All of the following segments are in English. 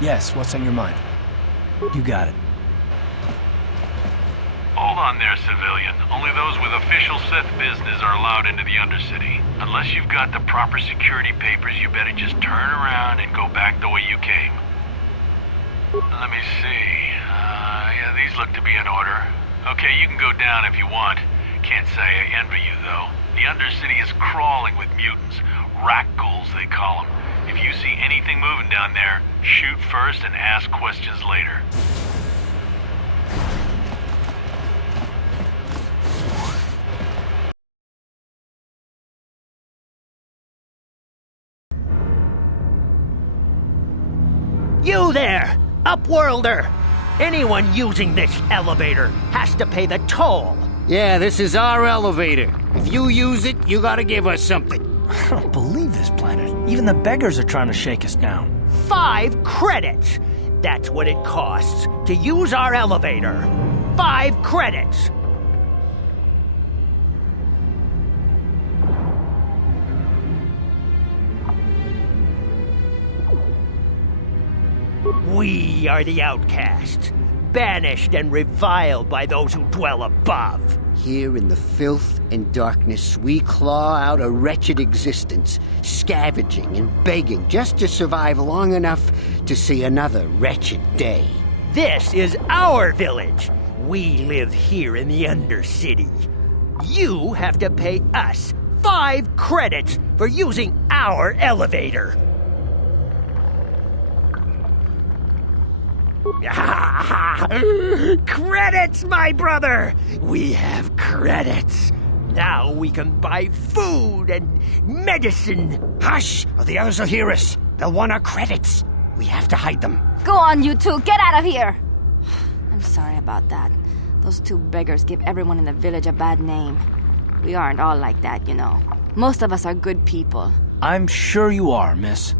Yes, what's on your mind? You got it. Hold on there, civilian. Only those with official Seth business are allowed into the Undercity. Unless you've got the proper security papers, you better just turn around and go back the way you came. Let me see. Yeah, these look to be in order. Okay, you can go down if you want. Can't say I envy you, though. The Undercity is crawling with mutants. Rat ghouls, they call them. If you see anything moving down there, shoot first and ask questions later. You there, Upworlder! Anyone using this elevator has to pay the toll. Yeah, this is our elevator. If you use it, you gotta give us something. I don't believe this planet. Even the beggars are trying to shake us down. 5 credits! That's what it costs to use our elevator. 5 credits! We are the outcasts, banished and reviled by those who dwell above. Here in the filth and darkness, we claw out a wretched existence, scavenging and begging just to survive long enough to see another wretched day. This is our village. We live here in the Undercity. You have to pay us 5 credits for using our elevator. Credits, my brother! We have credits. Now we can buy food and medicine. Hush, or the others will hear us. They'll want our credits. We have to hide them. Go on, you two. Get out of here. I'm sorry about that. Those 2 beggars give everyone in the village a bad name. We aren't all like that, you know. Most of us are good people. I'm sure you are, miss.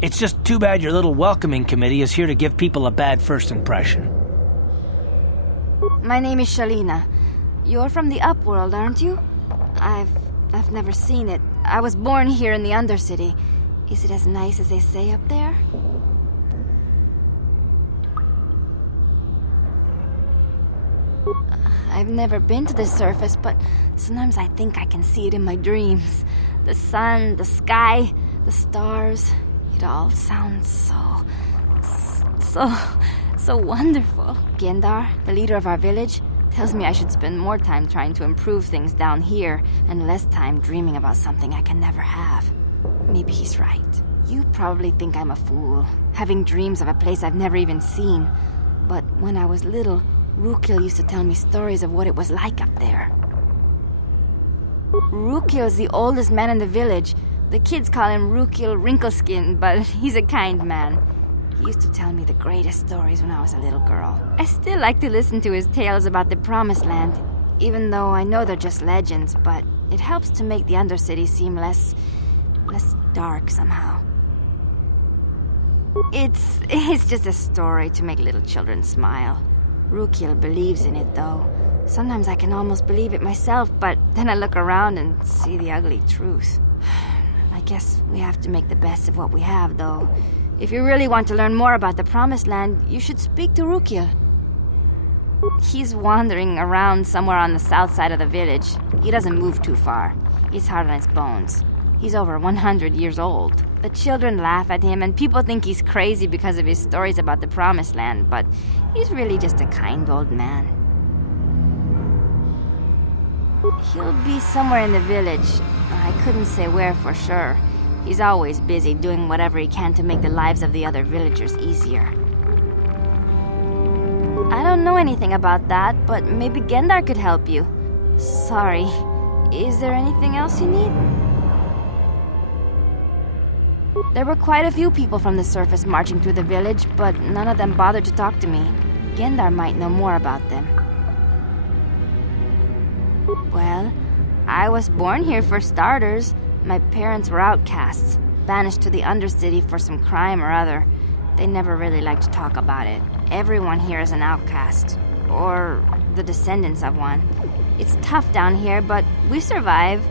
It's just too bad your little welcoming committee is here to give people a bad first impression. My name is Shalina. You're from the Upworld, aren't you? I've never seen it. I was born here in the Undercity. Is it as nice as they say up there? I've never been to the surface, but sometimes I think I can see it in my dreams. The sun, the sky, the stars. It all sounds so wonderful. Gendar, the leader of our village, tells me I should spend more time trying to improve things down here and less time dreaming about something I can never have. Maybe he's right. You probably think I'm a fool, having dreams of a place I've never even seen. But when I was little, Rukil used to tell me stories of what it was like up there. Rukil is the oldest man in the village. The kids call him Rukil Wrinkleskin, but he's a kind man. He used to tell me the greatest stories when I was a little girl. I still like to listen to his tales about the Promised Land, even though I know they're just legends, but it helps to make the Undercity seem less dark somehow. It's just a story to make little children smile. Rukil believes in it, though. Sometimes I can almost believe it myself, but then I look around and see the ugly truth. I guess we have to make the best of what we have, though. If you really want to learn more about the Promised Land, you should speak to Rukil. He's wandering around somewhere on the south side of the village. He doesn't move too far. He's hard on his bones. He's over 100 years old. The children laugh at him, and people think he's crazy because of his stories about the Promised Land, but he's really just a kind old man. He'll be somewhere in the village. I couldn't say where for sure. He's always busy doing whatever he can to make the lives of the other villagers easier. I don't know anything about that, but maybe Gendar could help you. Sorry. Is there anything else you need? There were quite a few people from the surface marching through the village, but none of them bothered to talk to me. Gendar might know more about them. Well, I was born here for starters. My parents were outcasts, banished to the Undercity for some crime or other. They never really liked to talk about it. Everyone here is an outcast, or the descendants of one. It's tough down here, but we survive.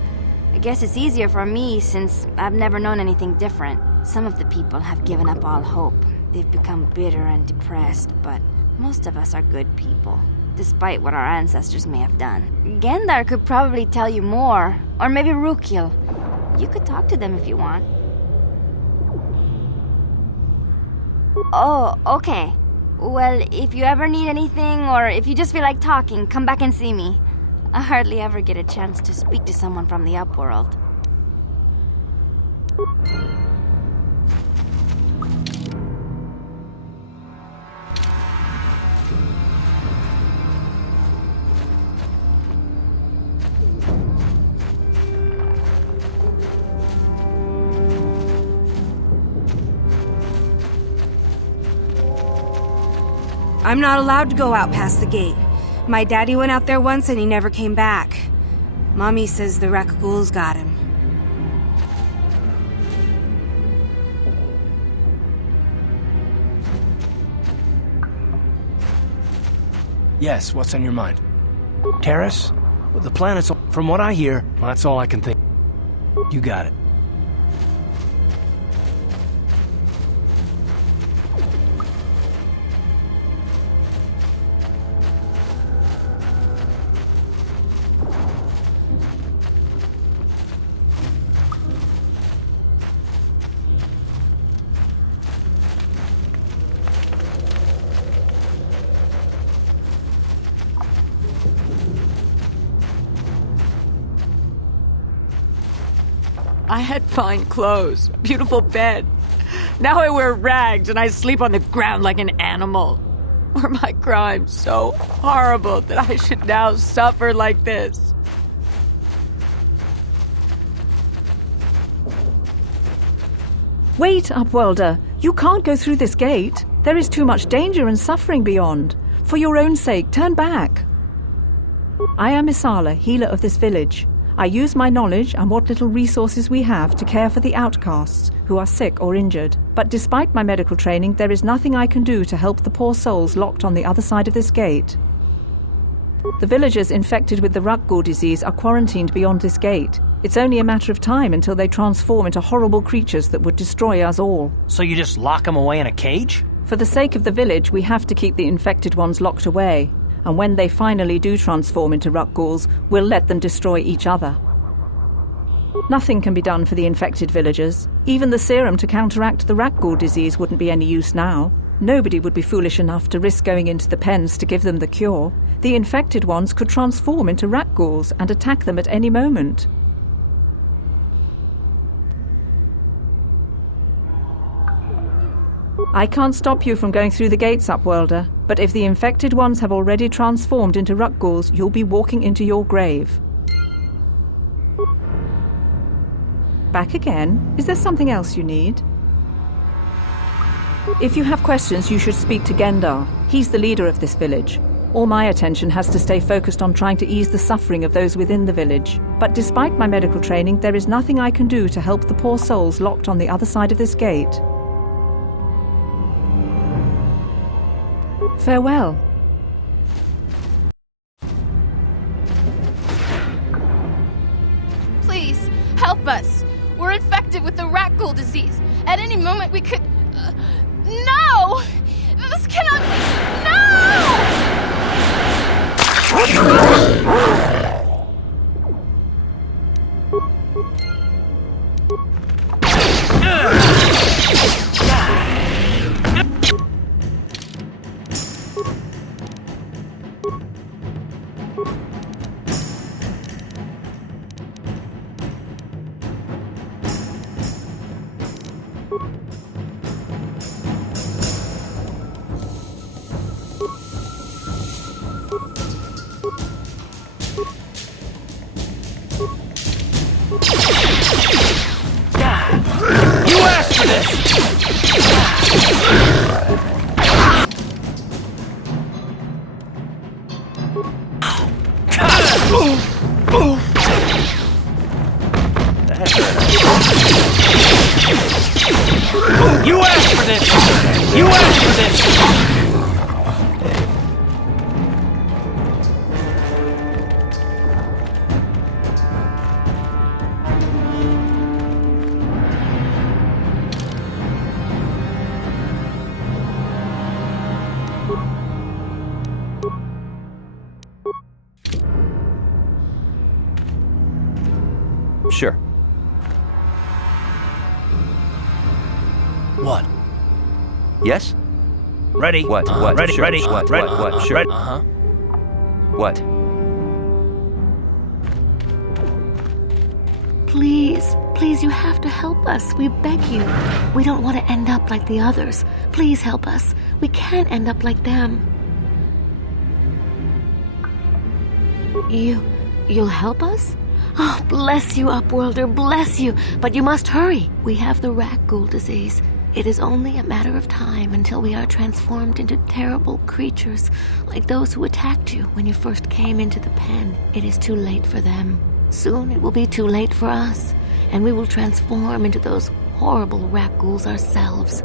I guess it's easier for me since I've never known anything different. Some of the people have given up all hope. They've become bitter and depressed, but most of us are good people, despite what our ancestors may have done. Gendar could probably tell you more, or maybe Rukiel. You could talk to them if you want. Oh, okay. Well, if you ever need anything, or if you just feel like talking, come back and see me. I hardly ever get a chance to speak to someone from the Upworld. I'm not allowed to go out past the gate. My daddy went out there once and he never came back. Mommy says the Rakghouls got him. Yes, what's on your mind? Terrace? Well, the planet's... From what I hear, well, that's all I can think. You got it. I had fine clothes, beautiful bed. Now I wear rags and I sleep on the ground like an animal. Were my crimes so horrible that I should now suffer like this? Wait, Upworlder. You can't go through this gate. There is too much danger and suffering beyond. For your own sake, turn back. I am Isala, healer of this village. I use my knowledge and what little resources we have to care for the outcasts who are sick or injured. But despite my medical training, there is nothing I can do to help the poor souls locked on the other side of this gate. The villagers infected with the Rakghoul disease are quarantined beyond this gate. It's only a matter of time until they transform into horrible creatures that would destroy us all. So you just lock them away in a cage? For the sake of the village, we have to keep the infected ones locked away. And when they finally do transform into Rakghouls, we'll let them destroy each other. Nothing can be done for the infected villagers. Even the serum to counteract the Rakghoul disease wouldn't be any use now. Nobody would be foolish enough to risk going into the pens to give them the cure. The infected ones could transform into Rakghouls and attack them at any moment. I can't stop you from going through the gates, Upworlder, but if the infected ones have already transformed into Rakghouls, you'll be walking into your grave. Back again? Is there something else you need? If you have questions, you should speak to Gendar. He's the leader of this village. All my attention has to stay focused on trying to ease the suffering of those within the village. But despite my medical training, there is nothing I can do to help the poor souls locked on the other side of this gate. Farewell. Please, help us. We're infected with the Rakghoul disease. At any moment we could... No! This cannot be... No! You asked for this! You asked for this! What? Yes? Ready? What? What? Ready? Sure. Ready? What? Ready? What? Sure. Uh-huh. What? Please, please, you have to help us. We beg you. We don't want to end up like the others. Please help us. We can't end up like them. You'll help us? Oh, bless you, Upworlder, bless you. But you must hurry. We have the rat ghoul disease. It is only a matter of time until we are transformed into terrible creatures, like those who attacked you when you first came into the pen. It is too late for them. Soon it will be too late for us, and we will transform into those horrible rat ghouls ourselves.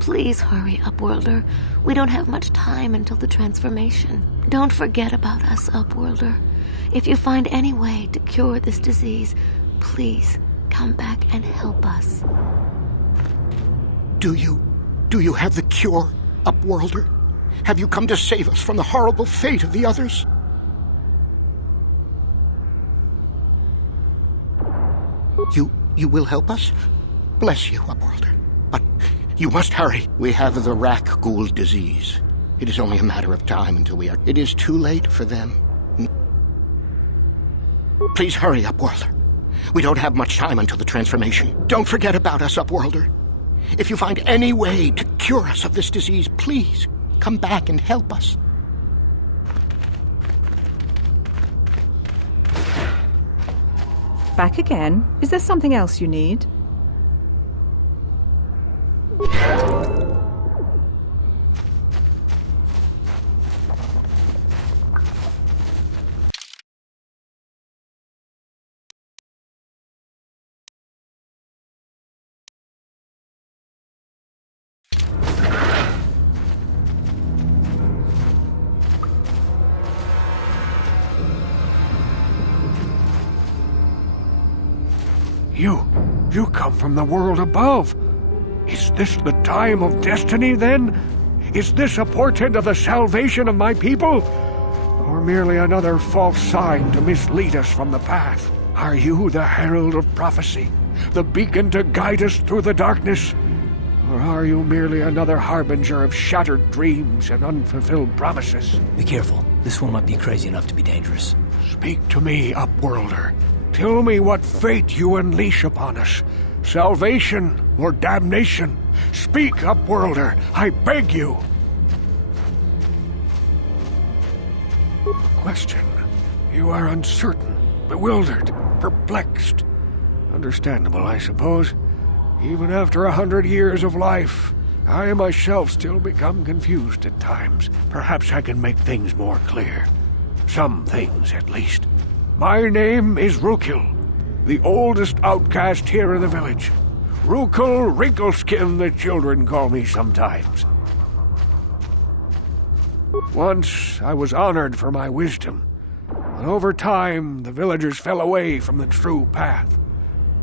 Please hurry, Upworlder. We don't have much time until the transformation. Don't forget about us, Upworlder. If you find any way to cure this disease, please come back and help us. Do you have the cure, Upworlder? Have you come to save us from the horrible fate of the others? You will help us? Bless you, Upworlder. But you must hurry. We have the rat ghoul disease. It is only a matter of time until we are... It is too late for them. Please hurry, Upworlder. We don't have much time until the transformation. Don't forget about us, Upworlder. If you find any way to cure us of this disease, please come back and help us. Back again? Is there something else you need? You come from the world above. Is this the time of destiny, then? Is this a portent of the salvation of my people? Or merely another false sign to mislead us from the path? Are you the herald of prophecy, the beacon to guide us through the darkness? Or are you merely another harbinger of shattered dreams and unfulfilled promises? Be careful. This one might be crazy enough to be dangerous. Speak to me, Upworlder. Tell me what fate you unleash upon us. Salvation or damnation? Speak, Upworlder, I beg you. Question. You are uncertain, bewildered, perplexed. Understandable, I suppose. Even after 100 years of life, I myself still become confused at times. Perhaps I can make things more clear. Some things, at least. My name is Rukil, the oldest outcast here in the village. Rukil Wrinkleskin, the children call me sometimes. Once I was honored for my wisdom, but over time the villagers fell away from the true path.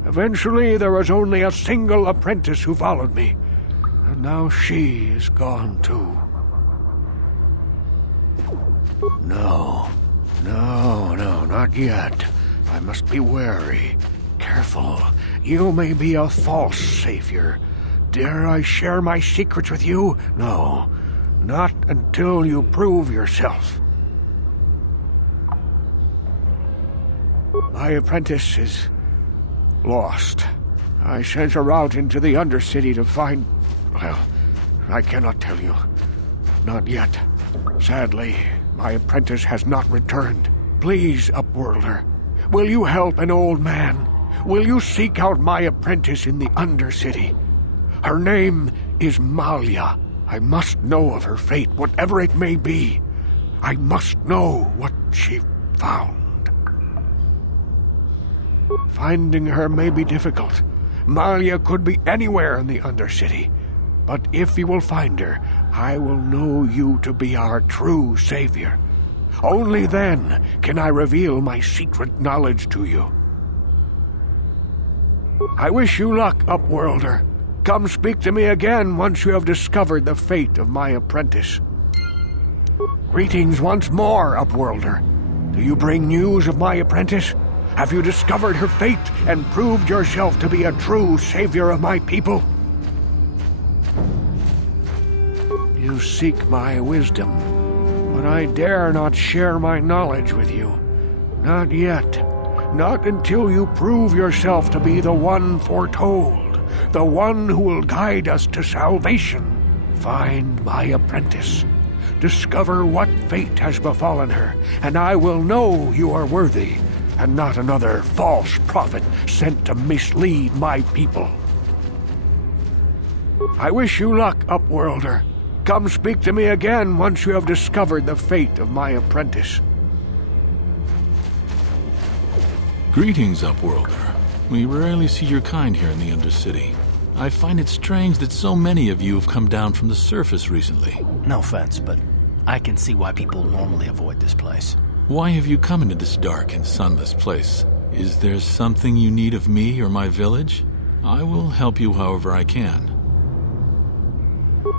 Eventually there was only a single apprentice who followed me, and now she is gone too. No, not yet. I must be wary, careful. You may be a false savior. Dare I share my secrets with you? No, not until you prove yourself. My apprentice is lost. I sent her out into the Undercity to find... Well, I cannot tell you. Not yet. Sadly, my apprentice has not returned. Please, Upworlder, will you help an old man? Will you seek out my apprentice in the Undercity? Her name is Malia. I must know of her fate, whatever it may be. I must know what she found. Finding her may be difficult. Malia could be anywhere in the Undercity. But if you will find her, I will know you to be our true savior. Only then can I reveal my secret knowledge to you. I wish you luck, Upworlder. Come speak to me again once you have discovered the fate of my apprentice. Greetings once more, Upworlder. Do you bring news of my apprentice? Have you discovered her fate and proved yourself to be a true savior of my people? You seek my wisdom, but I dare not share my knowledge with you. Not yet. Not until you prove yourself to be the one foretold, the one who will guide us to salvation. Find my apprentice. Discover what fate has befallen her, and I will know you are worthy, and not another false prophet sent to mislead my people. I wish you luck, Upworlder. Come speak to me again once you have discovered the fate of my apprentice. Greetings, Upworlder. We rarely see your kind here in the Undercity. I find it strange that so many of you have come down from the surface recently. No offense, but I can see why people normally avoid this place. Why have you come into this dark and sunless place? Is there something you need of me or my village? I will help you however I can.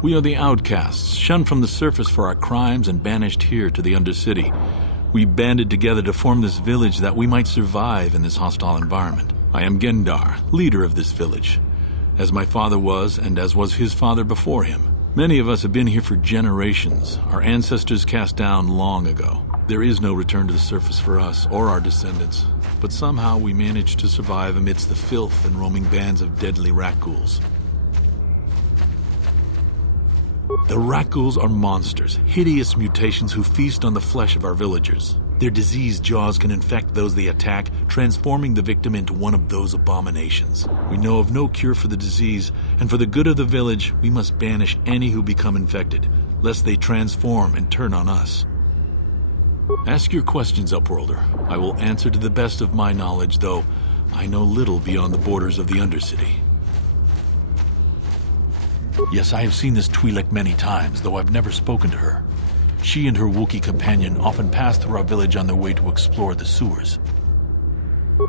We are the outcasts, shunned from the surface for our crimes and banished here to the Undercity. We banded together to form this village that we might survive in this hostile environment. I am Gendar, leader of this village, as my father was and as was his father before him. Many of us have been here for generations, our ancestors cast down long ago. There is no return to the surface for us or our descendants, but somehow we managed to survive amidst the filth and roaming bands of deadly rat ghouls. The rat ghouls are monsters, hideous mutations who feast on the flesh of our villagers. Their diseased jaws can infect those they attack, transforming the victim into one of those abominations. We know of no cure for the disease, and for the good of the village, we must banish any who become infected, lest they transform and turn on us. Ask your questions, Upworlder. I will answer to the best of my knowledge, though I know little beyond the borders of the Undercity. Yes, I have seen this Twi'lek many times, though I've never spoken to her. She and her Wookiee companion often pass through our village on their way to explore the sewers.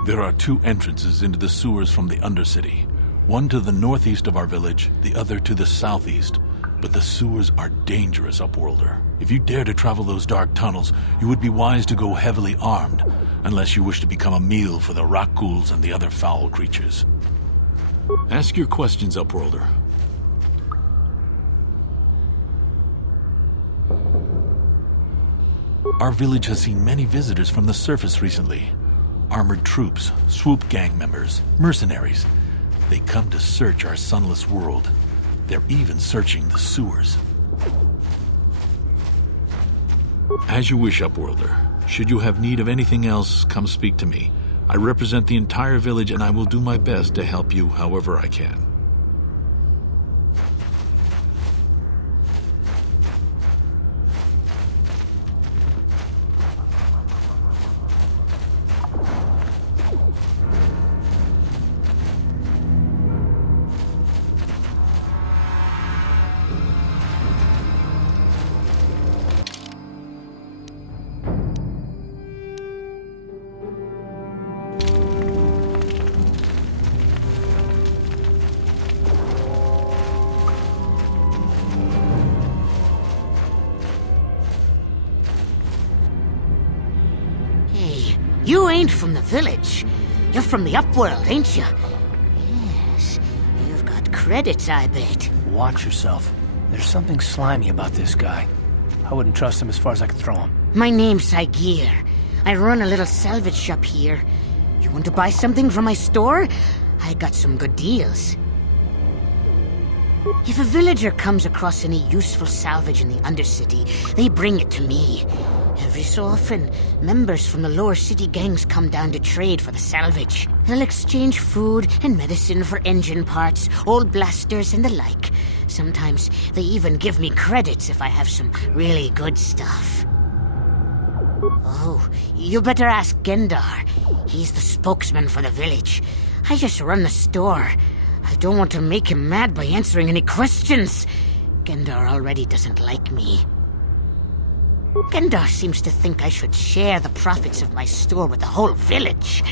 There are two entrances into the sewers from the Undercity, one to the northeast of our village, the other to the southeast. But the sewers are dangerous, Upworlder. If you dare to travel those dark tunnels, you would be wise to go heavily armed, unless you wish to become a meal for the rock ghouls and the other foul creatures. Ask your questions, Upworlder. Our village has seen many visitors from the surface recently. Armored troops, swoop gang members, mercenaries. They come to search our sunless world. They're even searching the sewers. As you wish, Upworlder. Should you have need of anything else, come speak to me. I represent the entire village and I will do my best to help you however I can. You ain't from the village. You're from the Upworld, ain't you? Yes, you've got credits, I bet. Watch yourself. There's something slimy about this guy. I wouldn't trust him as far as I could throw him. My name's Saigir. I run a little salvage shop here. You want to buy something from my store? I got some good deals. If a villager comes across any useful salvage in the Undercity, they bring it to me. Every so often, members from the lower city gangs come down to trade for the salvage. They'll exchange food and medicine for engine parts, old blasters, and the like. Sometimes they even give me credits if I have some really good stuff. Oh, you better ask Gendar. He's the spokesman for the village. I just run the store. I don't want to make him mad by answering any questions. Gendar already doesn't like me. Gendar seems to think I should share the profits of my store with the whole village.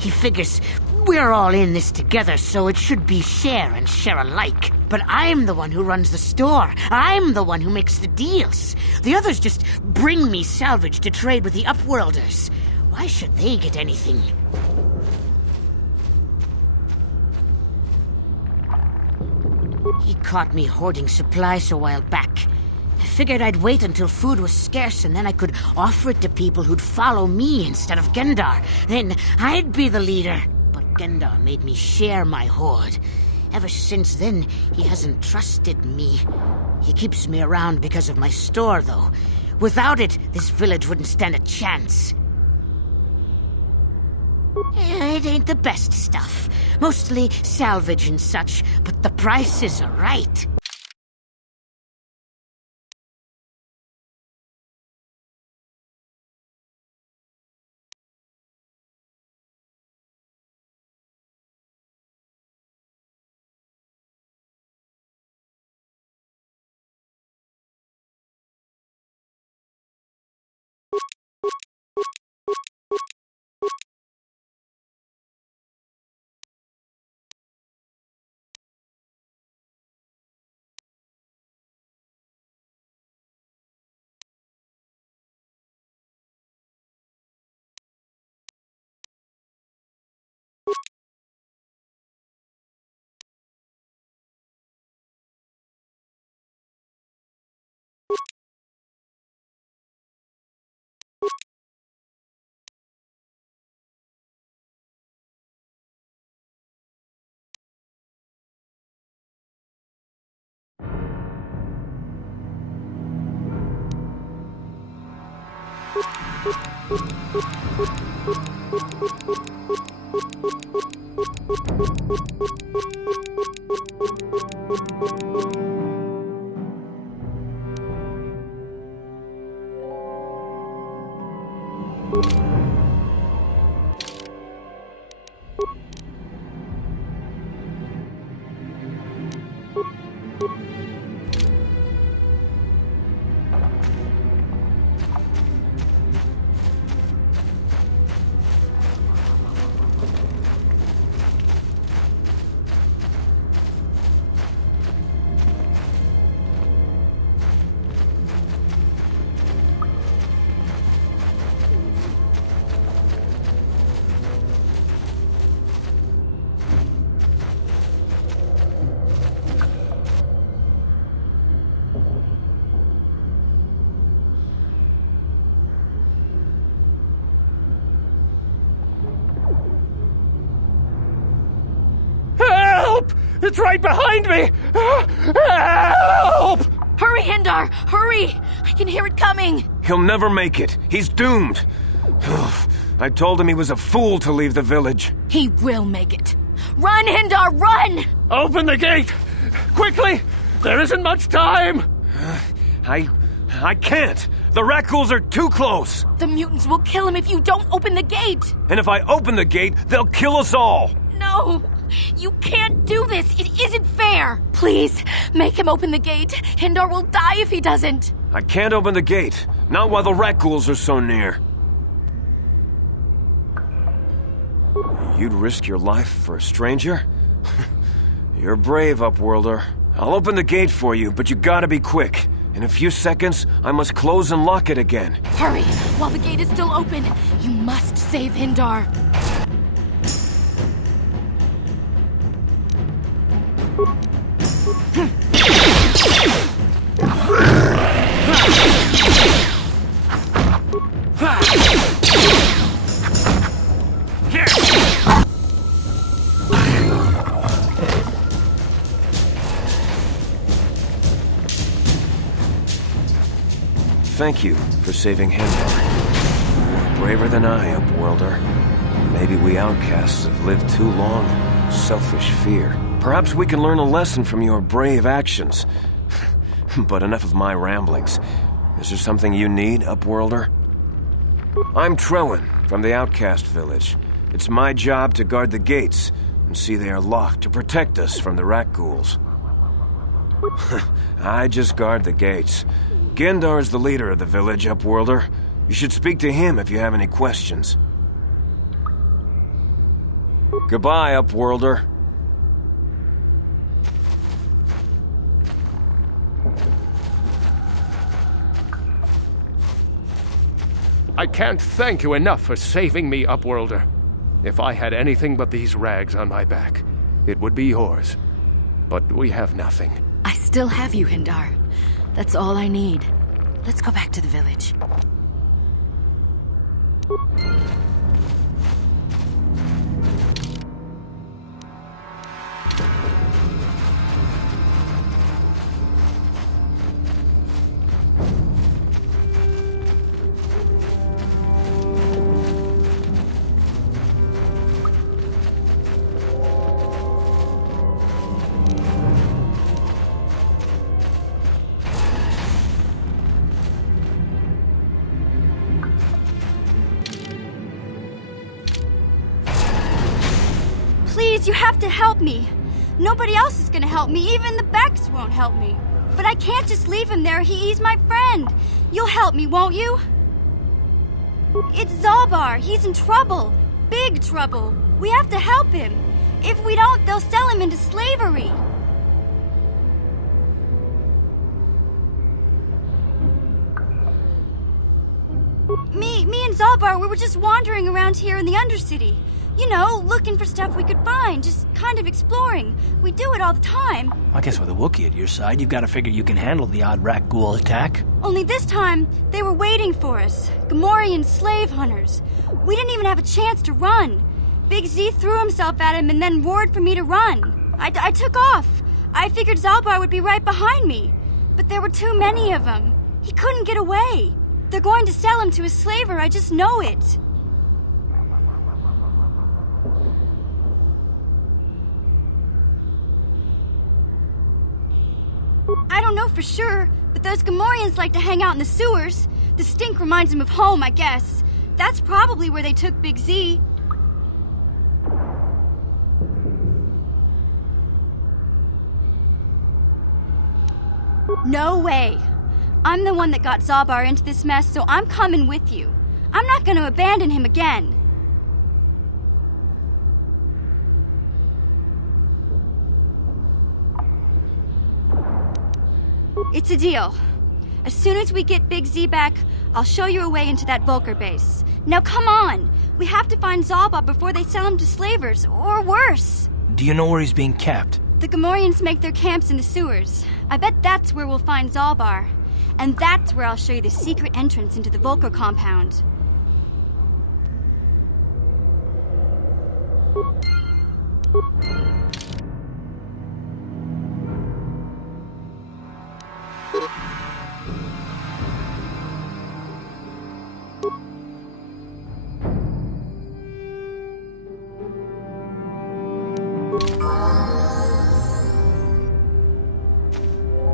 He figures we're all in this together, so it should be share and share alike. But I'm the one who runs the store. I'm the one who makes the deals. The others just bring me salvage to trade with the Upworlders. Why should they get anything? He caught me hoarding supplies a while back. I figured I'd wait until food was scarce and then I could offer it to people who'd follow me instead of Gendar. Then I'd be the leader. But Gendar made me share my hoard. Ever since then, he hasn't trusted me. He keeps me around because of my store, though. Without it, this village wouldn't stand a chance. It ain't the best stuff. Mostly salvage and such, but the prices are right. It's right behind me! Help! Hurry, Hindar! Hurry! I can hear it coming! He'll never make it. He's doomed. I told him he was a fool to leave the village. He will make it. Run, Hindar, run! Open the gate! Quickly! There isn't much time! I can't. The Rakghouls are too close. The mutants will kill him if you don't open the gate! And if I open the gate, they'll kill us all. No! You can't do this! It isn't fair! Please, make him open the gate. Hindar will die if he doesn't. I can't open the gate. Not while the Rakghouls are so near. You'd risk your life for a stranger? You're brave, Upworlder. I'll open the gate for you, but you gotta be quick. In a few seconds, I must close and lock it again. Hurry! While the gate is still open, you must save Hindar. Thank you for saving Hindar. Braver than I, Upworlder. Maybe we outcasts have lived too long in selfish fear. Perhaps we can learn a lesson from your brave actions. But enough of my ramblings. Is there something you need, Upworlder? I'm Trellin, from the Outcast Village. It's my job to guard the gates and see they are locked to protect us from the Rakghouls. I just guard the gates. Gendar is the leader of the village, Upworlder. You should speak to him if you have any questions. Goodbye, Upworlder. I can't thank you enough for saving me, Upworlder. If I had anything but these rags on my back, it would be yours. But we have nothing. I still have you, Hindar. That's all I need. Let's go back to the village. Please, you have to help me. Nobody else is gonna help me. Even the Becks won't help me. But I can't just leave him there. He's my friend. You'll help me, won't you? It's Zalbar. He's in trouble. Big trouble. We have to help him. If we don't, they'll sell him into slavery. Me and Zalbar, we were just wandering around here in the Undercity. You know, looking for stuff we could find, just kind of exploring. We do it all the time. I guess with a Wookiee at your side, you've got to figure you can handle the odd rat ghoul attack. Only this time, they were waiting for us. Gamorrean slave hunters. We didn't even have a chance to run. Big Z threw himself at him and then roared for me to run. I took off. I figured Zalbar would be right behind me. But there were too many of them. He couldn't get away. They're going to sell him to a slaver, I just know it. I don't know for sure, but those Gamorreans like to hang out in the sewers. The stink reminds them of home, I guess. That's probably where they took Big Z. No way. I'm the one that got Zalbar into this mess, so I'm coming with you. I'm not going to abandon him again. It's a deal. As soon as we get Big Z back, I'll show you a way into that Vulcar base. Now come on! We have to find Zalbar before they sell him to slavers, or worse. Do you know where he's being kept? The Gamorreans make their camps in the sewers. I bet that's where we'll find Zalbar. And that's where I'll show you the secret entrance into the Vulcar compound.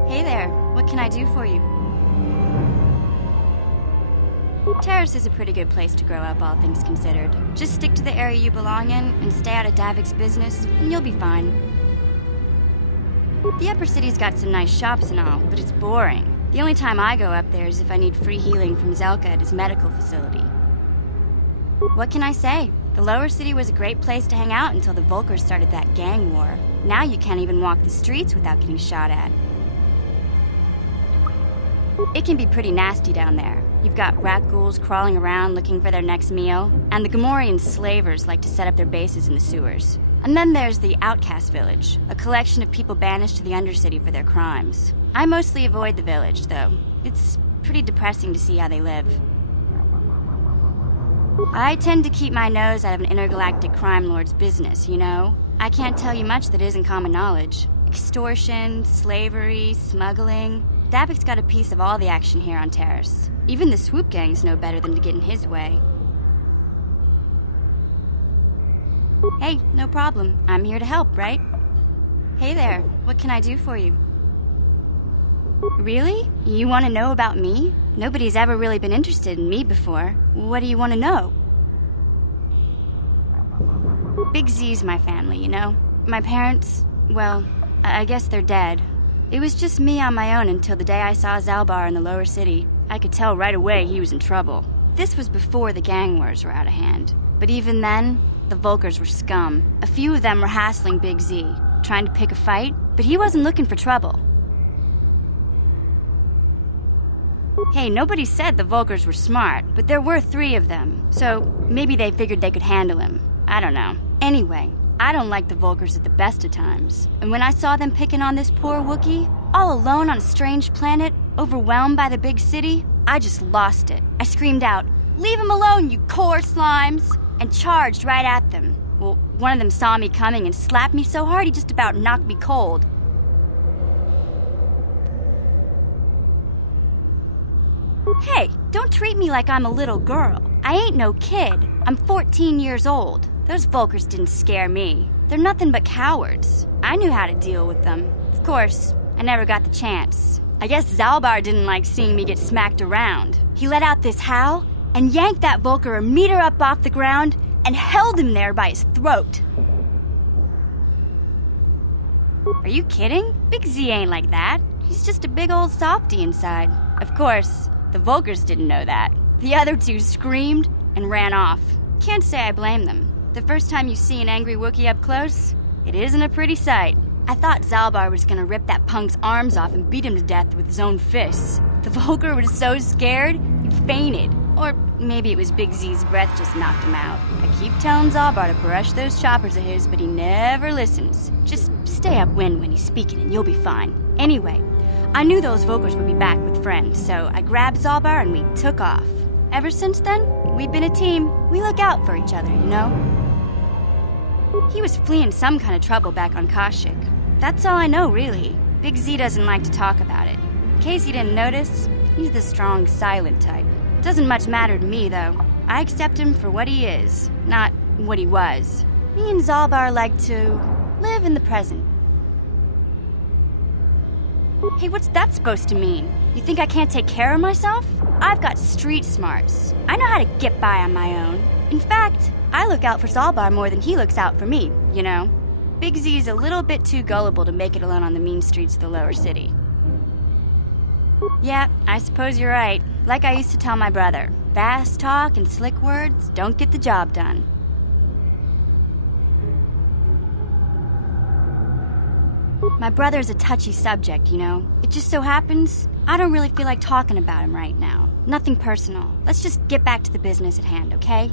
Hey there, what can I do for you? Terrace is a pretty good place to grow up, all things considered. Just stick to the area you belong in and stay out of Davik's business, and you'll be fine. The upper city's got some nice shops and all, but it's boring. The only time I go up there is if I need free healing from Zelka at his medical facility. What can I say? The lower city was a great place to hang out until the Vulcars started that gang war. Now you can't even walk the streets without getting shot at. It can be pretty nasty down there. You've got rat ghouls crawling around looking for their next meal, and the Gamorrean slavers like to set up their bases in the sewers. And then there's the Outcast Village, a collection of people banished to the Undercity for their crimes. I mostly avoid the village, though. It's pretty depressing to see how they live. I tend to keep my nose out of an intergalactic crime lord's business, you know? I can't tell you much that isn't common knowledge. Extortion, slavery, smuggling... Davik's got a piece of all the action here on Terrace. Even the swoop gangs know better than to get in his way. Hey, no problem. I'm here to help, right? Hey there, what can I do for you? Really? You want to know about me? Nobody's ever really been interested in me before. What do you want to know? Big Z's my family, you know? My parents, well, I guess they're dead. It was just me on my own until the day I saw Zalbar in the lower city. I could tell right away he was in trouble. This was before the gang wars were out of hand. But even then, the Vulcars were scum. A few of them were hassling Big Z, trying to pick a fight, but he wasn't looking for trouble. Hey, nobody said the Volkers were smart, but there were 3 of them, so maybe they figured they could handle him. I don't know. Anyway, I don't like the Volkers at the best of times. And when I saw them picking on this poor Wookiee, all alone on a strange planet, overwhelmed by the big city, I just lost it. I screamed out, "Leave him alone, you core slimes!" and charged right at them. Well, one of them saw me coming and slapped me so hard he just about knocked me cold. Hey, don't treat me like I'm a little girl. I ain't no kid. I'm 14 years old. Those Volkers didn't scare me. They're nothing but cowards. I knew how to deal with them. Of course, I never got the chance. I guess Zalbar didn't like seeing me get smacked around. He let out this howl and yanked that Volker a meter up off the ground and held him there by his throat. Are you kidding? Big Z ain't like that. He's just a big old softy inside. Of course, the Volkers didn't know that. The other 2 screamed and ran off. Can't say I blame them. The first time you see an angry Wookiee up close, it isn't a pretty sight. I thought Zalbar was gonna rip that punk's arms off and beat him to death with his own fists. The Volker was so scared, he fainted. Or maybe it was Big Z's breath just knocked him out. I keep telling Zalbar to brush those choppers of his, but he never listens. Just stay upwind when he's speaking and you'll be fine. Anyway, I knew those Volkers would be back with friends, so I grabbed Zalbar and we took off. Ever since then, we've been a team. We look out for each other, you know? He was fleeing some kind of trouble back on Kashyyyk. That's all I know, really. Big Z doesn't like to talk about it. In case you didn't notice, he's the strong, silent type. Doesn't much matter to me, though. I accept him for what he is, not what he was. Me and Zalbar like to live in the present. Hey, what's that supposed to mean? You think I can't take care of myself? I've got street smarts. I know how to get by on my own. In fact, I look out for Zalbar more than he looks out for me, you know? Big Z's a little bit too gullible to make it alone on the mean streets of the lower city. Yeah, I suppose you're right. Like I used to tell my brother, fast talk and slick words don't get the job done. My brother's a touchy subject, you know? It just so happens, I don't really feel like talking about him right now. Nothing personal. Let's just get back to the business at hand, okay?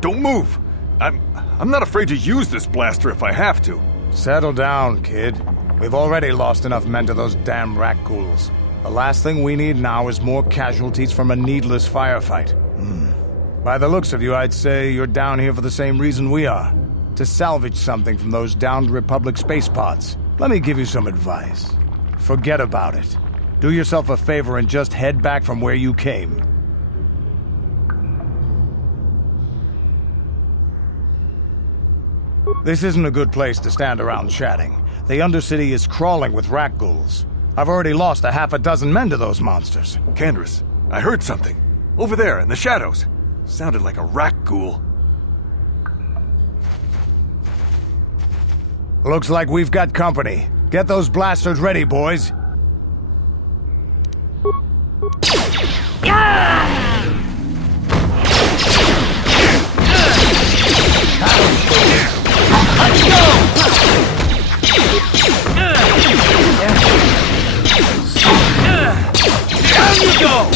Don't move! I'm not afraid to use this blaster if I have to. Settle down, kid. We've already lost enough men to those damn rat ghouls. The last thing we need now is more casualties from a needless firefight. By the looks of you, I'd say you're down here for the same reason we are. To salvage something from those downed Republic space pods. Let me give you some advice. Forget about it. Do yourself a favor and just head back from where you came. This isn't a good place to stand around chatting. The Undercity is crawling with rat ghouls. I've already lost a half a dozen men to those monsters. Candace, I heard something. Over there, in the shadows. Sounded like a rat ghoul. Looks like we've got company. Get those blasters ready, boys. Let's go! Down you go!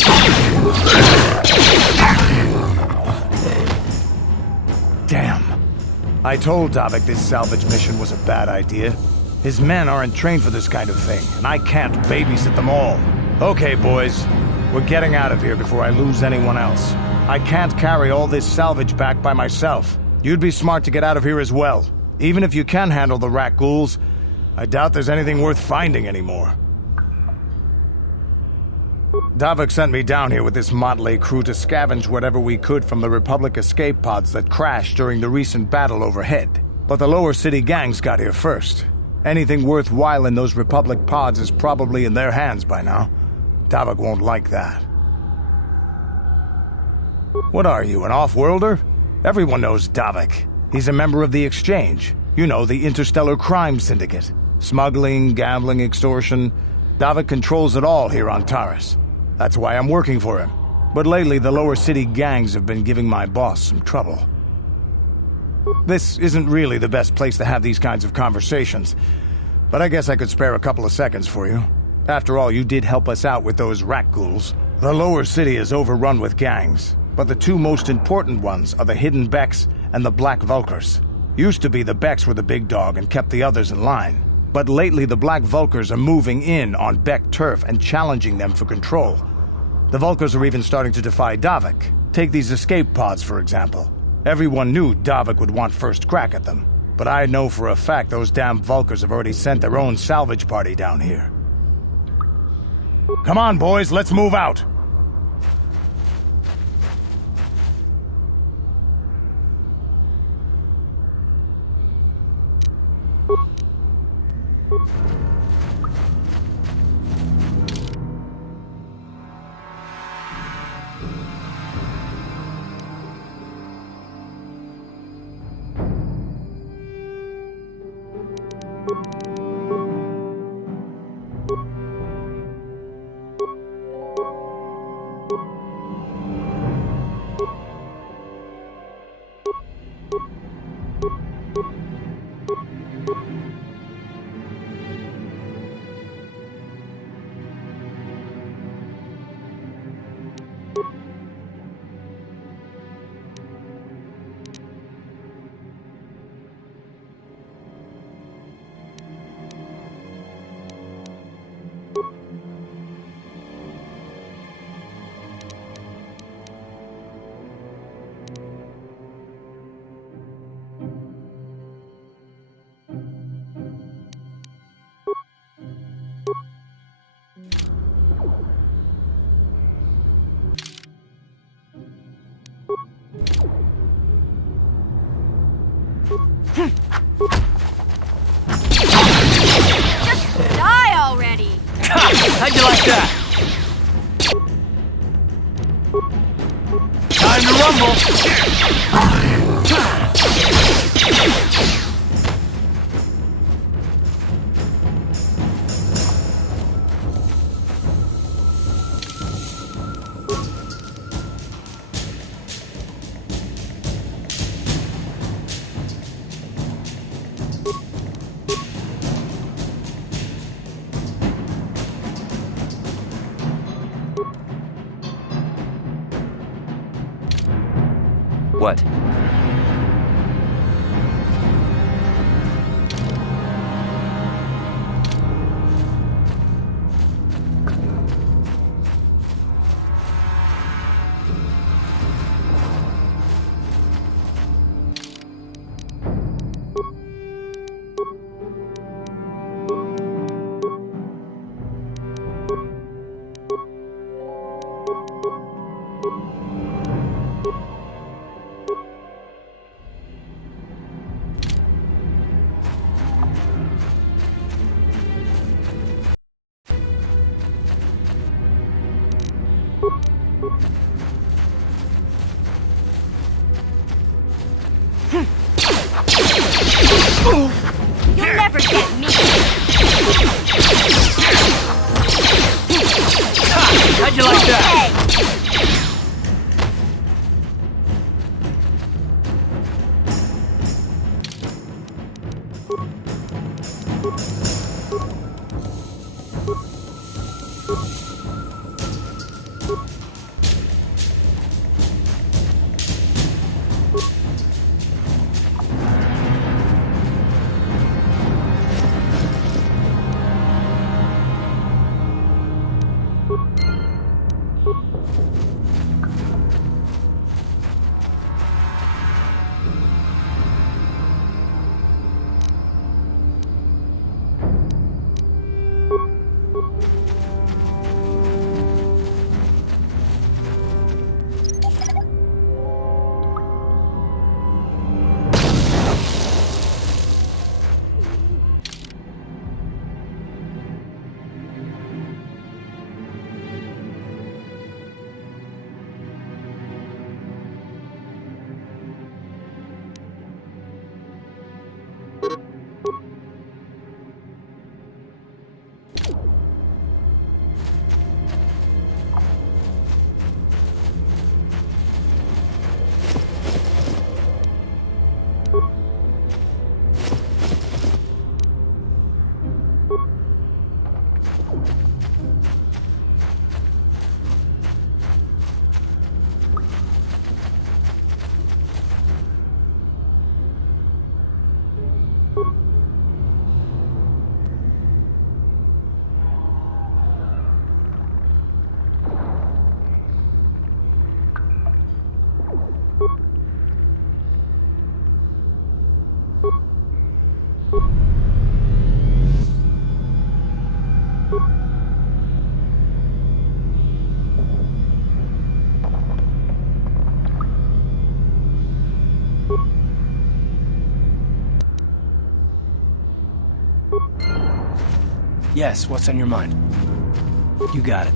Damn. I told Davik this salvage mission was a bad idea. His men aren't trained for this kind of thing, and I can't babysit them all. Okay, boys. We're getting out of here before I lose anyone else. I can't carry all this salvage back by myself. You'd be smart to get out of here as well. Even if you can handle the rat ghouls, I doubt there's anything worth finding anymore. Davik sent me down here with this motley crew to scavenge whatever we could from the Republic escape pods that crashed during the recent battle overhead. But the lower city gangs got here first. Anything worthwhile in those Republic pods is probably in their hands by now. Davik won't like that. What are you, an off-worlder? Everyone knows Davik. He's a member of the Exchange. You know, the interstellar crime syndicate. Smuggling, gambling, extortion. Davik controls it all here on Taris. That's why I'm working for him. But lately, the lower city gangs have been giving my boss some trouble. This isn't really the best place to have these kinds of conversations, but I guess I could spare a couple of seconds for you. After all, you did help us out with those rat ghouls. The lower city is overrun with gangs, but the two most important ones are the Hidden Becks and the Black Vulkars. Used to be the Becks were the big dog and kept the others in line. But lately the Black Vulkars are moving in on Beck turf and challenging them for control. The Vulkars are even starting to defy Davik. Take these escape pods, for example. Everyone knew Davik would want first crack at them. But I know for a fact those damn Vulkars have already sent their own salvage party down here. Come on, boys, let's move out! Just die already! How'd you like that? Time to rumble! What? You'll never get me! How'd you like that? Yes, what's on your mind? You got it.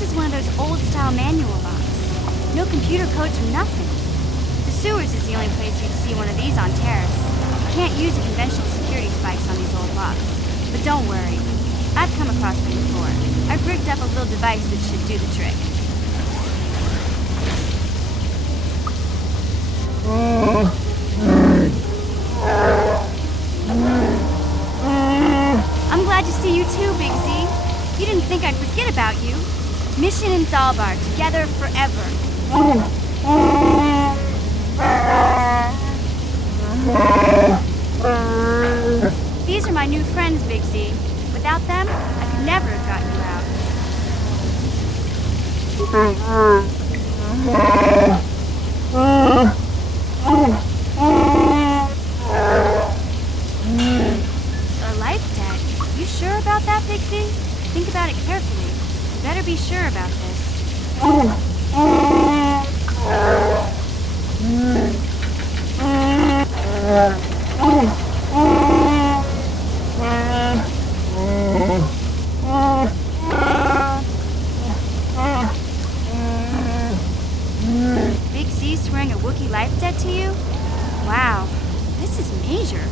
This is one of those old-style manual locks. No computer codes or nothing. The sewers is the only place you'd see one of these on Terrace. You can't use the conventional security spikes on these old locks. But don't worry. I've come across them before. I've rigged up a little device that should do the trick. I'm glad to see you too, Big Z. You didn't think I'd forget about you. Mission in Zalbar, together forever. These are my new friends, Big Z. Without them, I could never have gotten you out. A life debt? You sure about that, Big Z? Think about it carefully. You better be sure about this. Big Z swearing a Wookiee life debt to you? Wow, this is major.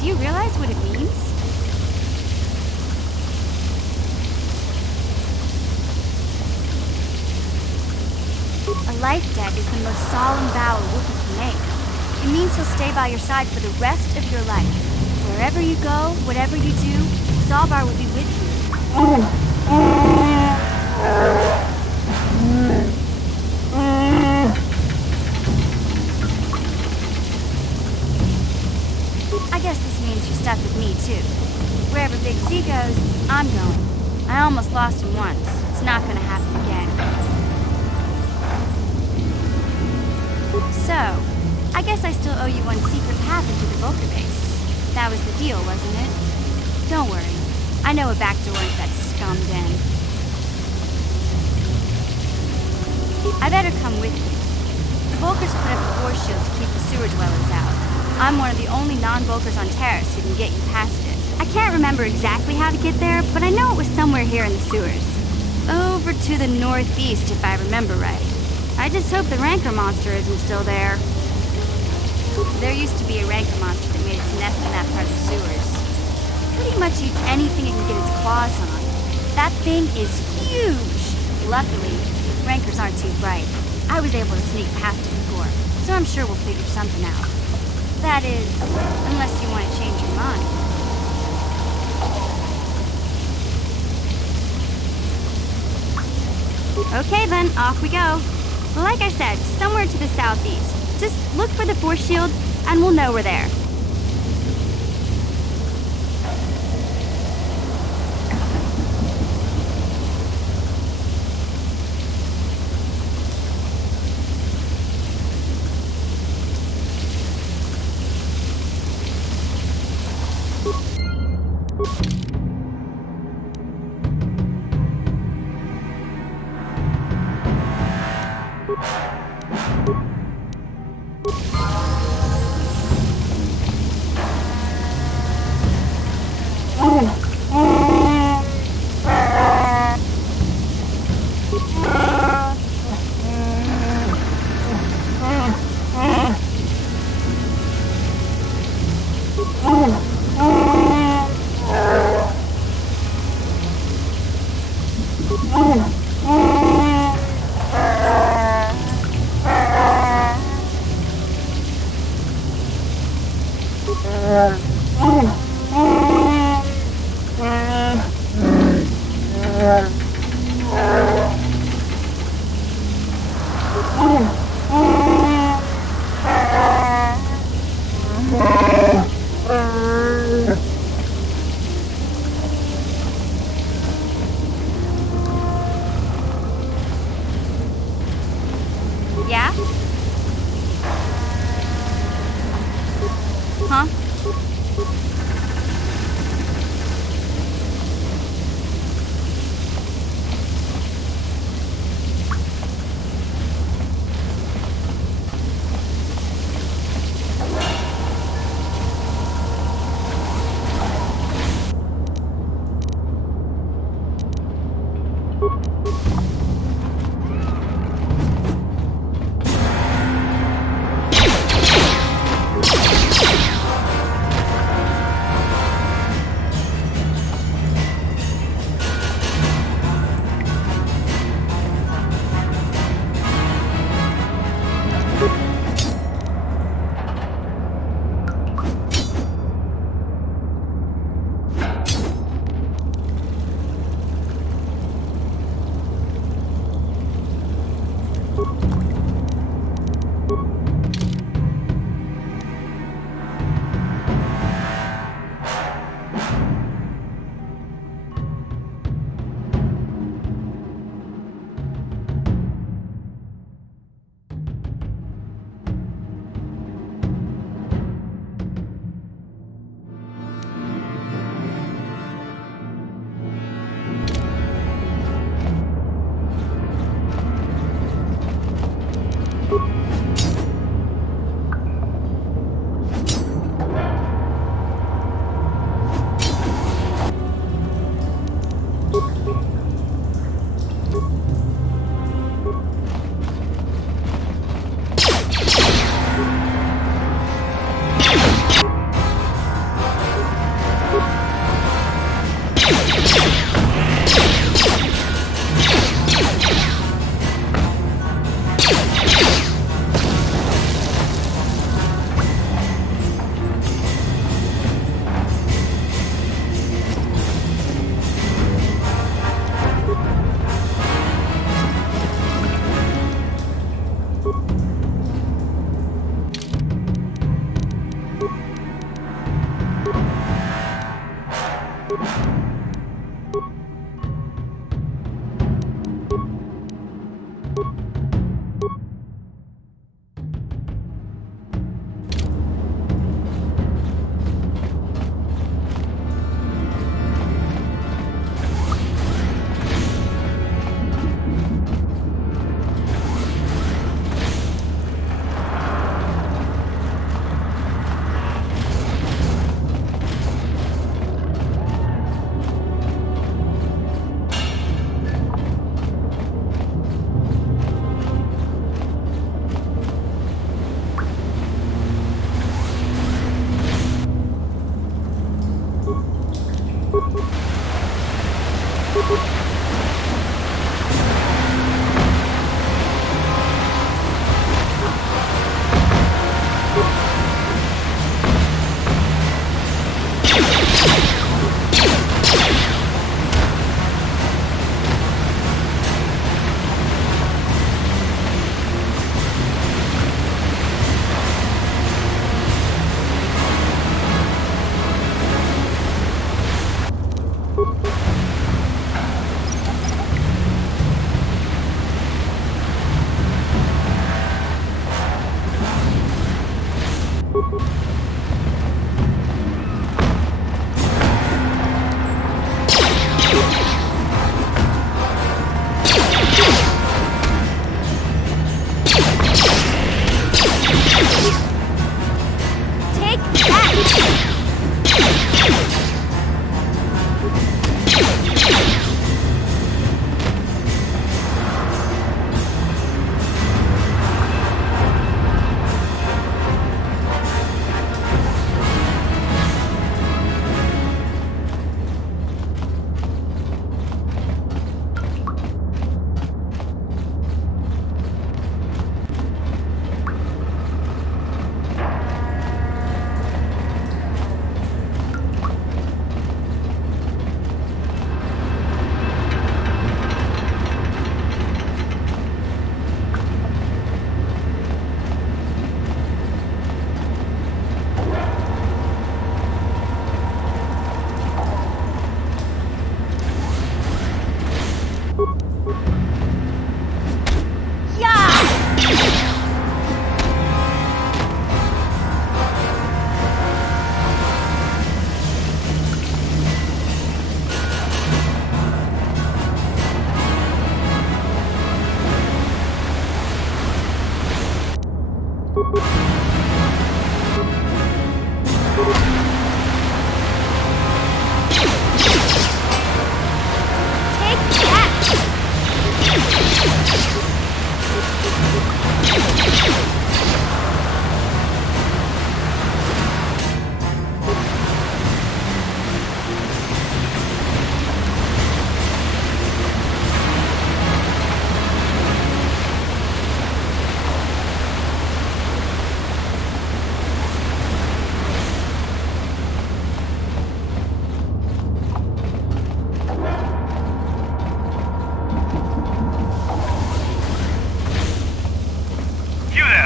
Do you realize what it means? A life debt is the most solemn vow a Wookiee can make. It means he'll stay by your side for the rest of your life. Wherever you go, whatever you do, Zalbar will be with you. I guess this means you're stuck with me, too. Wherever Big Z goes, I'm going. I almost lost him once. It's not gonna happen again. So, I guess I still owe you one secret path into the Vulcan base. That was the deal, wasn't it? Don't worry. I know a back door into that scum den. I better come with you. The Vulkars put up a force shield to keep the sewer dwellers out. I'm one of the only non-Vulkars on Terrace who can get you past it. I can't remember exactly how to get there, but I know it was somewhere here in the sewers. Over to the northeast, if I remember right. I just hope the Rancor monster isn't still there. There used to be a Rancor monster that made its nest in that part of the sewers. Pretty much eats anything it can get its claws on. That thing is huge! Luckily, Rancors aren't too bright. I was able to sneak past it before, so I'm sure we'll figure something out. That is, unless you want to change your mind. Okay then, off we go. Like I said, somewhere to the southeast. Just look for the force shield, and we'll know we're there. Yeah? Huh?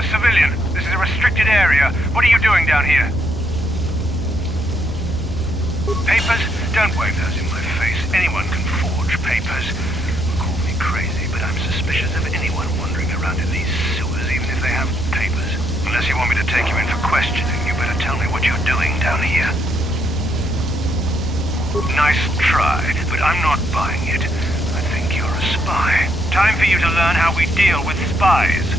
Civilian, this is a restricted area. What are you doing down here? Papers? Don't wave those in my face. Anyone can forge papers. Call me crazy, but I'm suspicious of anyone wandering around in these sewers, even if they have papers. Unless you want me to take you in for questioning, you better tell me what you're doing down here. Nice try, but I'm not buying it. I think you're a spy. Time for you to learn how we deal with spies.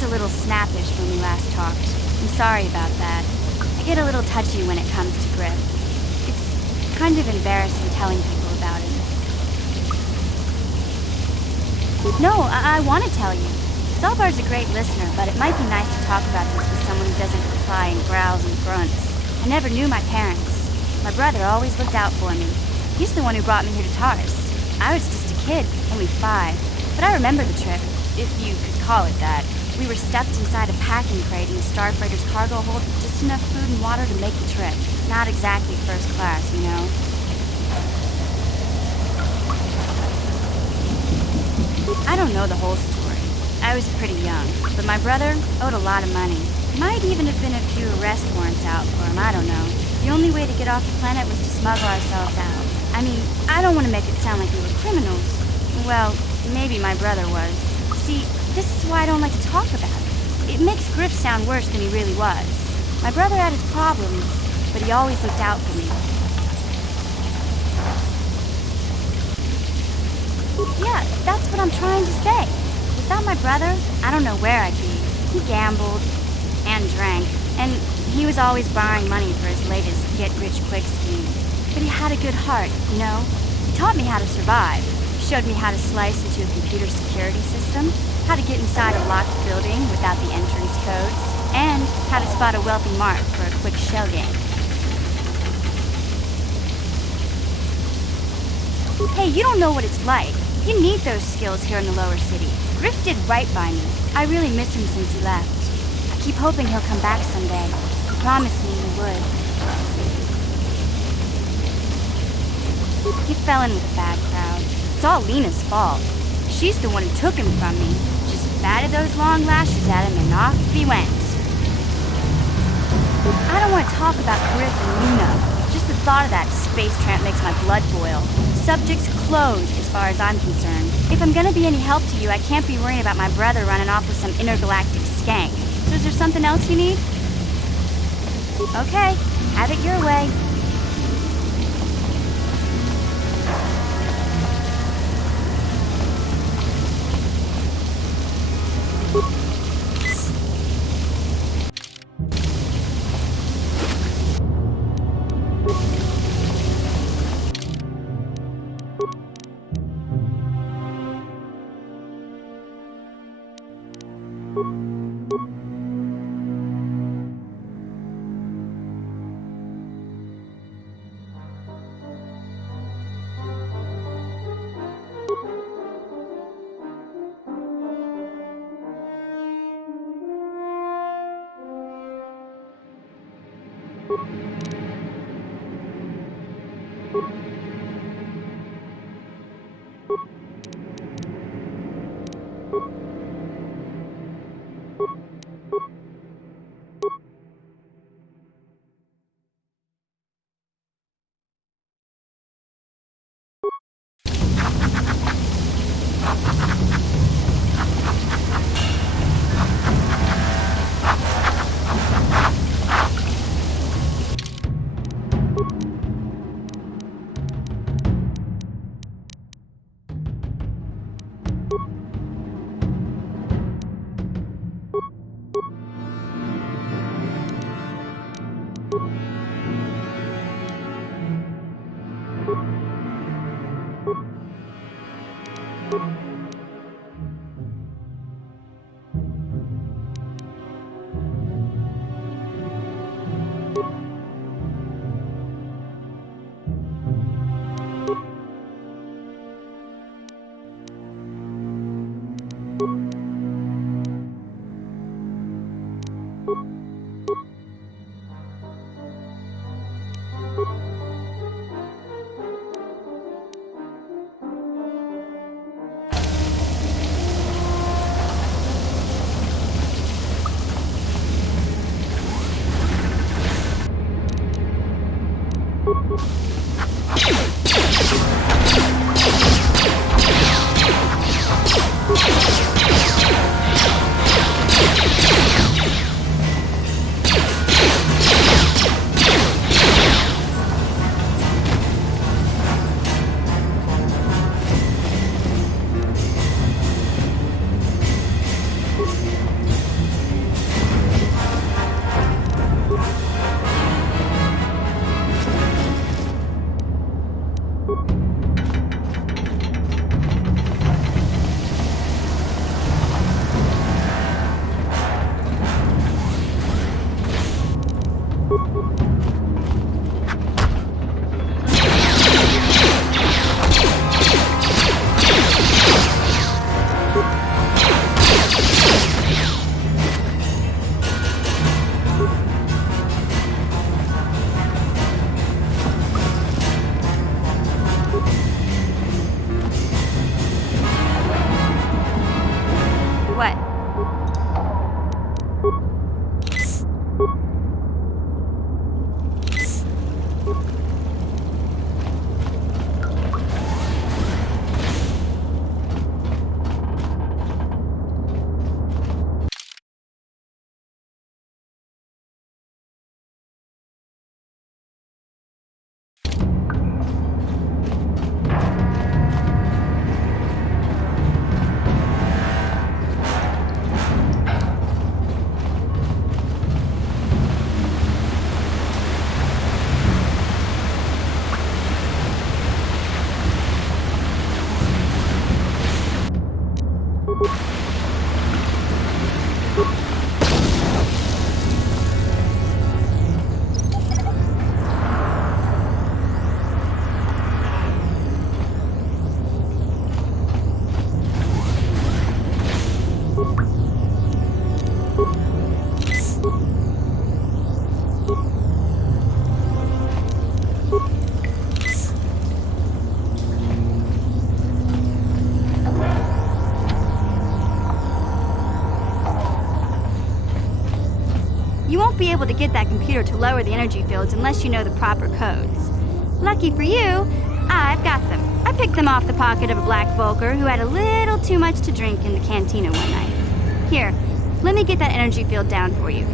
was a little snappish when we last talked. I'm sorry about that. I get a little touchy when it comes to Griff. It's kind of embarrassing telling people about him. No, I want to tell you. Zalbar's a great listener, but it might be nice to talk about this with someone who doesn't reply in growls and grunts. I never knew my parents. My brother always looked out for me. He's the one who brought me here to Taurus. I was just a kid, only 5. But I remember the trip, if you could call it that. We were stuffed inside a packing crate in the Starfreighter's cargo hold with just enough food and water to make the trip. Not exactly first class, you know? I don't know the whole story. I was pretty young, but my brother owed a lot of money. Might even have been a few arrest warrants out for him, I don't know. The only way to get off the planet was to smuggle ourselves out. I mean, I don't want to make it sound like we were criminals. Well, maybe my brother was. See, this is why I don't like to talk about it. It makes Griff sound worse than he really was. My brother had his problems, but he always looked out for me. Yeah, that's what I'm trying to say. Without my brother, I don't know where I'd be. He gambled and drank, and he was always borrowing money for his latest get-rich-quick scheme. But he had a good heart, you know? He taught me how to survive. He showed me how to slice into a computer security system, how to get inside a locked building without the entrance codes, and how to spot a wealthy mark for a quick shell game. Hey, you don't know what it's like. You need those skills here in the lower city. Griff did right by me. I really miss him since he left. I keep hoping he'll come back someday. He promised me he would. He fell in with a bad crowd. It's all Lena's fault. She's the one who took him from me. Just batted those long lashes at him and off he went. I don't want to talk about Griff and Lena. Just the thought of that space tramp makes my blood boil. Subject's closed as far as I'm concerned. If I'm gonna be any help to you, I can't be worrying about my brother running off with some intergalactic skank. So is there something else you need? Okay, have it your way. be able to get that computer to lower the energy fields unless you know the proper codes. Lucky for you, I've got them. I picked them off the pocket of a black Volker who had a little too much to drink in the cantina one night. Here, let me get that energy field down for you.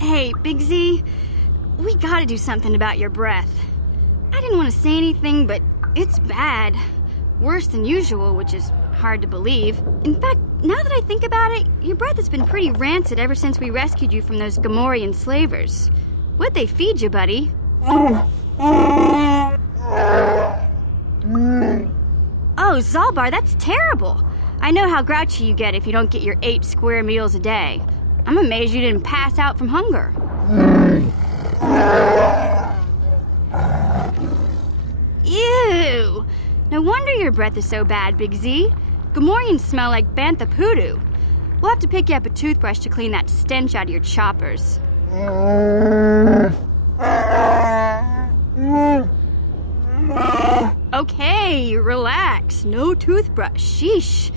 Hey, Big Z, we gotta do something about your breath. I didn't want to say anything, but it's bad. Worse than usual, which is hard to believe. In fact, now that I think about it, your breath has been pretty rancid ever since we rescued you from those Gamorrean slavers. What'd they feed you, buddy? Oh, Zalbar, that's terrible. I know how grouchy you get if you don't get your 8 square meals a day. I'm amazed you didn't pass out from hunger. Ew! No wonder your breath is so bad, Big Z. Gamorreans smell like bantha poodoo. We'll have to pick you up a toothbrush to clean that stench out of your choppers. Okay, relax. No toothbrush. Sheesh.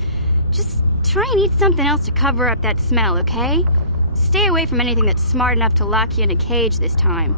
Just try and eat something else to cover up that smell, okay? Stay away from anything that's smart enough to lock you in a cage this time.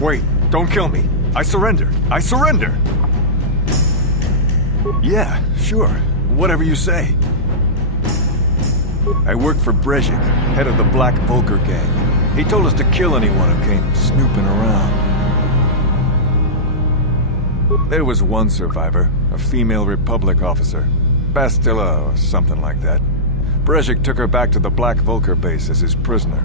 Wait, don't kill me. I surrender. I surrender! Yeah, sure. Whatever you say. I work for Brezhik, head of the Black Volker gang. He told us to kill anyone who came snooping around. There was one survivor, a female Republic officer. Bastila or something like that. Brezhik took her back to the Black Volker base as his prisoner.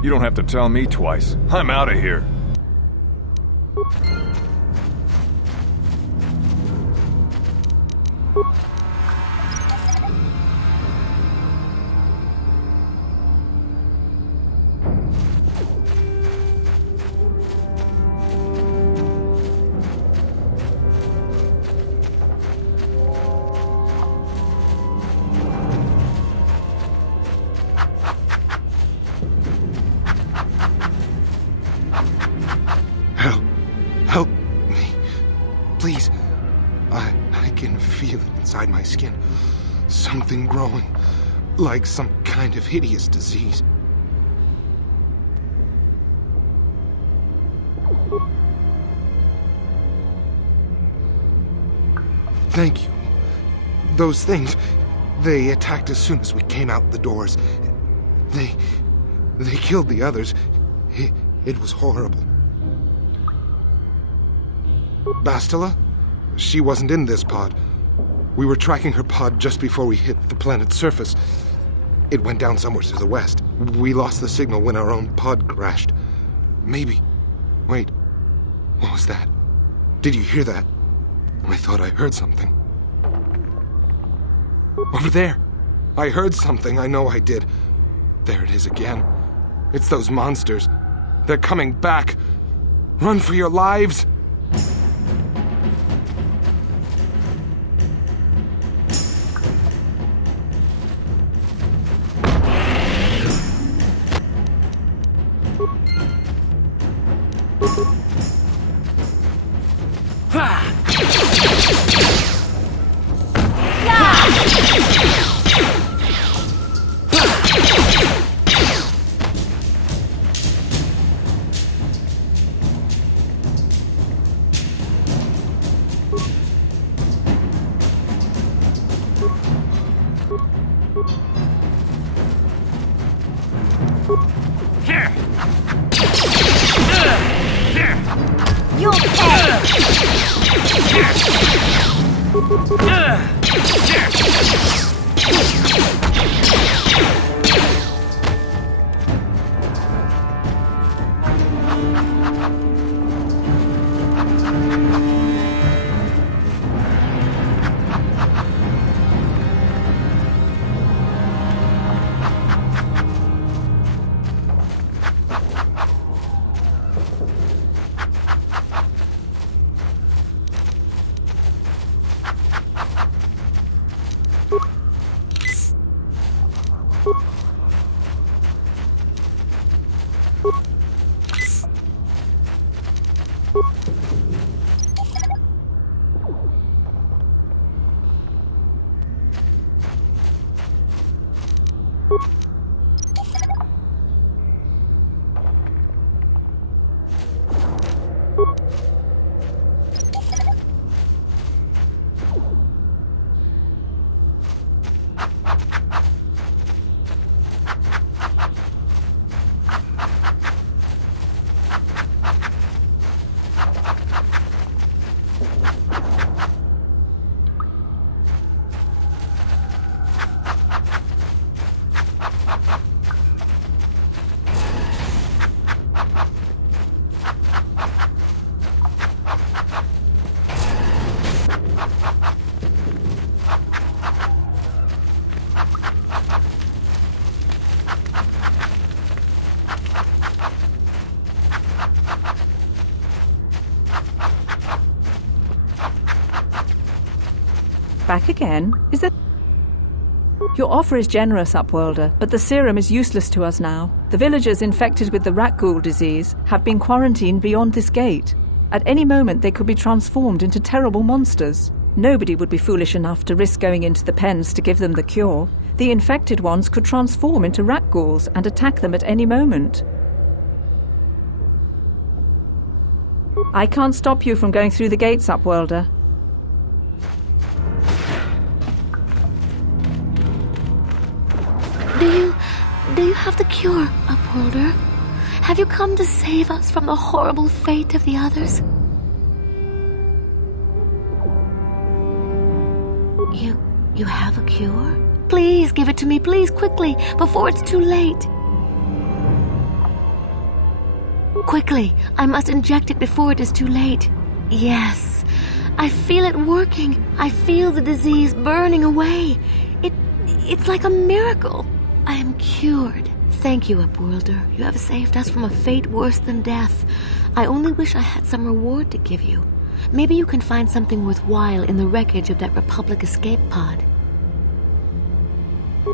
You don't have to tell me twice. I'm out of here. Help me. Please. I can feel it inside my skin. Something growing. Like some kind of hideous disease. Thank you. Those things, they attacked as soon as we came out the doors. They killed the others. It was horrible. Bastila? She wasn't in this pod. We were tracking her pod just before we hit the planet's surface. It went down somewhere to the west. We lost the signal when our own pod crashed. Maybe. Wait. What was that? Did you hear that? I thought I heard something. Over there. I heard something. I know I did. There it is again. It's those monsters. They're coming back. Run for your lives! You'll pay! Back again? Is that... Your offer is generous, Upworlder, but the serum is useless to us now. The villagers infected with the rat ghoul disease have been quarantined beyond this gate. At any moment they could be transformed into terrible monsters. Nobody would be foolish enough to risk going into the pens to give them the cure. The infected ones could transform into rat ghouls and attack them at any moment. I can't stop you from going through the gates, Upworlder. Do you have the cure, Upworlder? Have you come to save us from the horrible fate of the others? You have a cure? Please give it to me, please, quickly, before it's too late. Quickly, I must inject it before it is too late. Yes, I feel it working. I feel the disease burning away. It's like a miracle. I am cured. Thank you, Upworlder. You have saved us from a fate worse than death. I only wish I had some reward to give you. Maybe you can find something worthwhile in the wreckage of that Republic escape pod.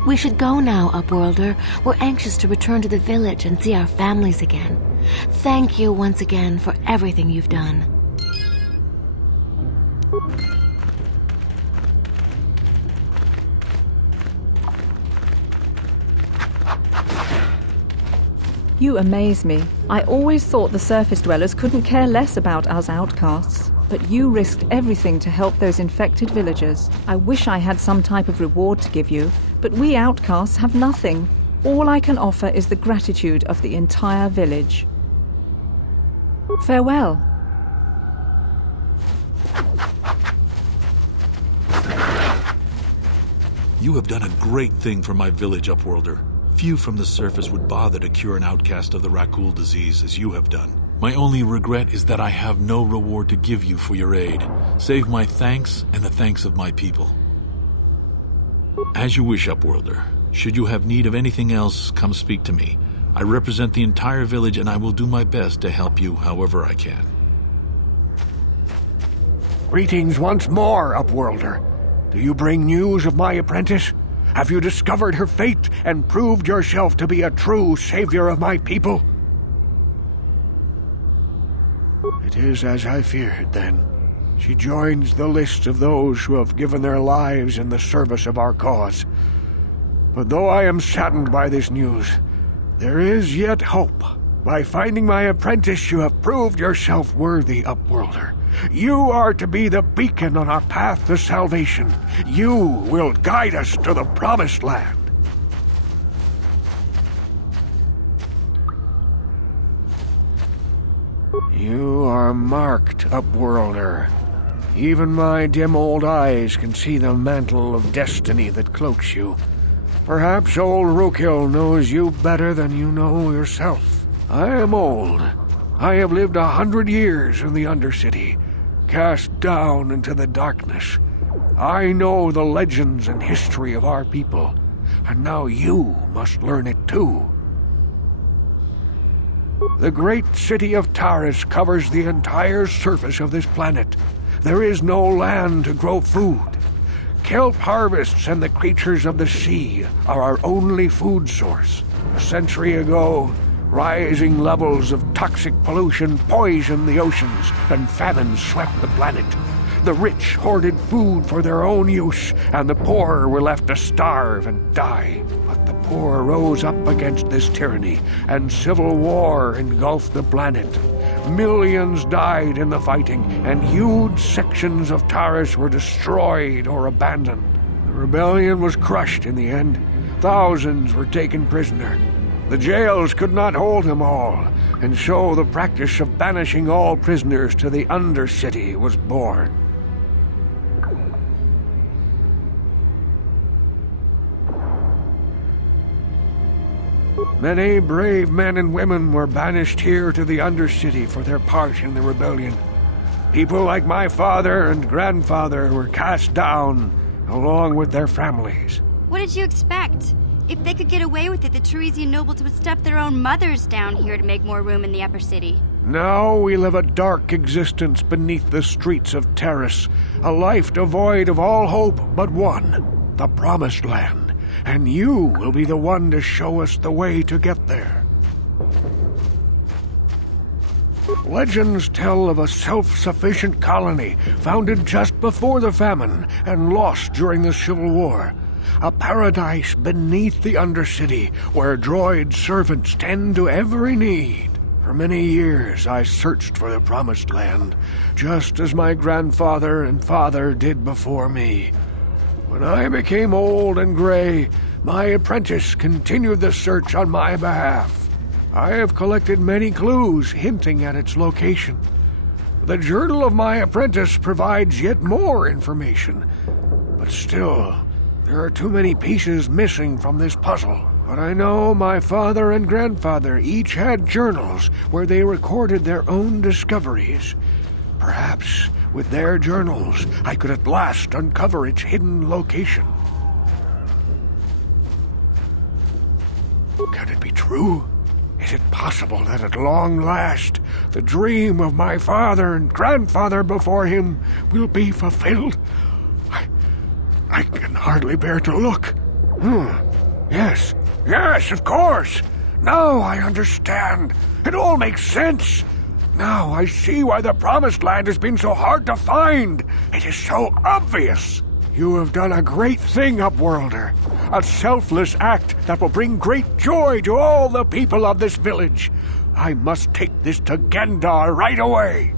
We should go now, Upworlder. We're anxious to return to the village and see our families again. Thank you once again for everything you've done. You amaze me. I always thought the surface dwellers couldn't care less about us outcasts. But you risked everything to help those infected villagers. I wish I had some type of reward to give you, but we outcasts have nothing. All I can offer is the gratitude of the entire village. Farewell. You have done a great thing for my village, Upworlder. Few from the surface would bother to cure an outcast of the rat ghoul disease as you have done. My only regret is that I have no reward to give you for your aid, save my thanks and the thanks of my people. As you wish, Upworlder. Should you have need of anything else, come speak to me. I represent the entire village and I will do my best to help you however I can. Greetings once more, Upworlder. Do you bring news of my apprentice? Have you discovered her fate and proved yourself to be a true savior of my people? It is as I feared, then. She joins the list of those who have given their lives in the service of our cause. But though I am saddened by this news, there is yet hope. By finding my apprentice, you have proved yourself worthy, Upworlder. You are to be the beacon on our path to salvation. You will guide us to the promised land. You are marked, Upworlder. Even my dim old eyes can see the mantle of destiny that cloaks you. Perhaps old Rookhill knows you better than you know yourself. I am old. I have lived 100 years in the Undercity, cast down into the darkness. I know the legends and history of our people, and now you must learn it too. The great city of Taris covers the entire surface of this planet. There is no land to grow food. Kelp harvests and the creatures of the sea are our only food source. A century ago, rising levels of toxic pollution poisoned the oceans, and famine swept the planet. The rich hoarded food for their own use, and the poor were left to starve and die. But the poor rose up against this tyranny, and civil war engulfed the planet. Millions died in the fighting, and huge sections of Taris were destroyed or abandoned. The rebellion was crushed in the end. Thousands were taken prisoner. The jails could not hold them all, and so the practice of banishing all prisoners to the Undercity was born. Many brave men and women were banished here to the Undercity for their part in the rebellion. People like my father and grandfather were cast down, along with their families. What did you expect? If they could get away with it, the Teresian nobles would step their own mothers down here to make more room in the upper city. Now we live a dark existence beneath the streets of Terrace, a life devoid of all hope but one, the Promised Land, and you will be the one to show us the way to get there. Legends tell of a self-sufficient colony founded just before the famine and lost during the Civil War. A paradise beneath the Undercity where droid servants tend to every need. For many years I searched for the Promised Land, just as my grandfather and father did before me. When I became old and gray, my apprentice continued the search on my behalf. I have collected many clues hinting at its location. The journal of my apprentice provides yet more information, but still, there are too many pieces missing from this puzzle. But I know my father and grandfather each had journals where they recorded their own discoveries. Perhaps with their journals, I could at last uncover its hidden location. Can it be true? Is it possible that at long last, the dream of my father and grandfather before him will be fulfilled? I can hardly bear to look. Yes, of course. Now I understand. It all makes sense. Now I see why the Promised Land has been so hard to find. It is so obvious. You have done a great thing, Upworlder. A selfless act that will bring great joy to all the people of this village. I must take this to Gendar right away.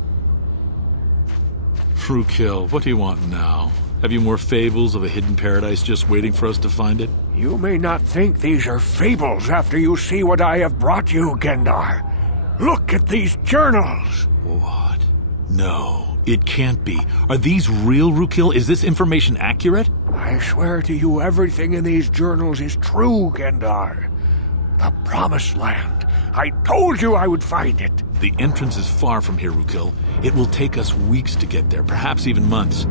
Rookil, what do you want now? Have you more fables of a hidden paradise just waiting for us to find it? You may not think these are fables after you see what I have brought you, Gendar. Look at these journals. What? No, it can't be. Are these real, Rookil? Is this information accurate? I swear to you everything in these journals is true, Gendar. The Promised Land. I told you I would find it. The entrance is far from here, Rookil. It will take us weeks to get there, perhaps even months.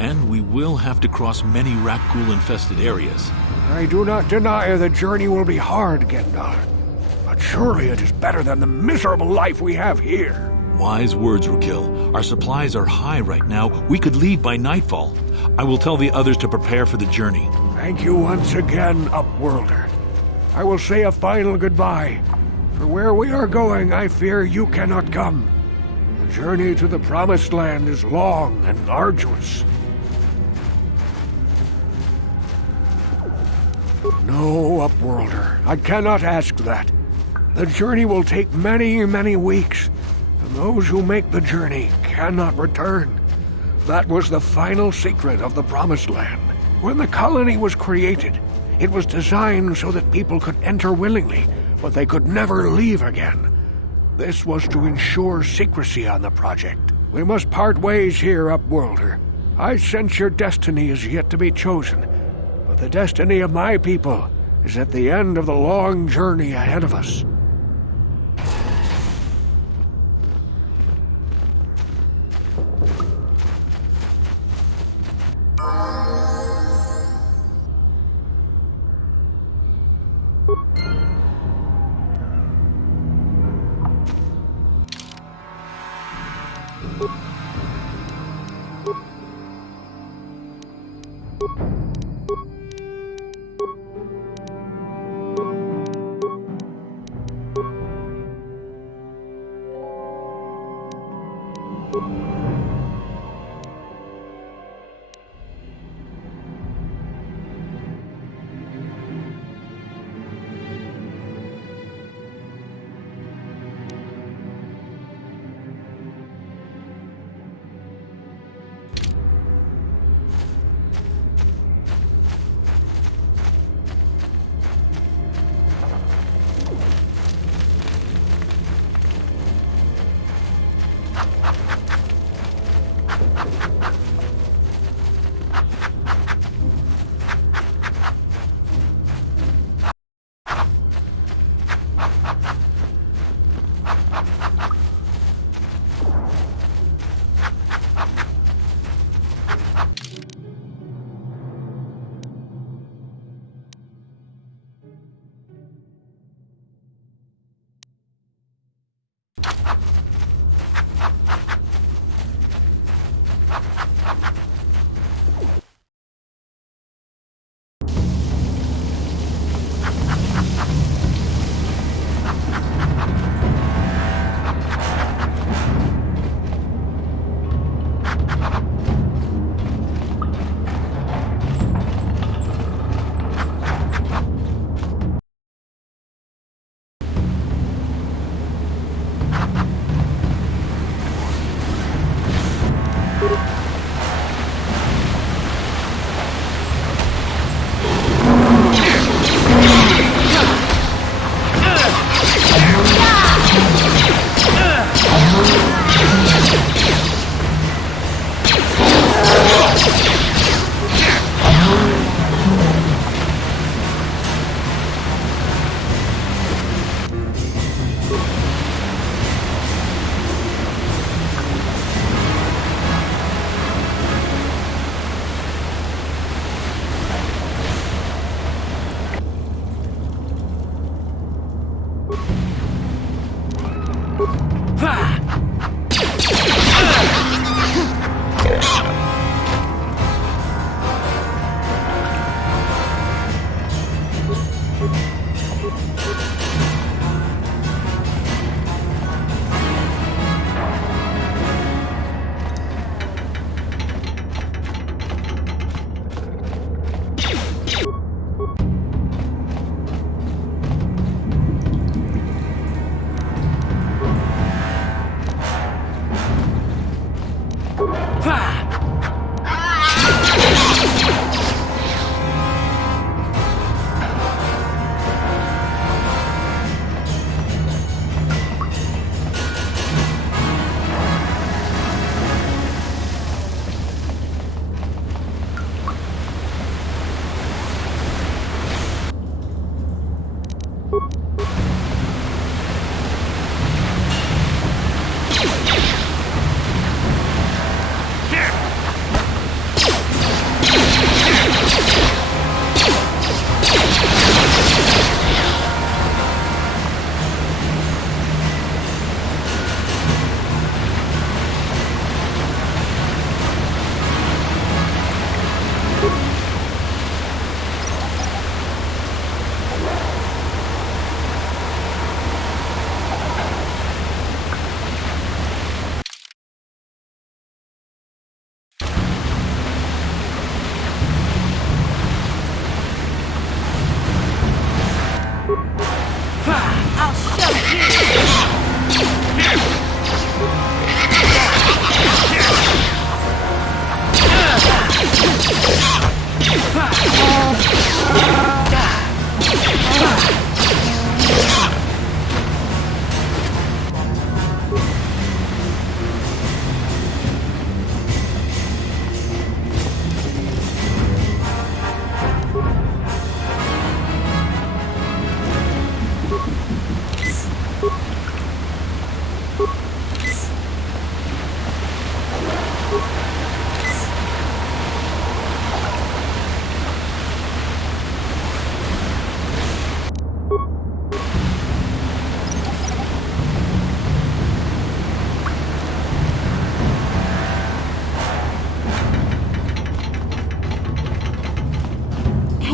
And we will have to cross many Rakghoul-infested areas. I do not deny the journey will be hard, Gendar. But surely it is better than the miserable life we have here. Wise words, Rookil. Our supplies are high right now. We could leave by nightfall. I will tell the others to prepare for the journey. Thank you once again, Upworlder. I will say a final goodbye. For where we are going, I fear you cannot come. The journey to the Promised Land is long and arduous. No, Upworlder, I cannot ask that. The journey will take many, many weeks, and those who make the journey cannot return. That was the final secret of the Promised Land. When the colony was created, it was designed so that people could enter willingly, but they could never leave again. This was to ensure secrecy on the project. We must part ways here, Upworlder. I sense your destiny is yet to be chosen. The destiny of my people is at the end of the long journey ahead of us.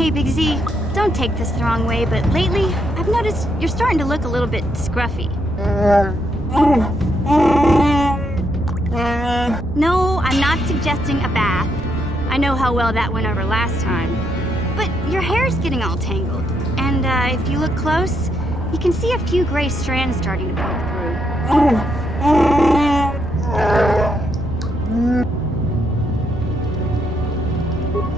Hey, Big Z, don't take this the wrong way, but lately, I've noticed you're starting to look a little bit scruffy. No, I'm not suggesting a bath. I know how well that went over last time. But your hair's getting all tangled. And if you look close, you can see a few gray strands starting to poke through.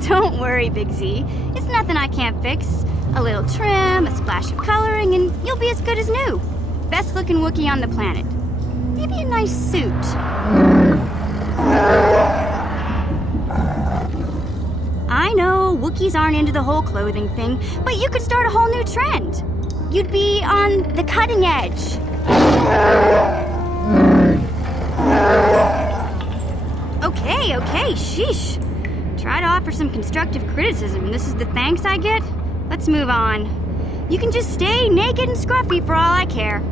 Don't worry, Big Z. It's nothing I can't fix. A little trim, a splash of coloring, and you'll be as good as new. Best looking Wookiee on the planet. Maybe a nice suit. I know, Wookiees aren't into the whole clothing thing, but you could start a whole new trend. You'd be on the cutting edge. Okay, sheesh. Try to offer some constructive criticism, and this is the thanks I get? Let's move on. You can just stay naked and scruffy for all I care.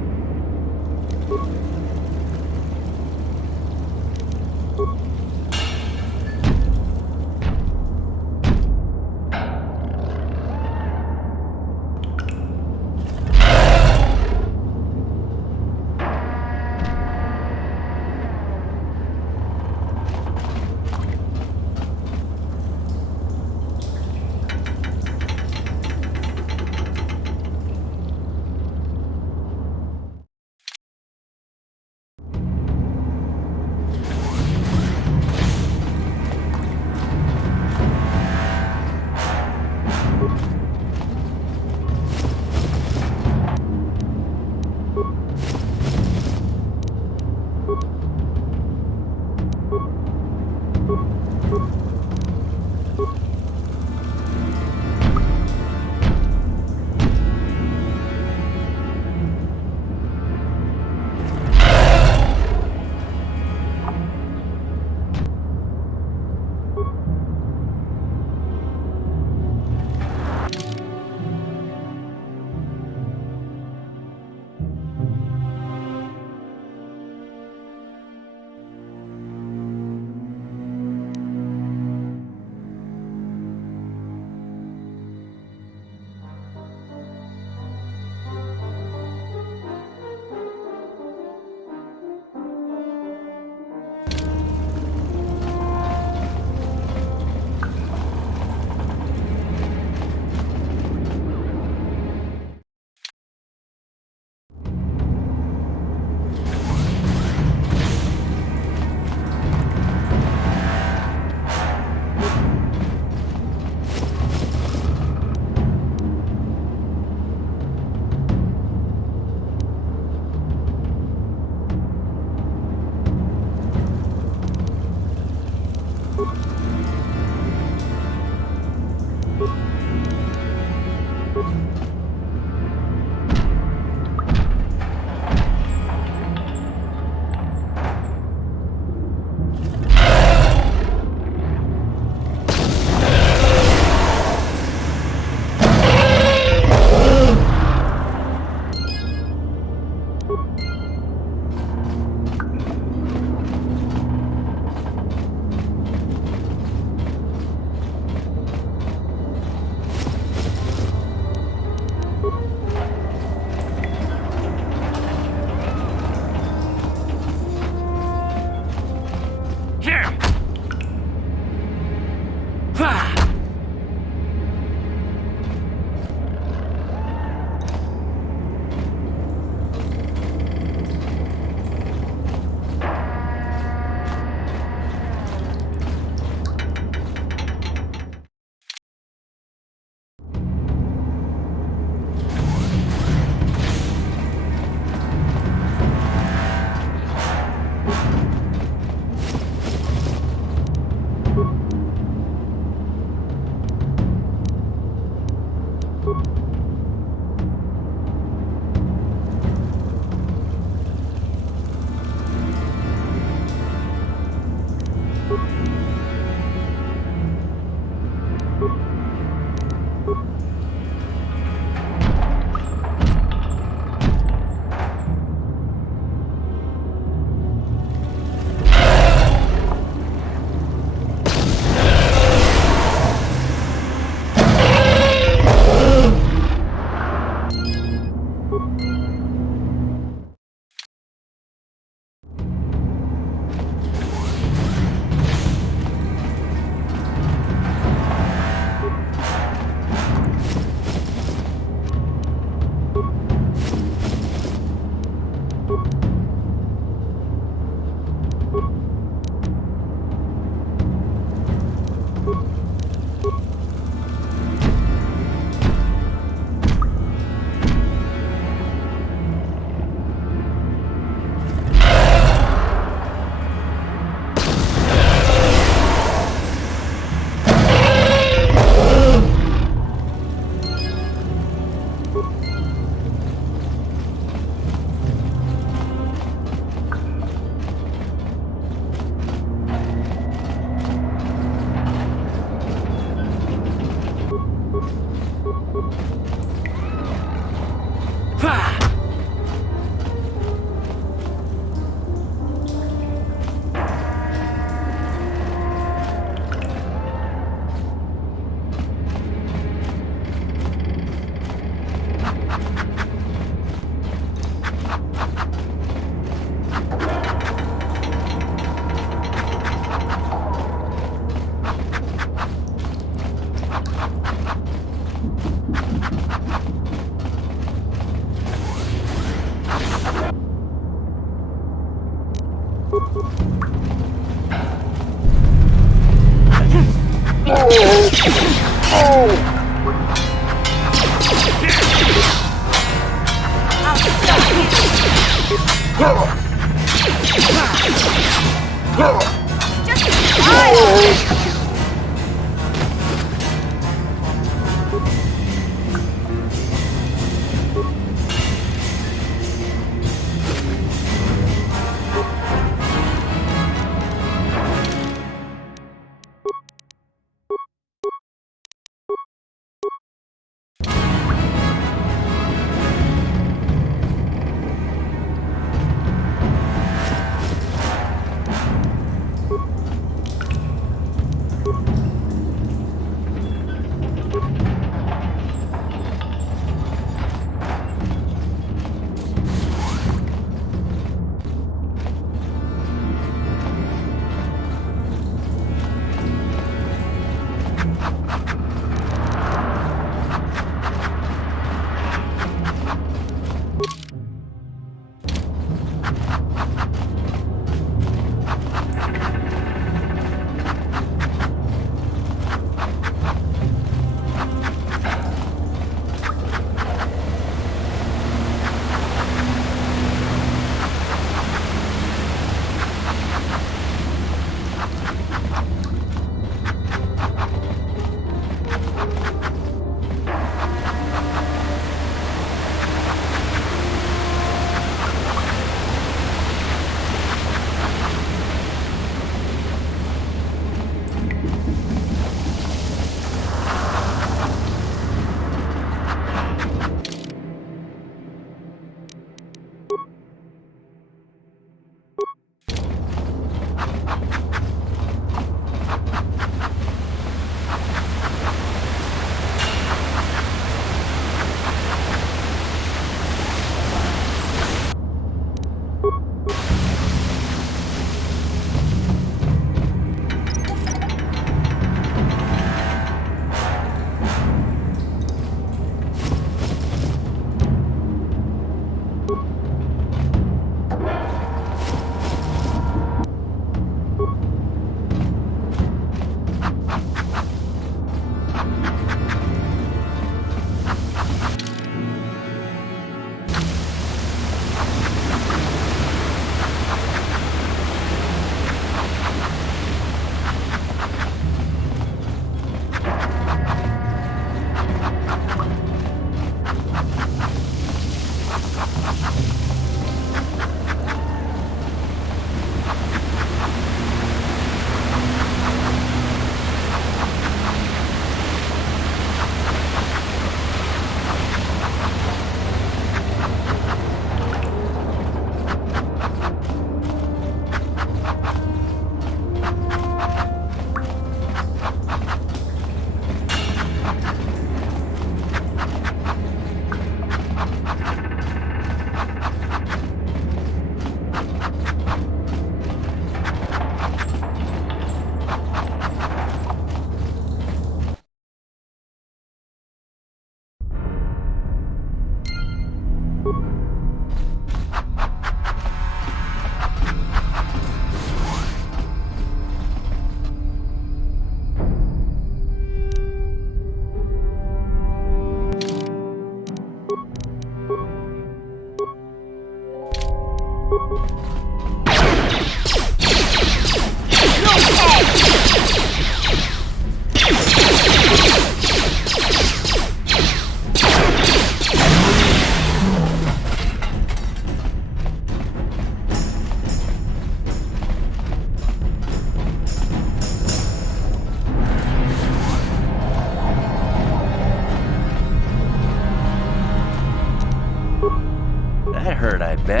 That hurt, I bet.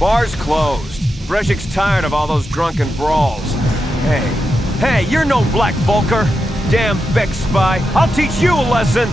Bar's closed. Brezhik's tired of all those drunken brawls. Hey, you're no Black Vulker. Damn Beck spy. I'll teach you a lesson.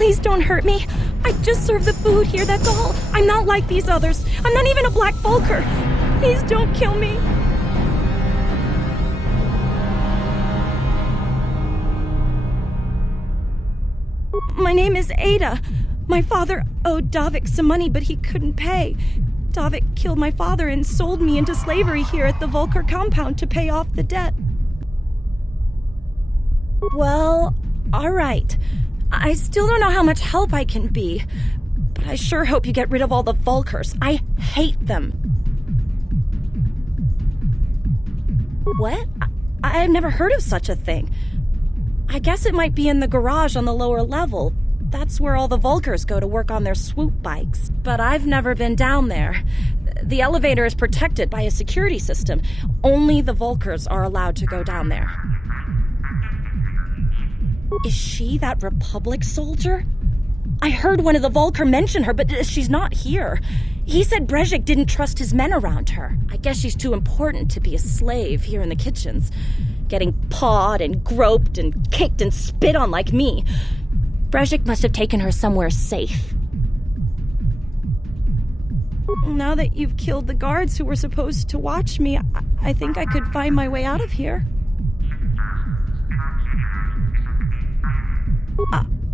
Please don't hurt me. I just serve the food here, that's all. I'm not like these others. I'm not even a Black Vulker. Please don't kill me. My name is Ada. My father owed Davik some money, but he couldn't pay. Davik killed my father and sold me into slavery here at the Vulker compound to pay off the debt. Well, all right. I still don't know how much help I can be, but I sure hope you get rid of all the Vulkers. I hate them. What? I've never heard of such a thing. I guess it might be in the garage on the lower level. That's where all the Vulkers go to work on their swoop bikes. But I've never been down there. The elevator is protected by a security system. Only the Vulkers are allowed to go down there. Is she that Republic soldier? I heard one of the Vulker mention her, but she's not here. He said Brezhik didn't trust his men around her. I guess she's too important to be a slave here in the kitchens, getting pawed and groped and kicked and spit on like me. Brezhik must have taken her somewhere safe. Now that you've killed the guards who were supposed to watch me, I think I could find my way out of here.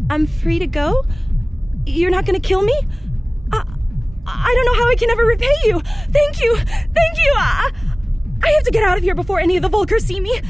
I'm free to go? You're not gonna kill me? I don't know how I can ever repay you. Thank you. Thank you. I have to get out of here before any of the Vulkers see me.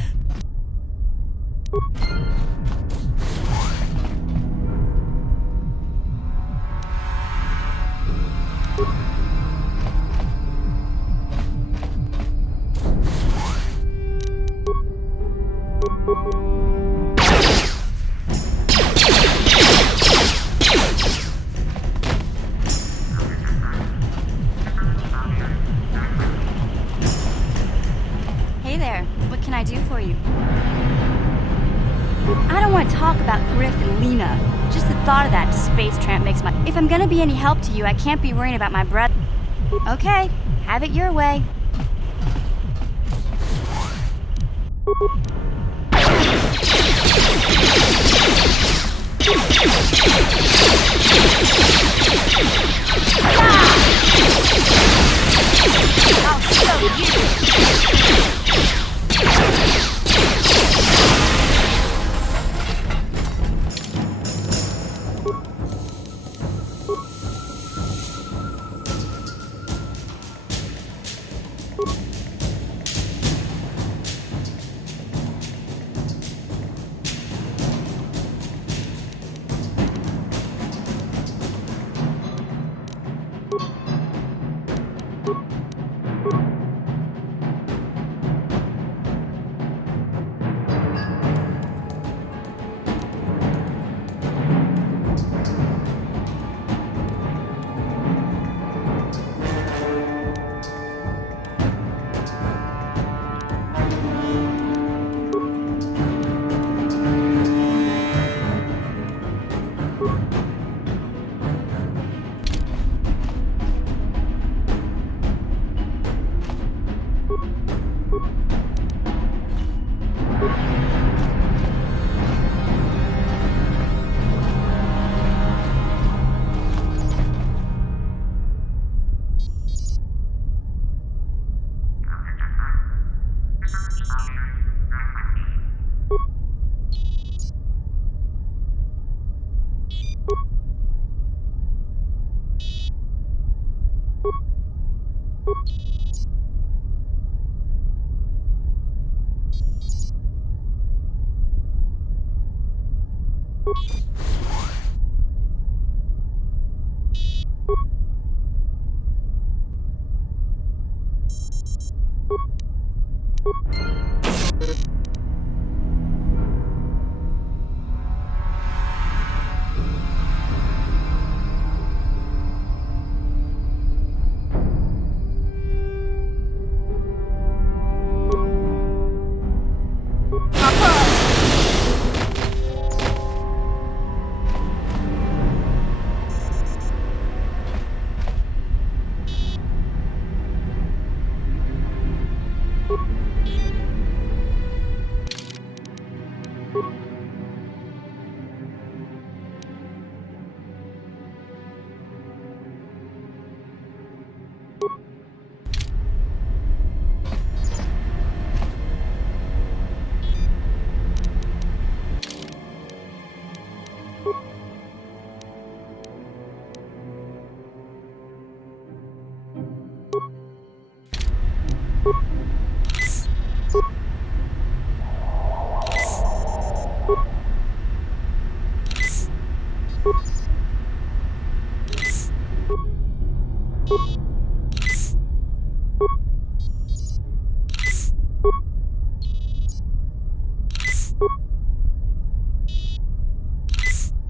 Hey there, what can I do for you? I don't want to talk about Griff and Lena. Just the thought of that space tramp makes my... If I'm gonna be any help to you, I can't be worrying about my brother. Okay, have it your way. I'll show you!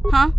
Huh?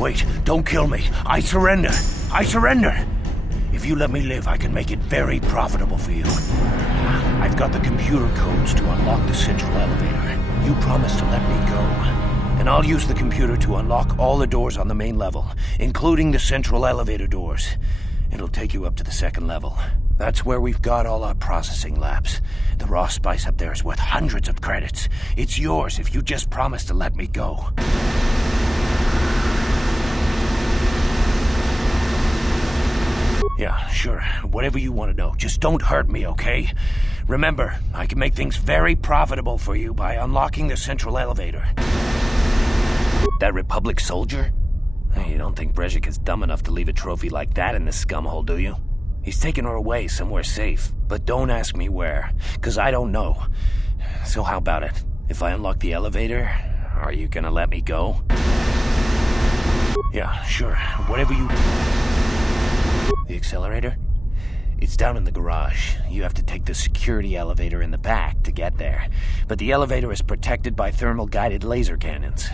Wait, don't kill me. I surrender. I surrender. If you let me live, I can make it very profitable for you. I've got the computer codes to unlock the central elevator. You promised to let me go. And I'll use the computer to unlock all the doors on the main level, including the central elevator doors. It'll take you up to the second level. That's where we've got all our processing labs. The raw spice up there is worth hundreds of credits. It's yours if you just promise to let me go. Yeah, sure. Whatever you want to know. Just don't hurt me, okay? Remember, I can make things very profitable for you by unlocking the central elevator. That Republic soldier? You don't think Brezhik is dumb enough to leave a trophy like that in the scumhole, do you? He's taken her away somewhere safe. But don't ask me where, because I don't know. So how about it? If I unlock the elevator, are you gonna let me go? Yeah, sure. Whatever you... The accelerator? It's down in the garage. You have to take the security elevator in the back to get there. But the elevator is protected by thermal-guided laser cannons.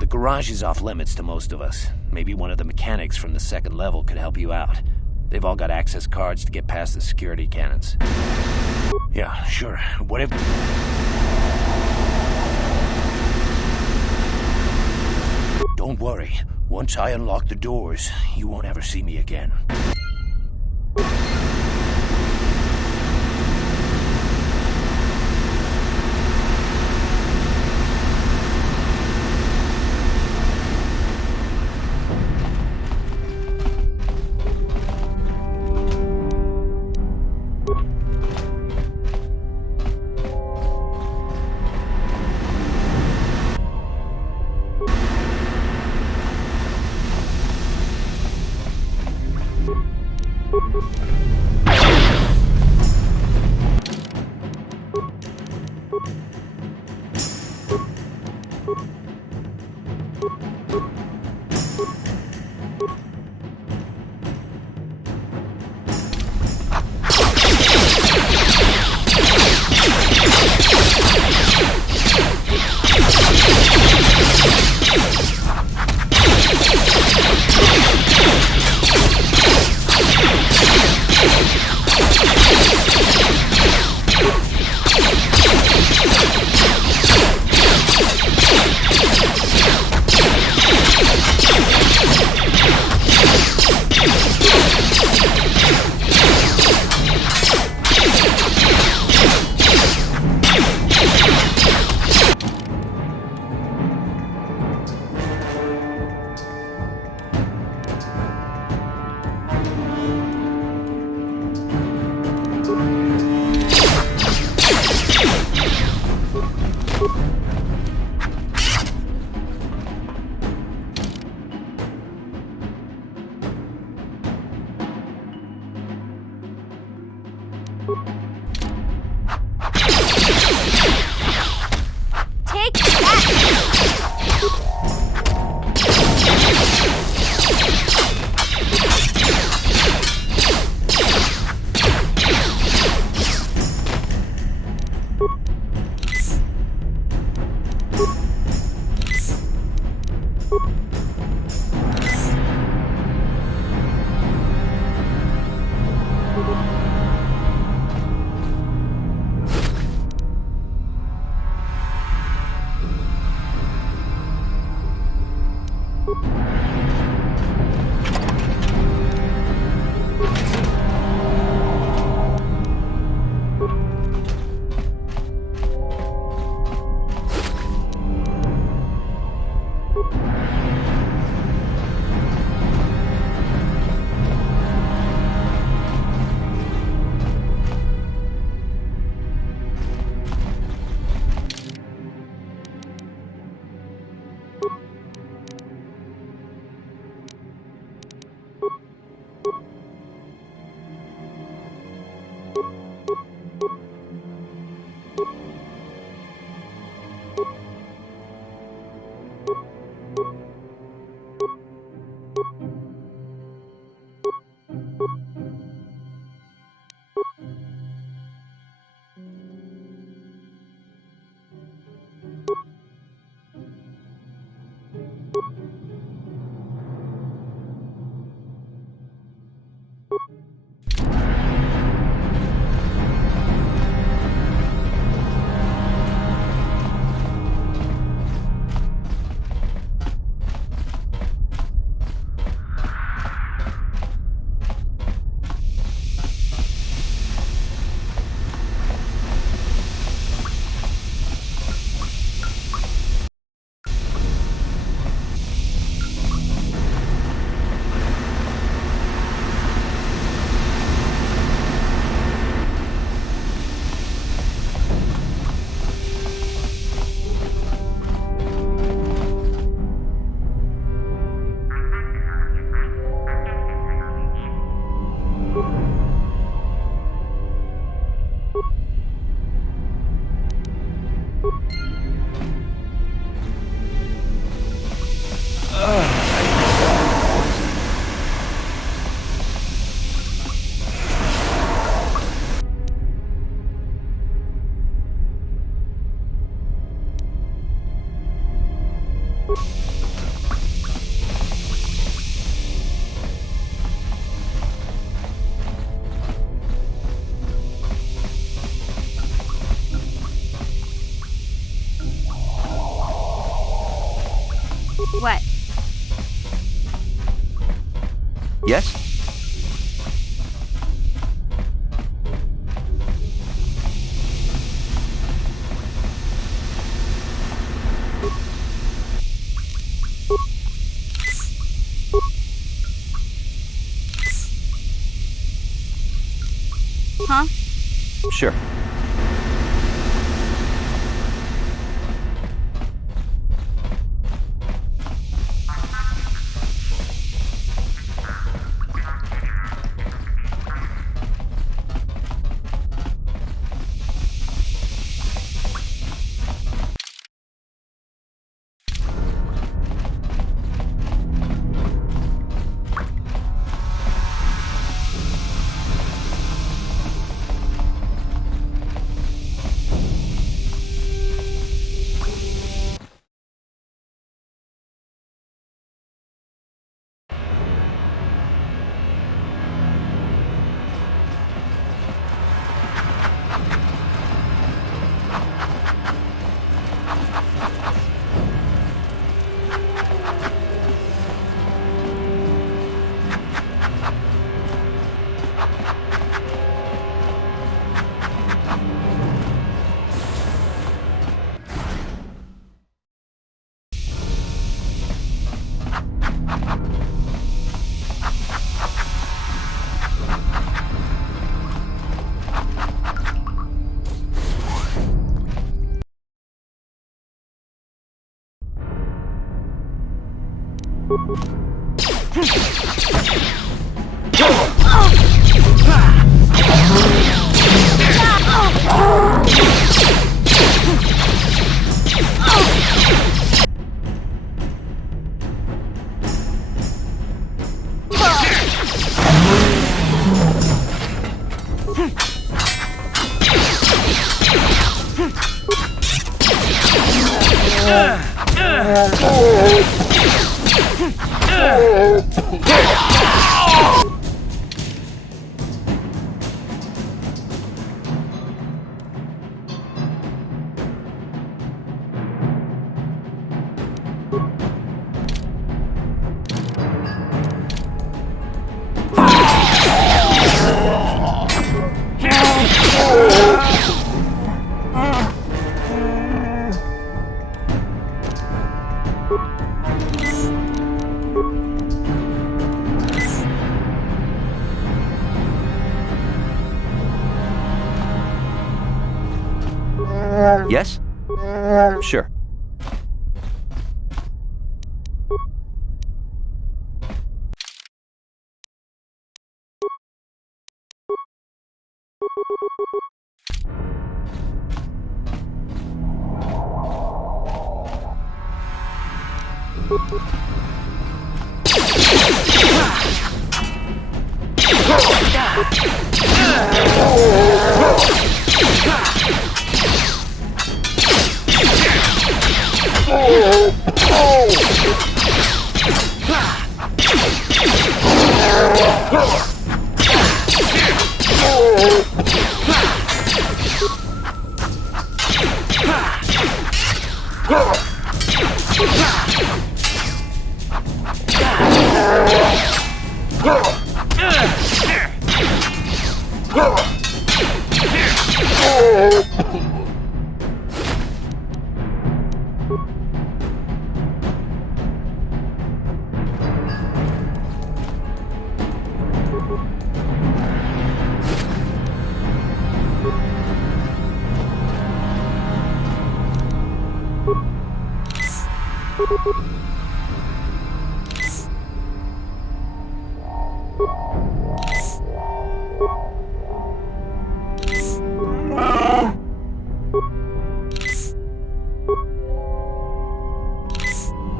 The garage is off-limits to most of us. Maybe one of the mechanics from the second level could help you out. They've all got access cards to get past the security cannons. Yeah, sure. Whatever... Don't worry. Once I unlock the doors, you won't ever see me again. What? Yes? Huh? Sure. Yes? Sure.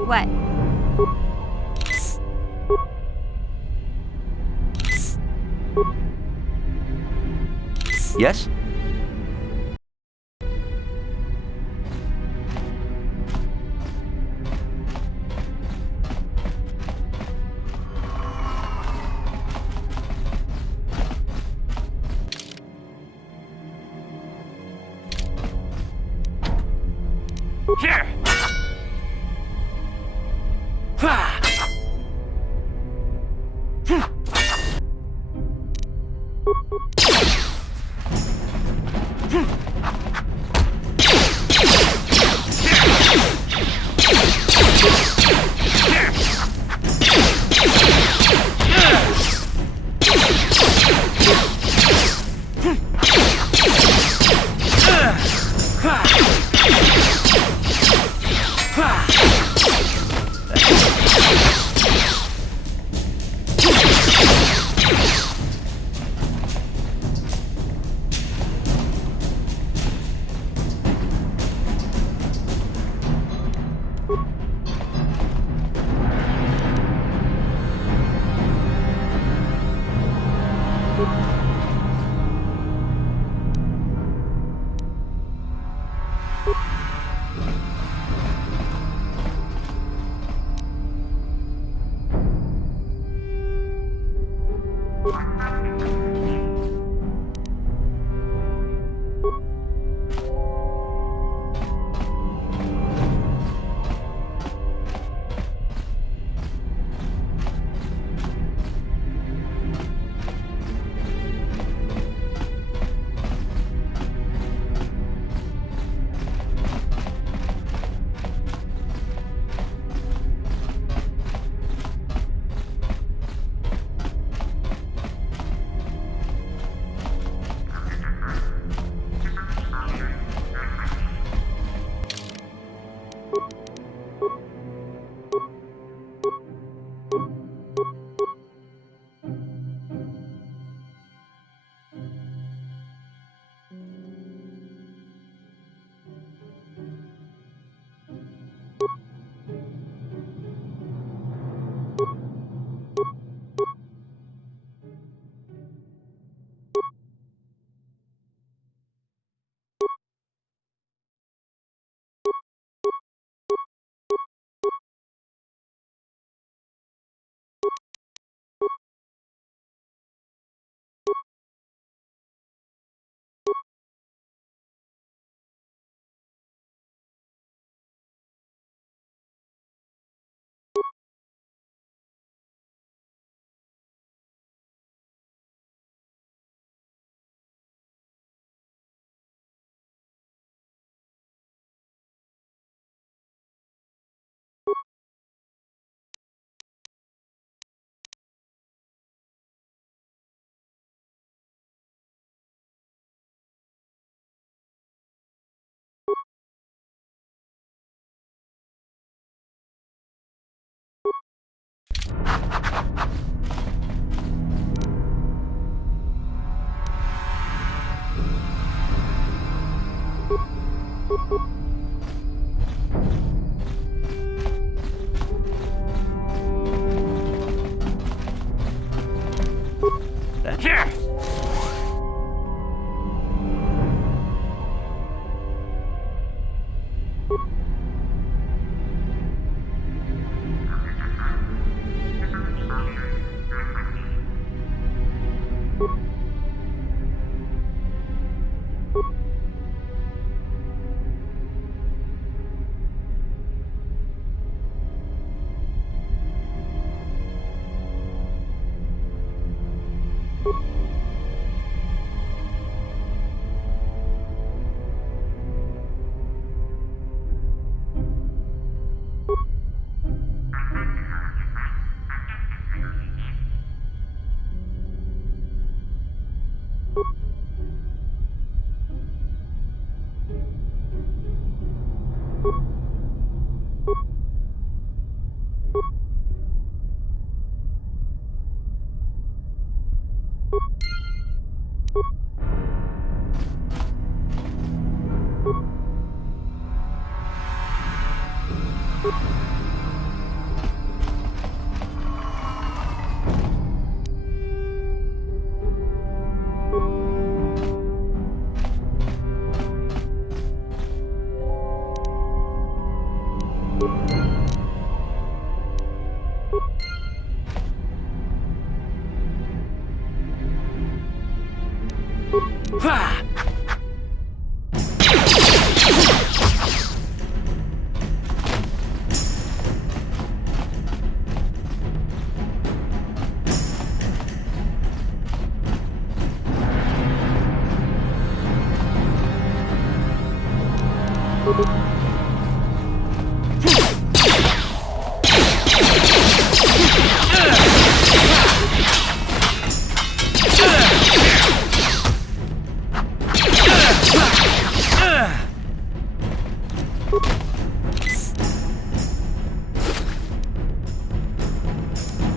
What? Yes? Here!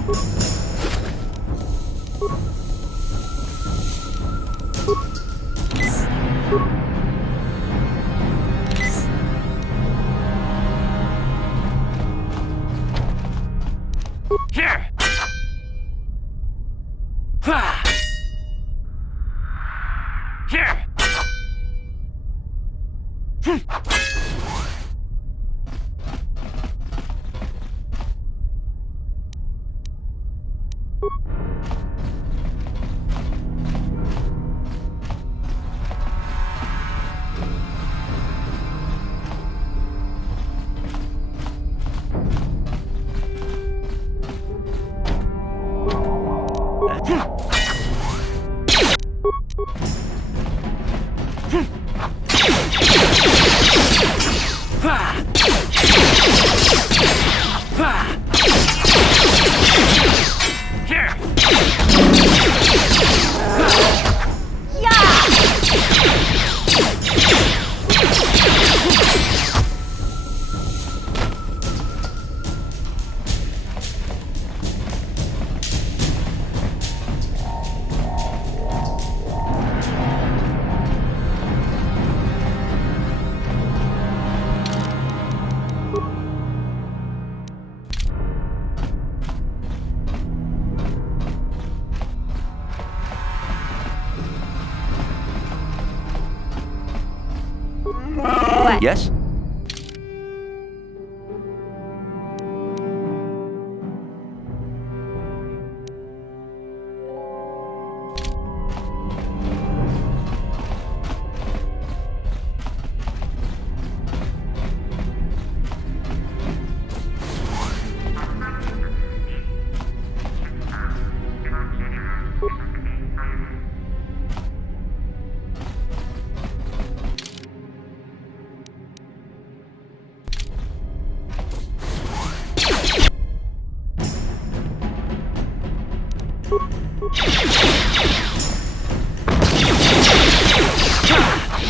Here! Ha! Here! Yes?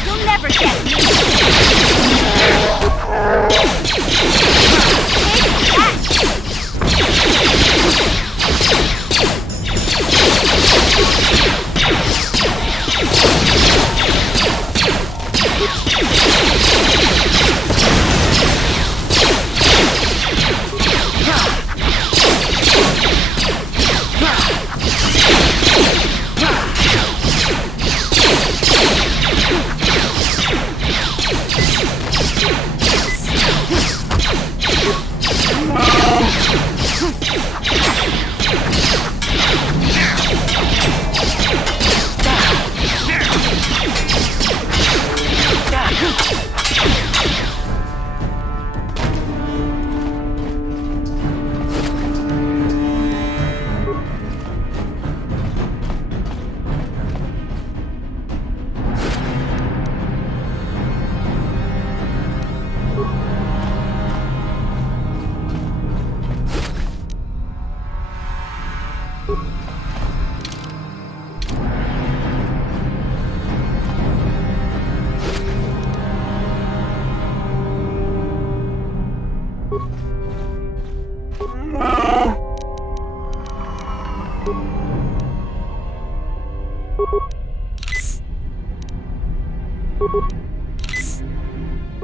You'll never get me!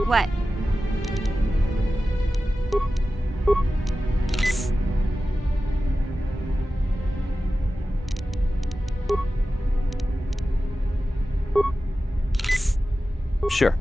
What? Sure.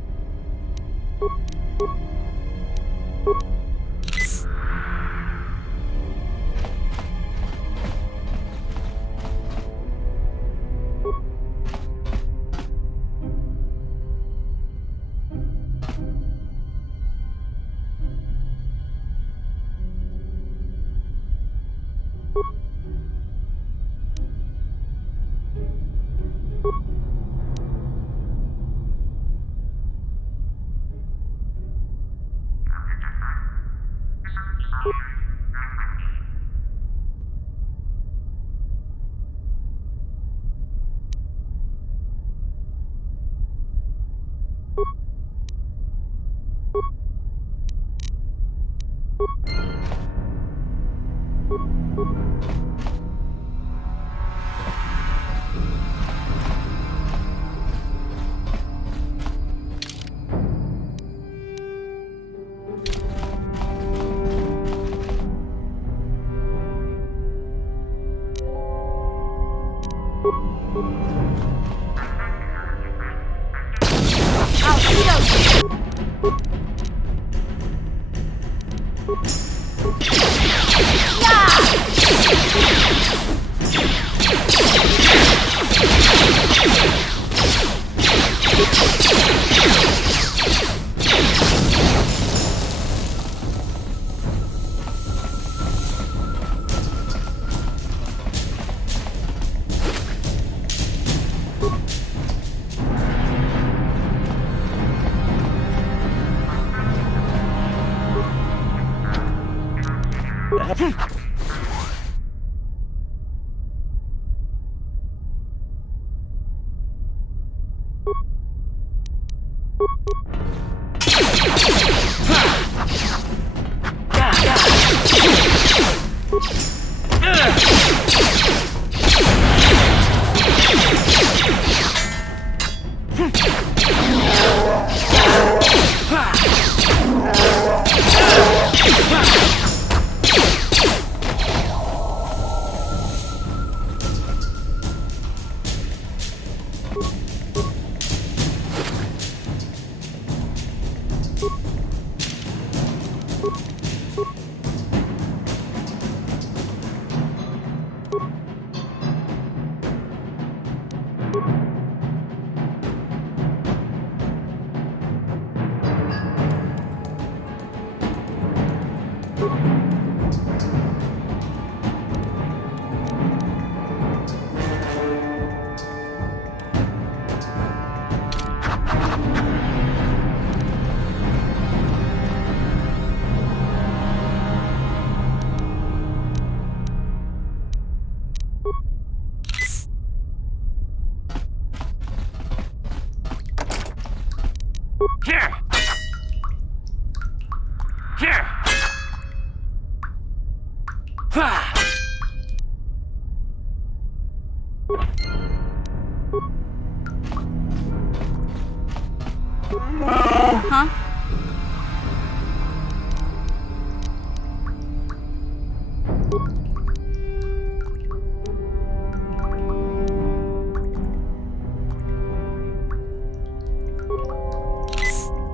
Huh?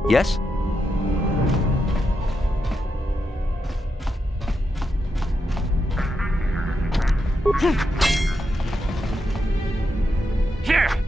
Yes? Here! Here!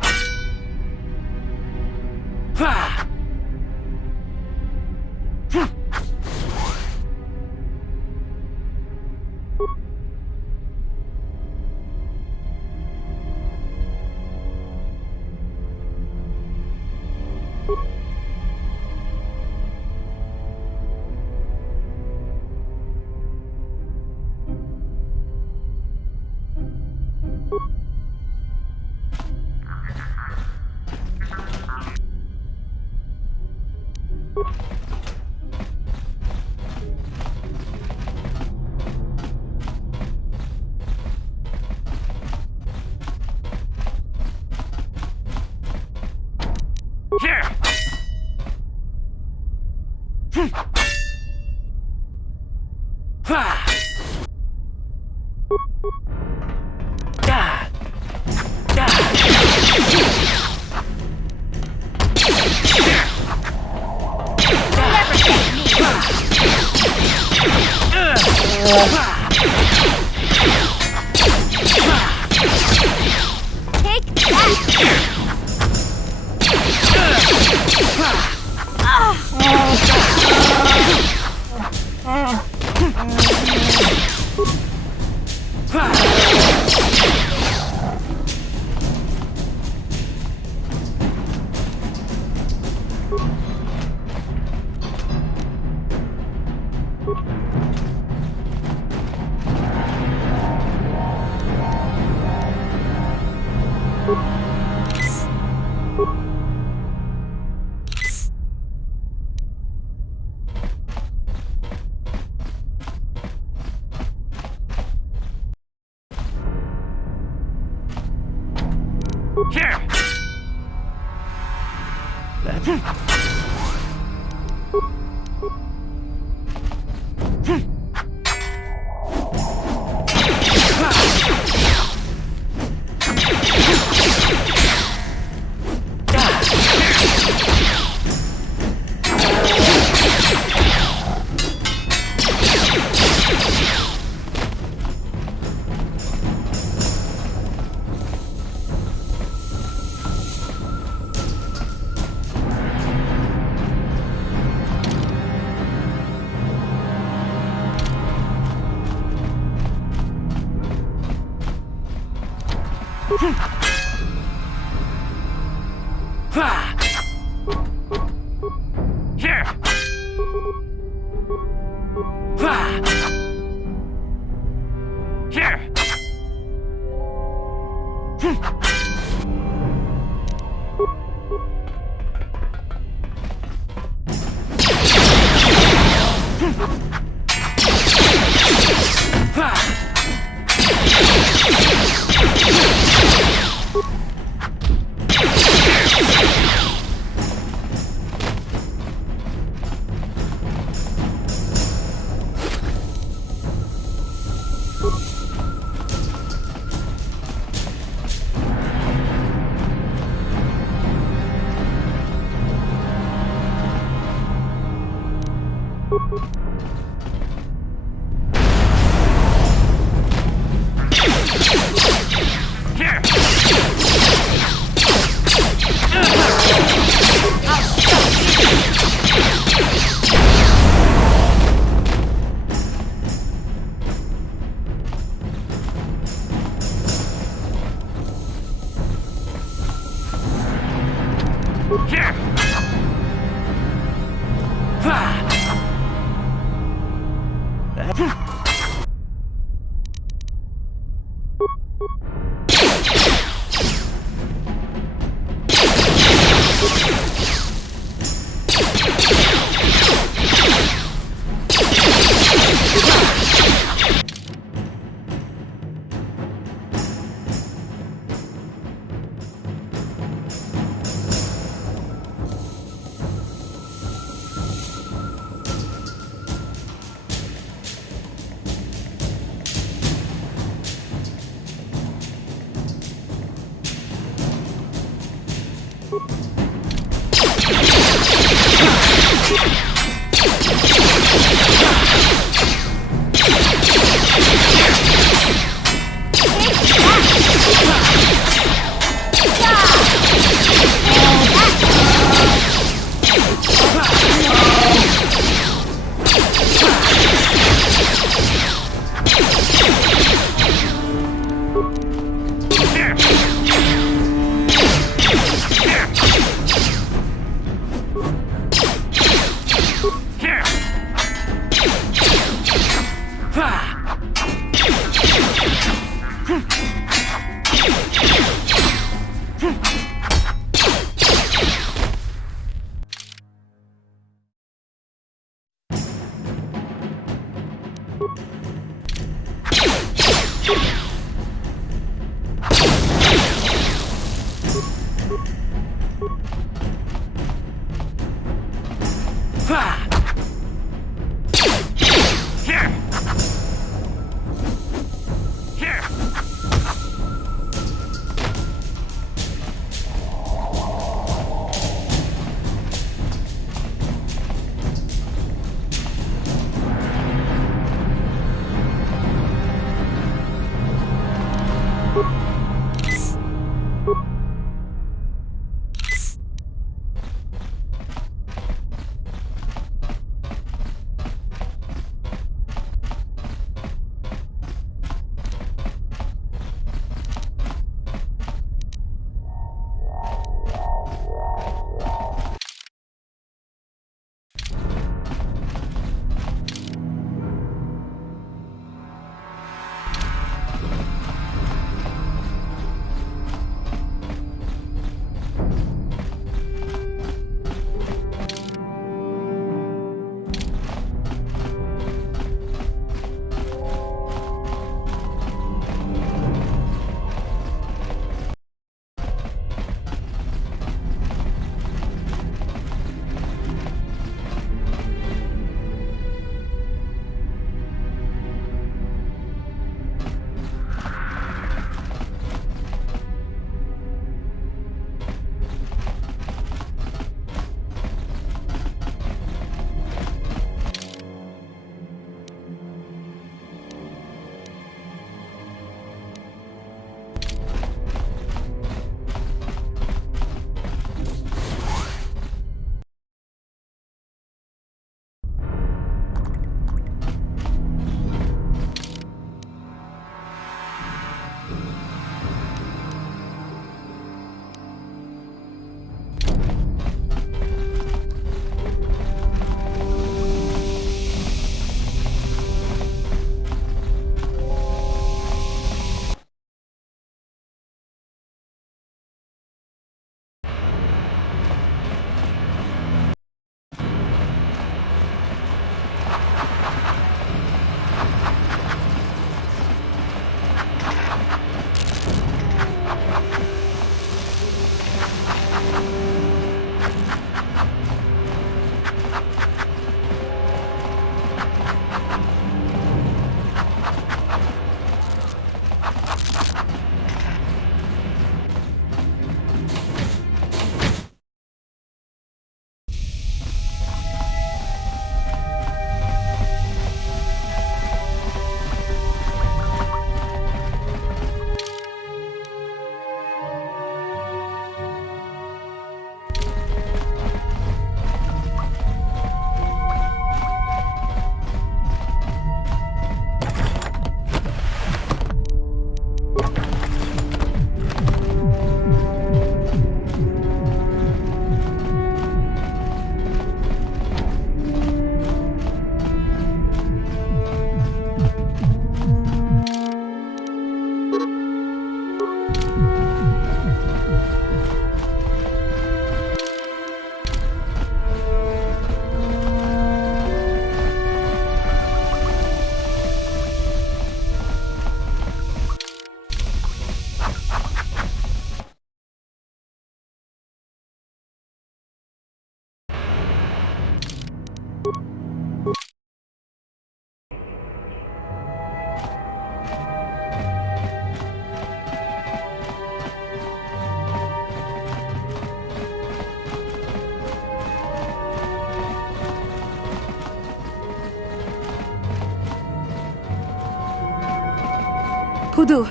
Hudu.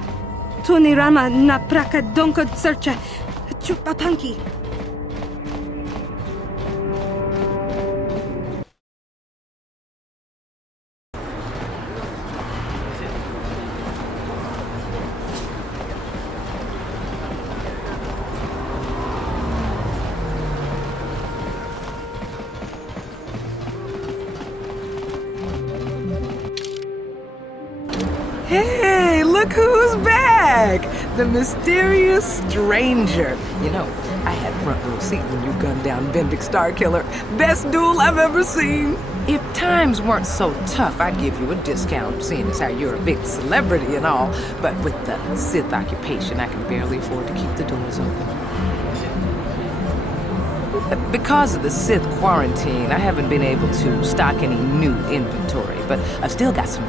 Tunirama na praka donko searcha. Chupapanki. Hey, look who's back! The mysterious stranger. You know, I had front row seat when you gunned down Bendick Starkiller. Best duel I've ever seen. If times weren't so tough, I'd give you a discount, seeing as how you're a big celebrity and all. But with the Sith occupation, I can barely afford to keep the doors open. Because of the Sith quarantine, I haven't been able to stock any new inventory, but I've still got some.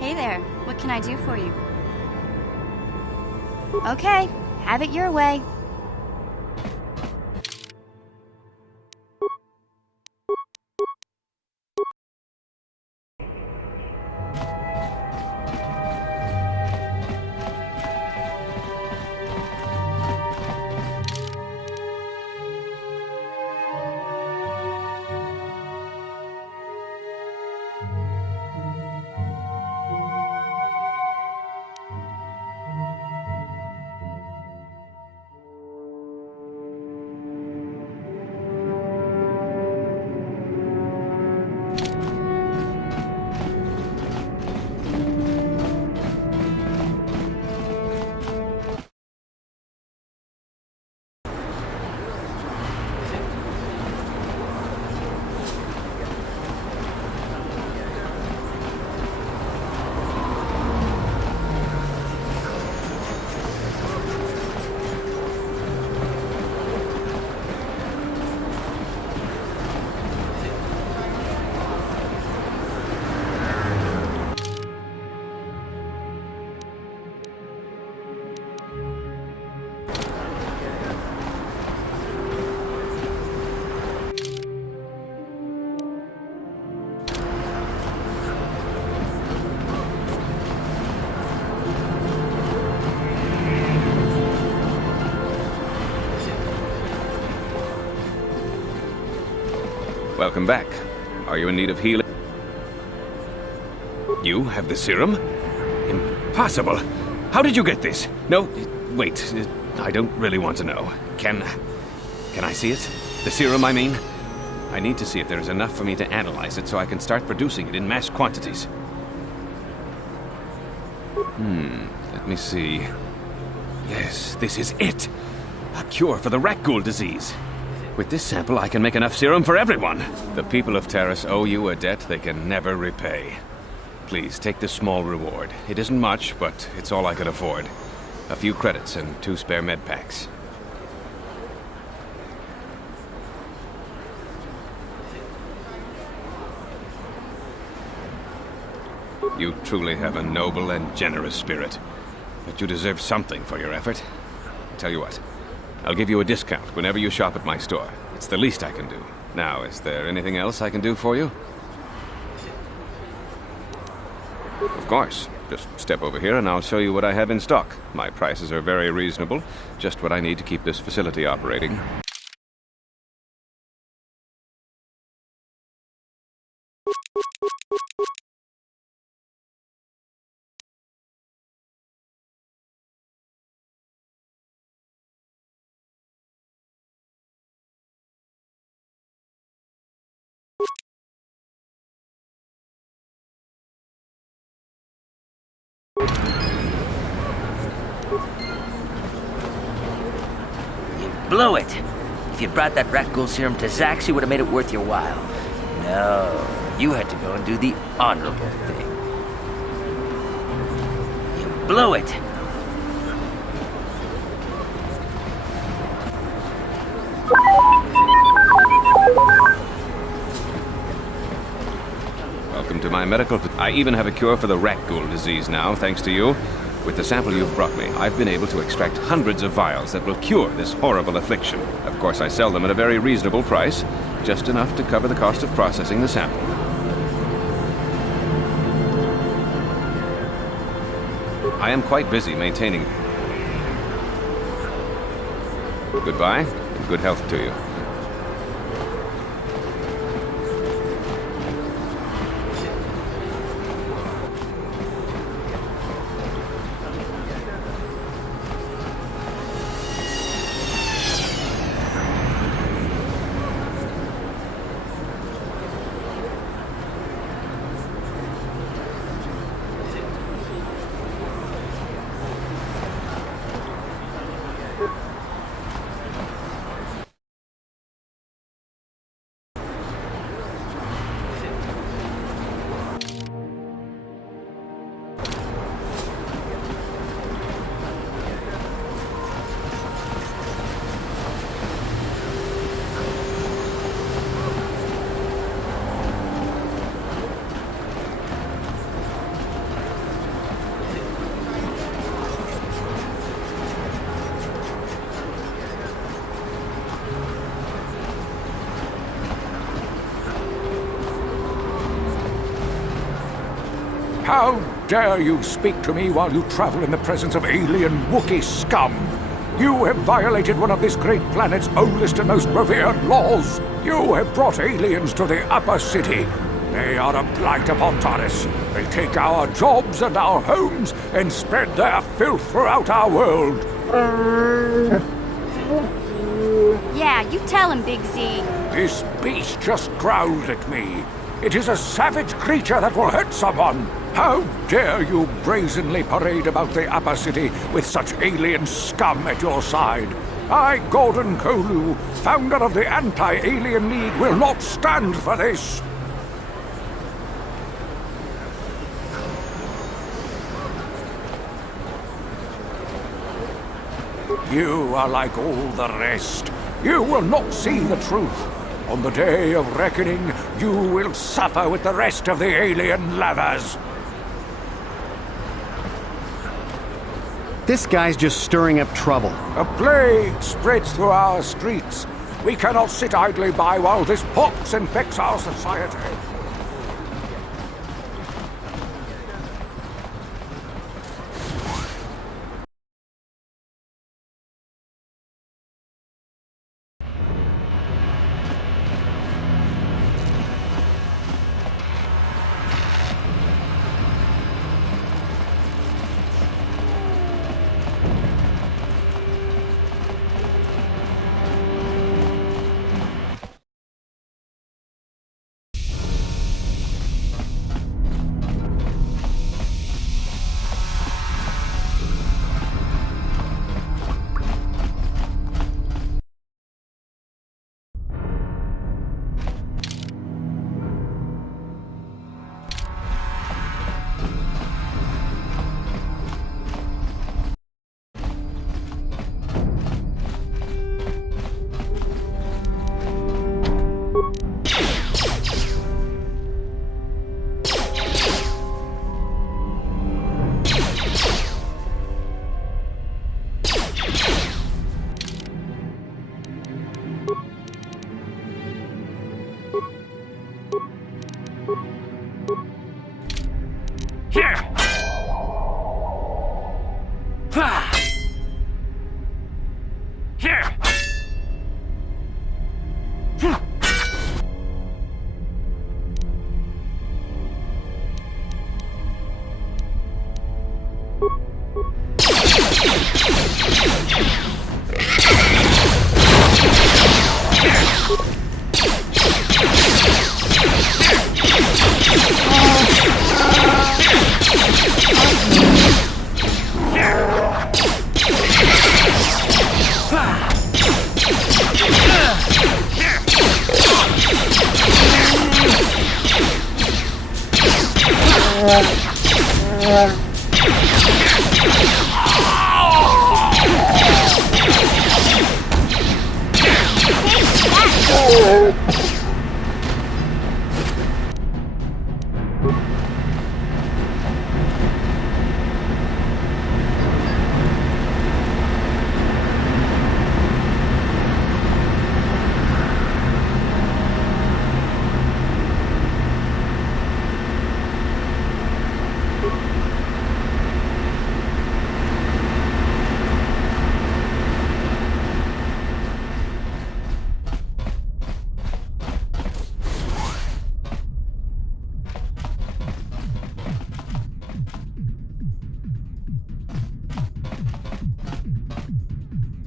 Hey there, what can I do for you? Okay, have it your way. Welcome back. Are you in need of healing? You have the serum? Impossible! How did you get this? No, wait. I don't really want to know. Can I see it? The serum, I mean? I need to see if there is enough for me to analyze it so I can start producing it in mass quantities. Let me see. Yes, this is it! A cure for the rat ghoul disease. With this sample, I can make enough serum for everyone. The people of Terrace owe you a debt they can never repay. Please, take this small reward. It isn't much, but it's all I could afford. A few credits and 2 spare med packs. You truly have a noble and generous spirit. But you deserve something for your effort. Tell you what, I'll give you a discount whenever you shop at my store. It's the least I can do. Now, is there anything else I can do for you? Of course. Just step over here and I'll show you what I have in stock. My prices are very reasonable. Just what I need to keep this facility operating. You blew it. If you'd brought that rat ghoul serum to Zax, you would have made it worth your while. No, you had to go and do the honorable thing. You blew it. Welcome to my medical... I even have a cure for the rat ghoul disease now, thanks to you. With the sample you've brought me, I've been able to extract hundreds of vials that will cure this horrible affliction. Of course, I sell them at a very reasonable price, just enough to cover the cost of processing the sample. I am quite busy maintaining... Goodbye, and good health to you. How dare you speak to me while you travel in the presence of alien Wookiee scum? You have violated one of this great planet's oldest and most revered laws. You have brought aliens to the upper city. They are a blight upon Taris. They take our jobs and our homes and spread their filth throughout our world. Yeah, you tell him, Big Z. This beast just growled at me. It is a savage creature that will hurt someone. How dare you brazenly parade about the upper city with such alien scum at your side? I, Gordon Kolu, founder of the Anti-Alien League, will not stand for this. You are like all the rest. You will not see the truth. On the day of reckoning, you will suffer with the rest of the alien lovers. This guy's just stirring up trouble. A plague spreads through our streets. We cannot sit idly by while this pox infects our society.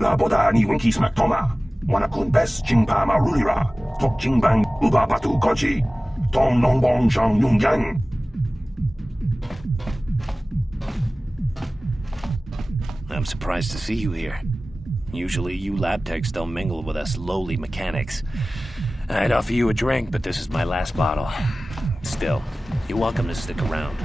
나보다 니운 기스막토마 와나군 베스 징파마 루리라 톡징방 우바바두 거지 동농봉성 융양. I'm surprised to see you here. Usually you lab techs don't mingle with us lowly mechanics. I'd offer you a drink, but this is my last bottle. Still, you're welcome to stick around.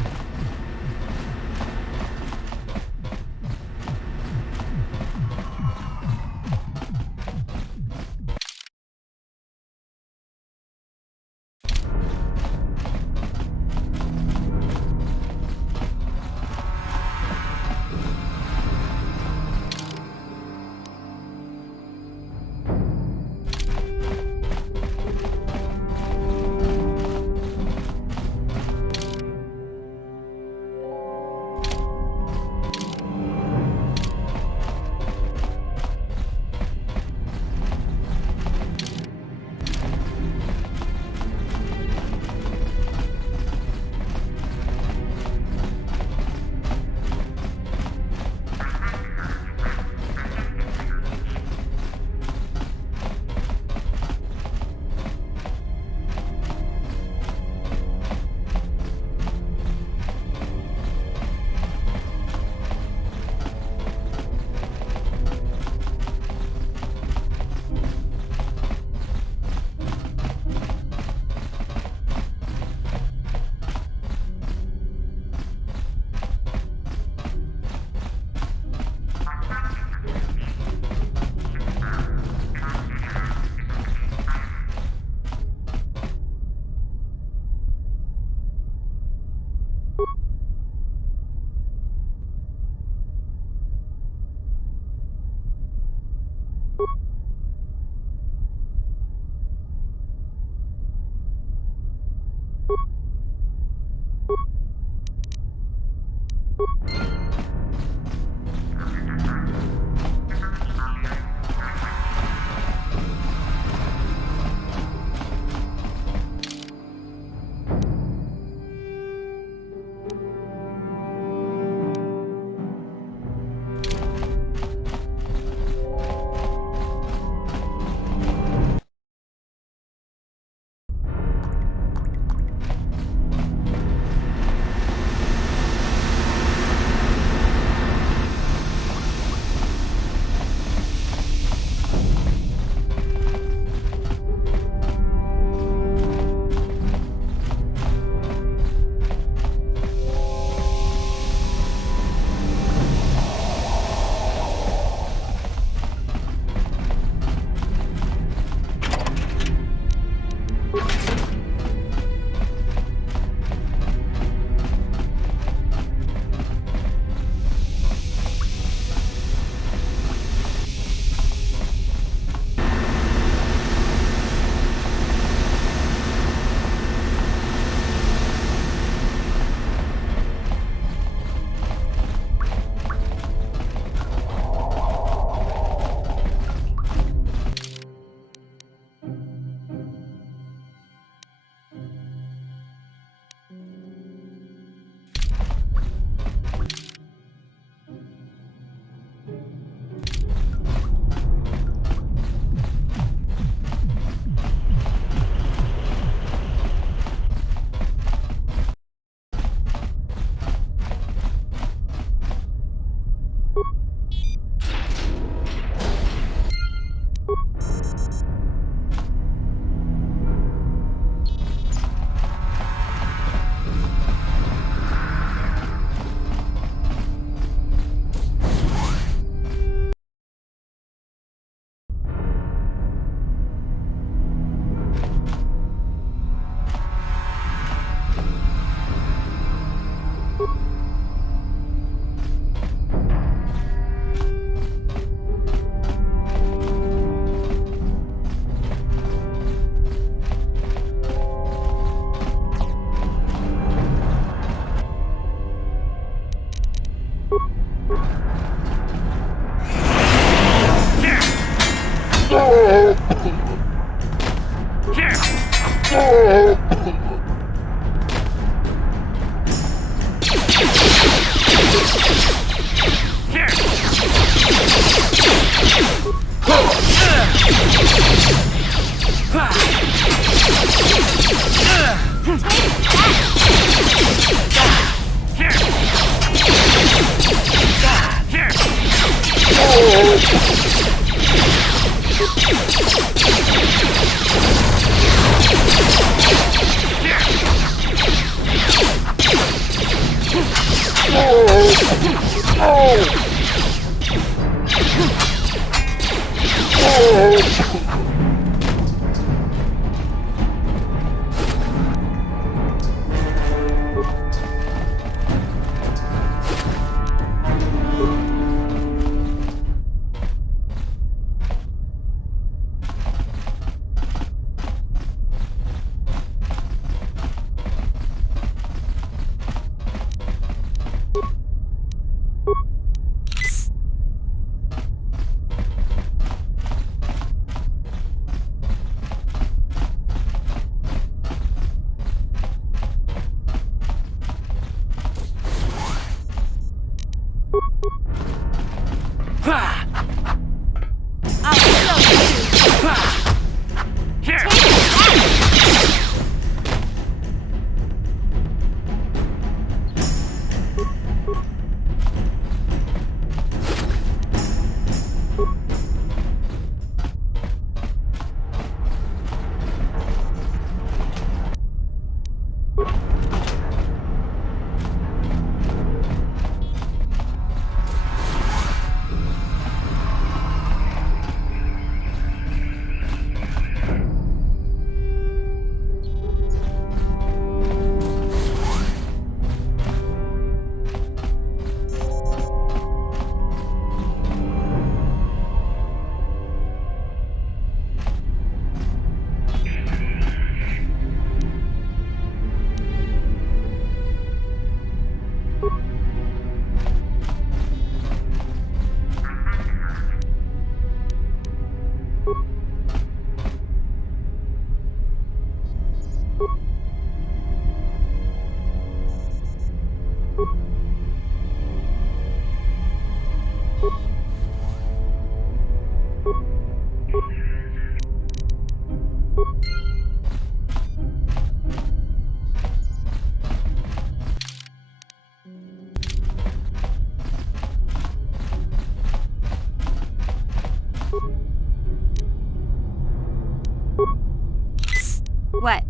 What?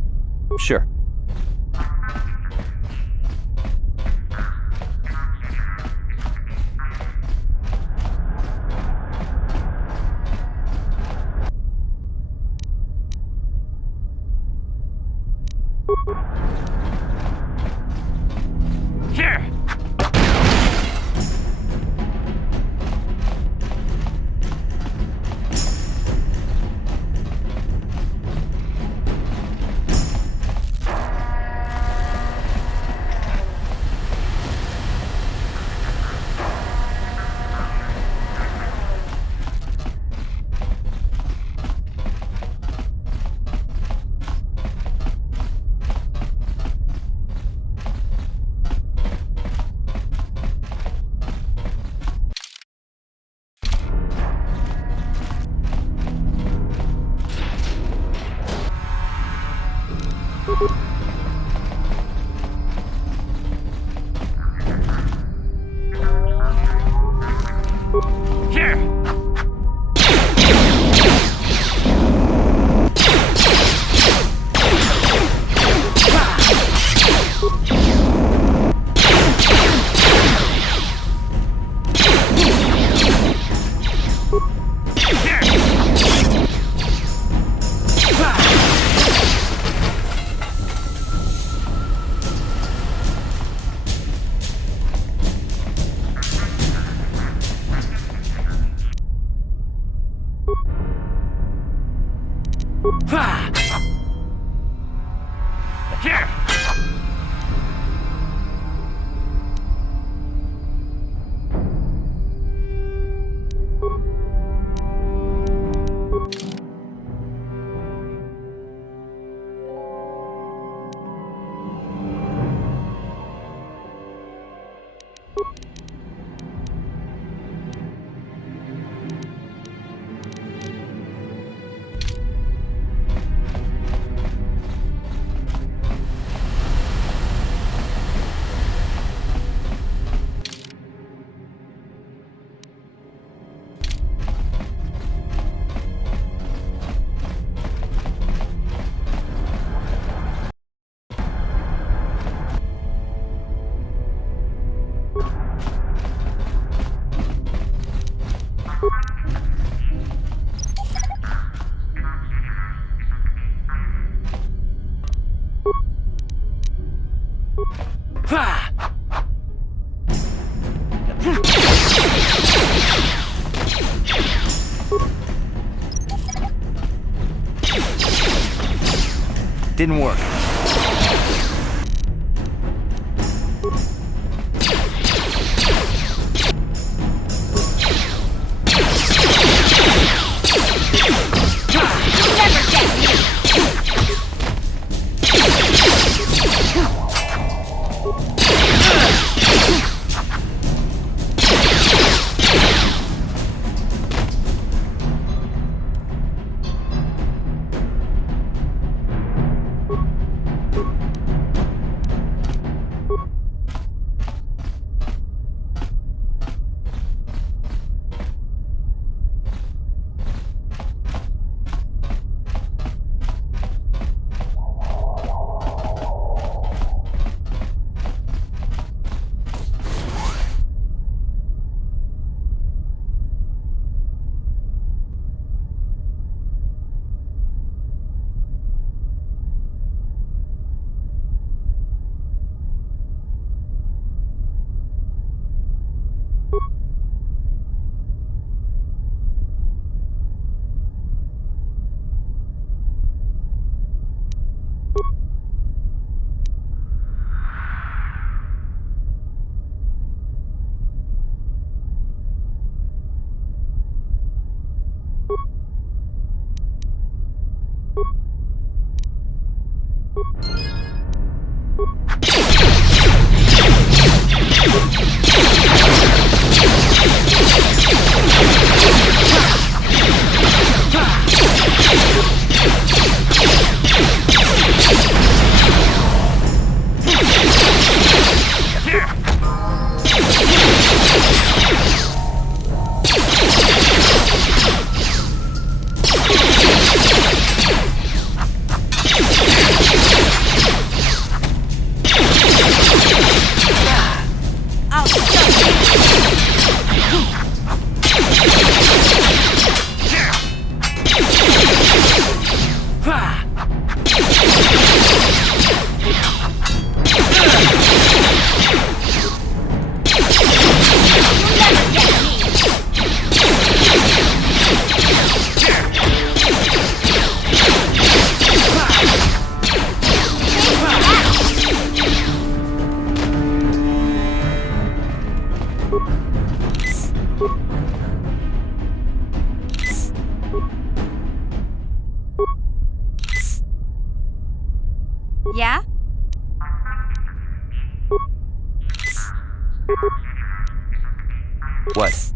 Sure. Here! Here! Here! Didn't work. Yeah? What?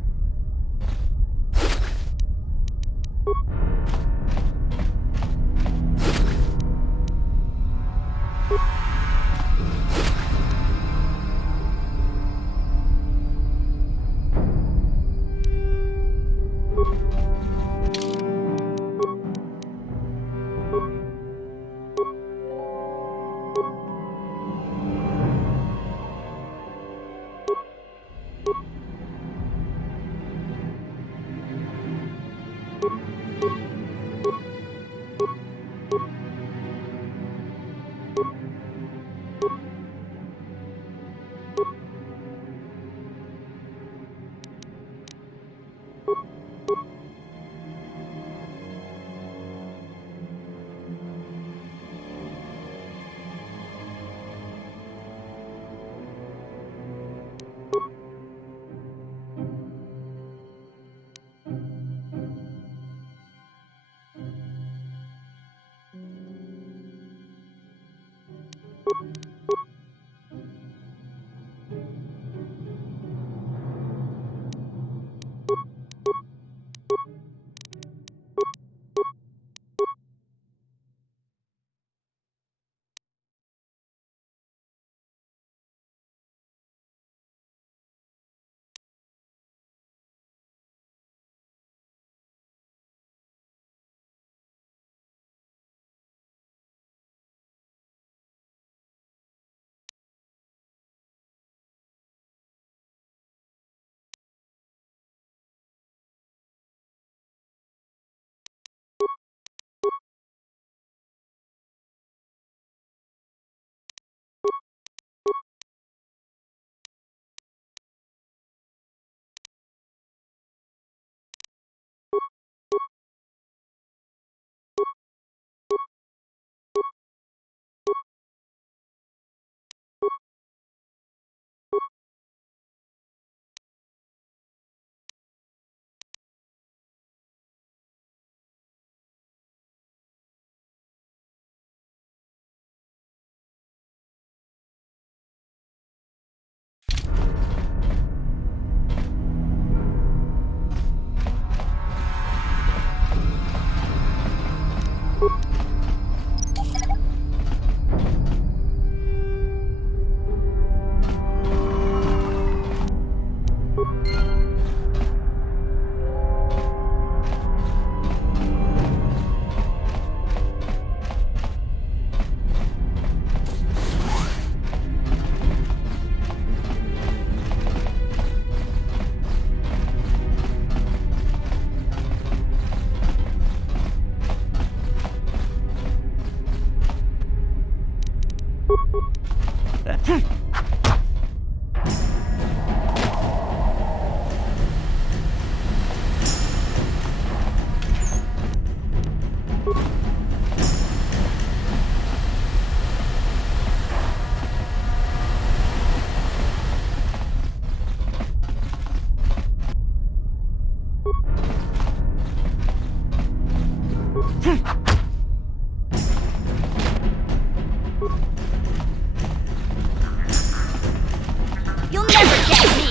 You'll never get me!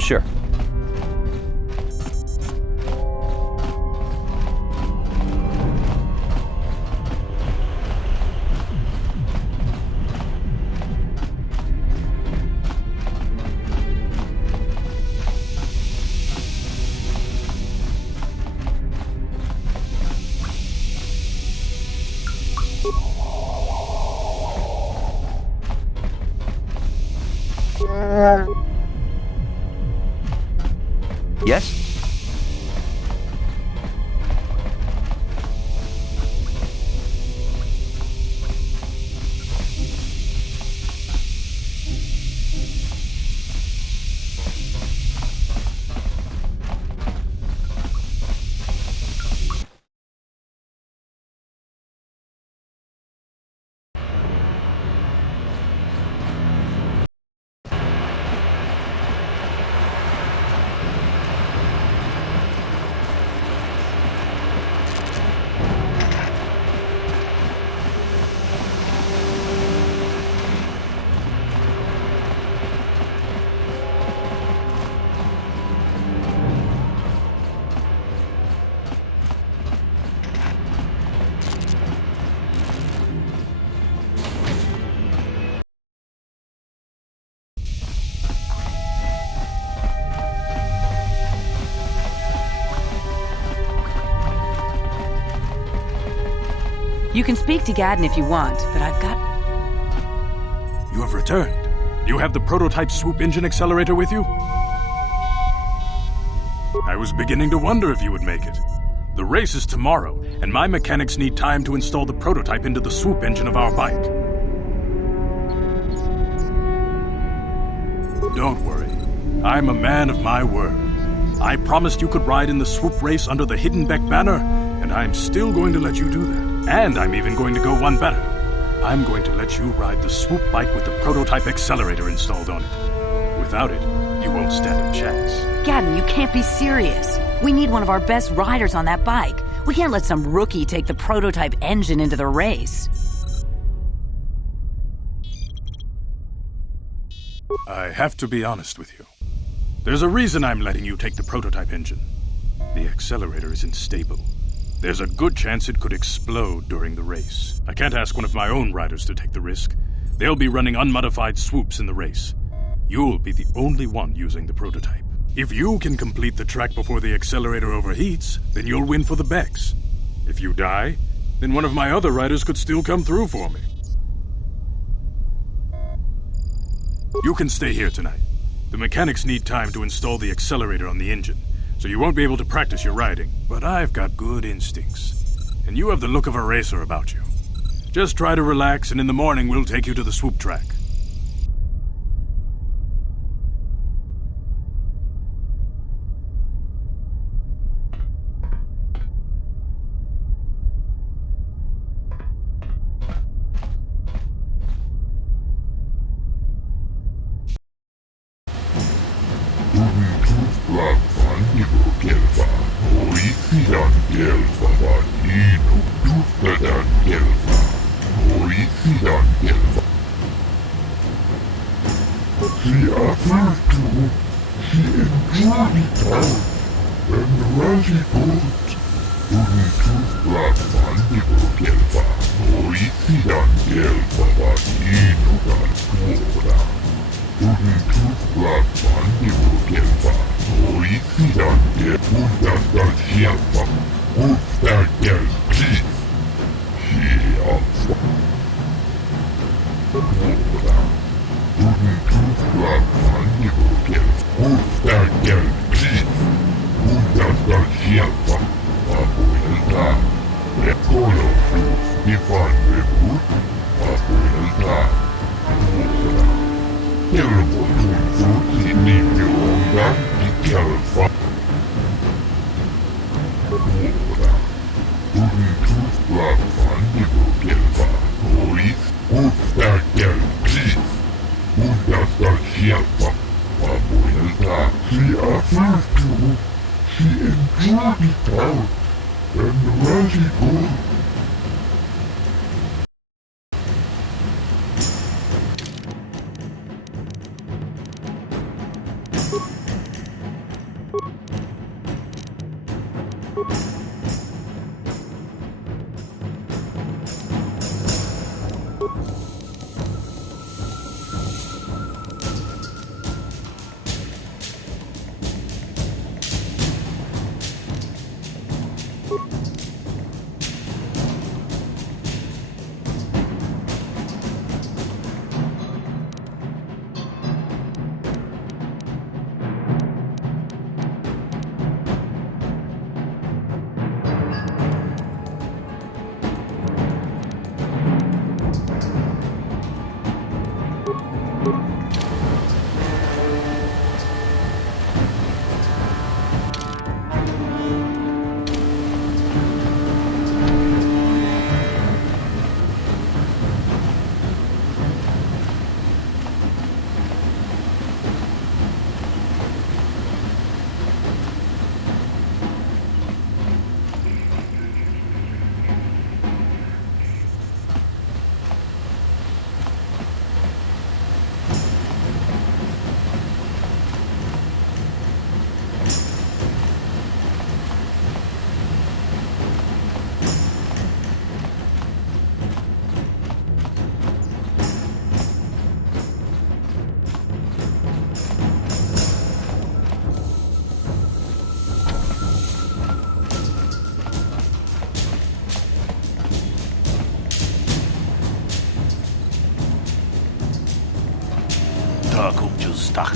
Sure. Yes? You can speak to Gadden if you want, but I've got... You have returned. You have the prototype swoop engine accelerator with you? I was beginning to wonder if you would make it. The race is tomorrow, and my mechanics need time to install the prototype into the swoop engine of our bike. Don't worry. I'm a man of my word. I promised you could ride in the swoop race under the Hidden Beck banner, and I'm still going to let you do that. And I'm even going to go one better. I'm going to let you ride the swoop bike with the prototype accelerator installed on it. Without it, you won't stand a chance. Gadden, you can't be serious. We need one of our best riders on that bike. We can't let some rookie take the prototype engine into the race. I have to be honest with you. There's a reason I'm letting you take the prototype engine. The accelerator isn't stable. There's a good chance it could explode during the race. I can't ask one of my own riders to take the risk. They'll be running unmodified swoops in the race. You'll be the only one using the prototype. If you can complete the track before the accelerator overheats, then you'll win for the Becks. If you die, then one of my other riders could still come through for me. You can stay here tonight. The mechanics need time to install the accelerator on the engine, so you won't be able to practice your riding. But I've got good instincts, and you have the look of a racer about you. Just try to relax, and in the morning we'll take you to the swoop track.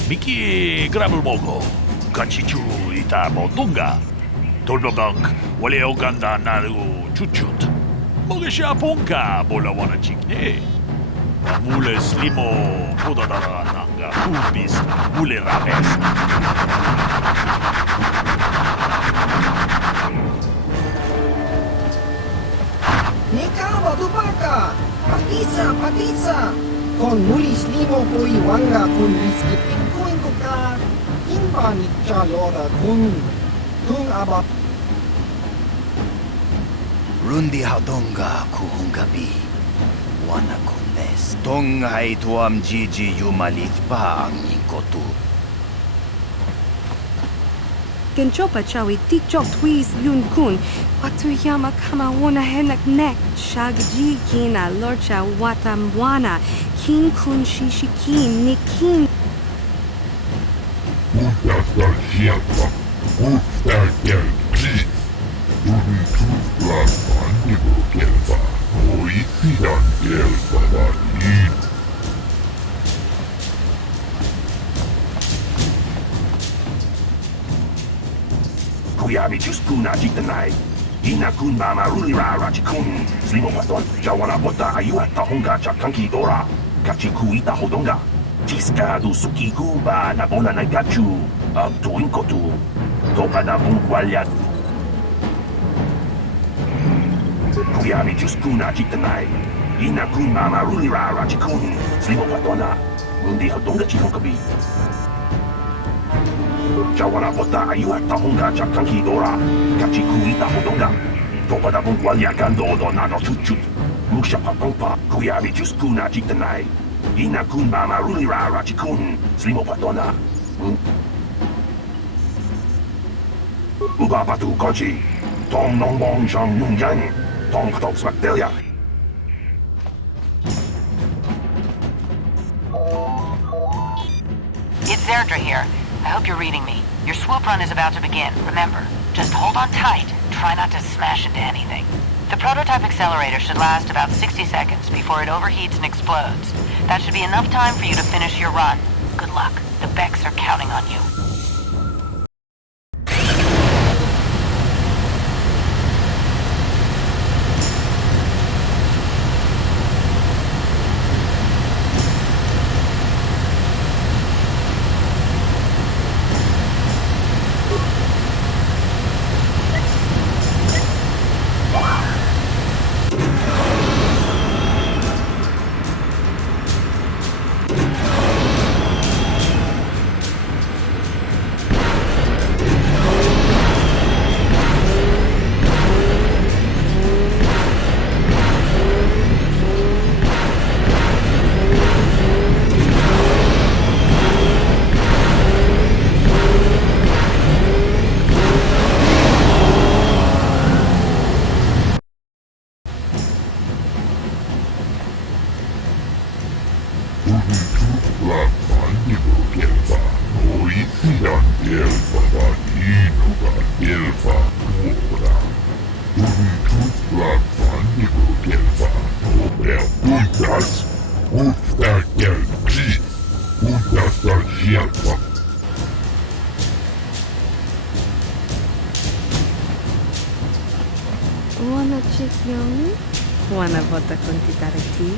미키 그랍을 보고 같이 주이다 못동가 돌보강 원래 오간다 나르고 주축 먹으시아 본가 몰라와나 직네 물레 슬리모 보다다라 난가 후비스 물레 라베스 Neka badupaka patisa kon mulis limo kui wanga kun miskipin kuin kuka inbanit chalora kun aba Rundi haudonga kuhungabi wana kundes tongai tuam jiji yumalit pa ang inkotu Genchopa chawi tikchok twiz yun kun Watuyama kama wana henak nek Shagji kina lorcha watamwana Kin kun shishikin nikin Utastar sieltä, ustar kelkis. Tuli tupla mandibukelta, oitsidan keltavariin. Kujavi just kuna jittenai. Inakun mama rulira rachikun. Slimo paton. Jawana bota ayuata honga chakanki dora. Kachiku ita hodonga. Chiska du sukiku ba nabona nagachu. Tuinkotu. Topada bungwalia. Kuyami juskuna chitanai. Inakun mama rulira rachikun. Slimo patona. Mundi hodonga chihonkabi. Jawana bota ayuata honga chakanki dora. Kachiku ita hodonga. Topada bungwalia gando do nado chuchut. Musha papampa. Kuyami juskuna chitanai. Inakun mama rulira rachikun. Slimo patona. Uba batu kochi. Tong nong bong shang nung yang. Tong ktok svaktelia. It's Zerdra here. I hope you're reading me. Your swoop run is about to begin, remember. Just hold on tight. Try not to smash into anything. The prototype accelerator should last about 60 seconds before it overheats and explodes. That should be enough time for you to finish your run. Good luck. The Becks are counting on you. Wanna chick young? Wanna bota con titareti?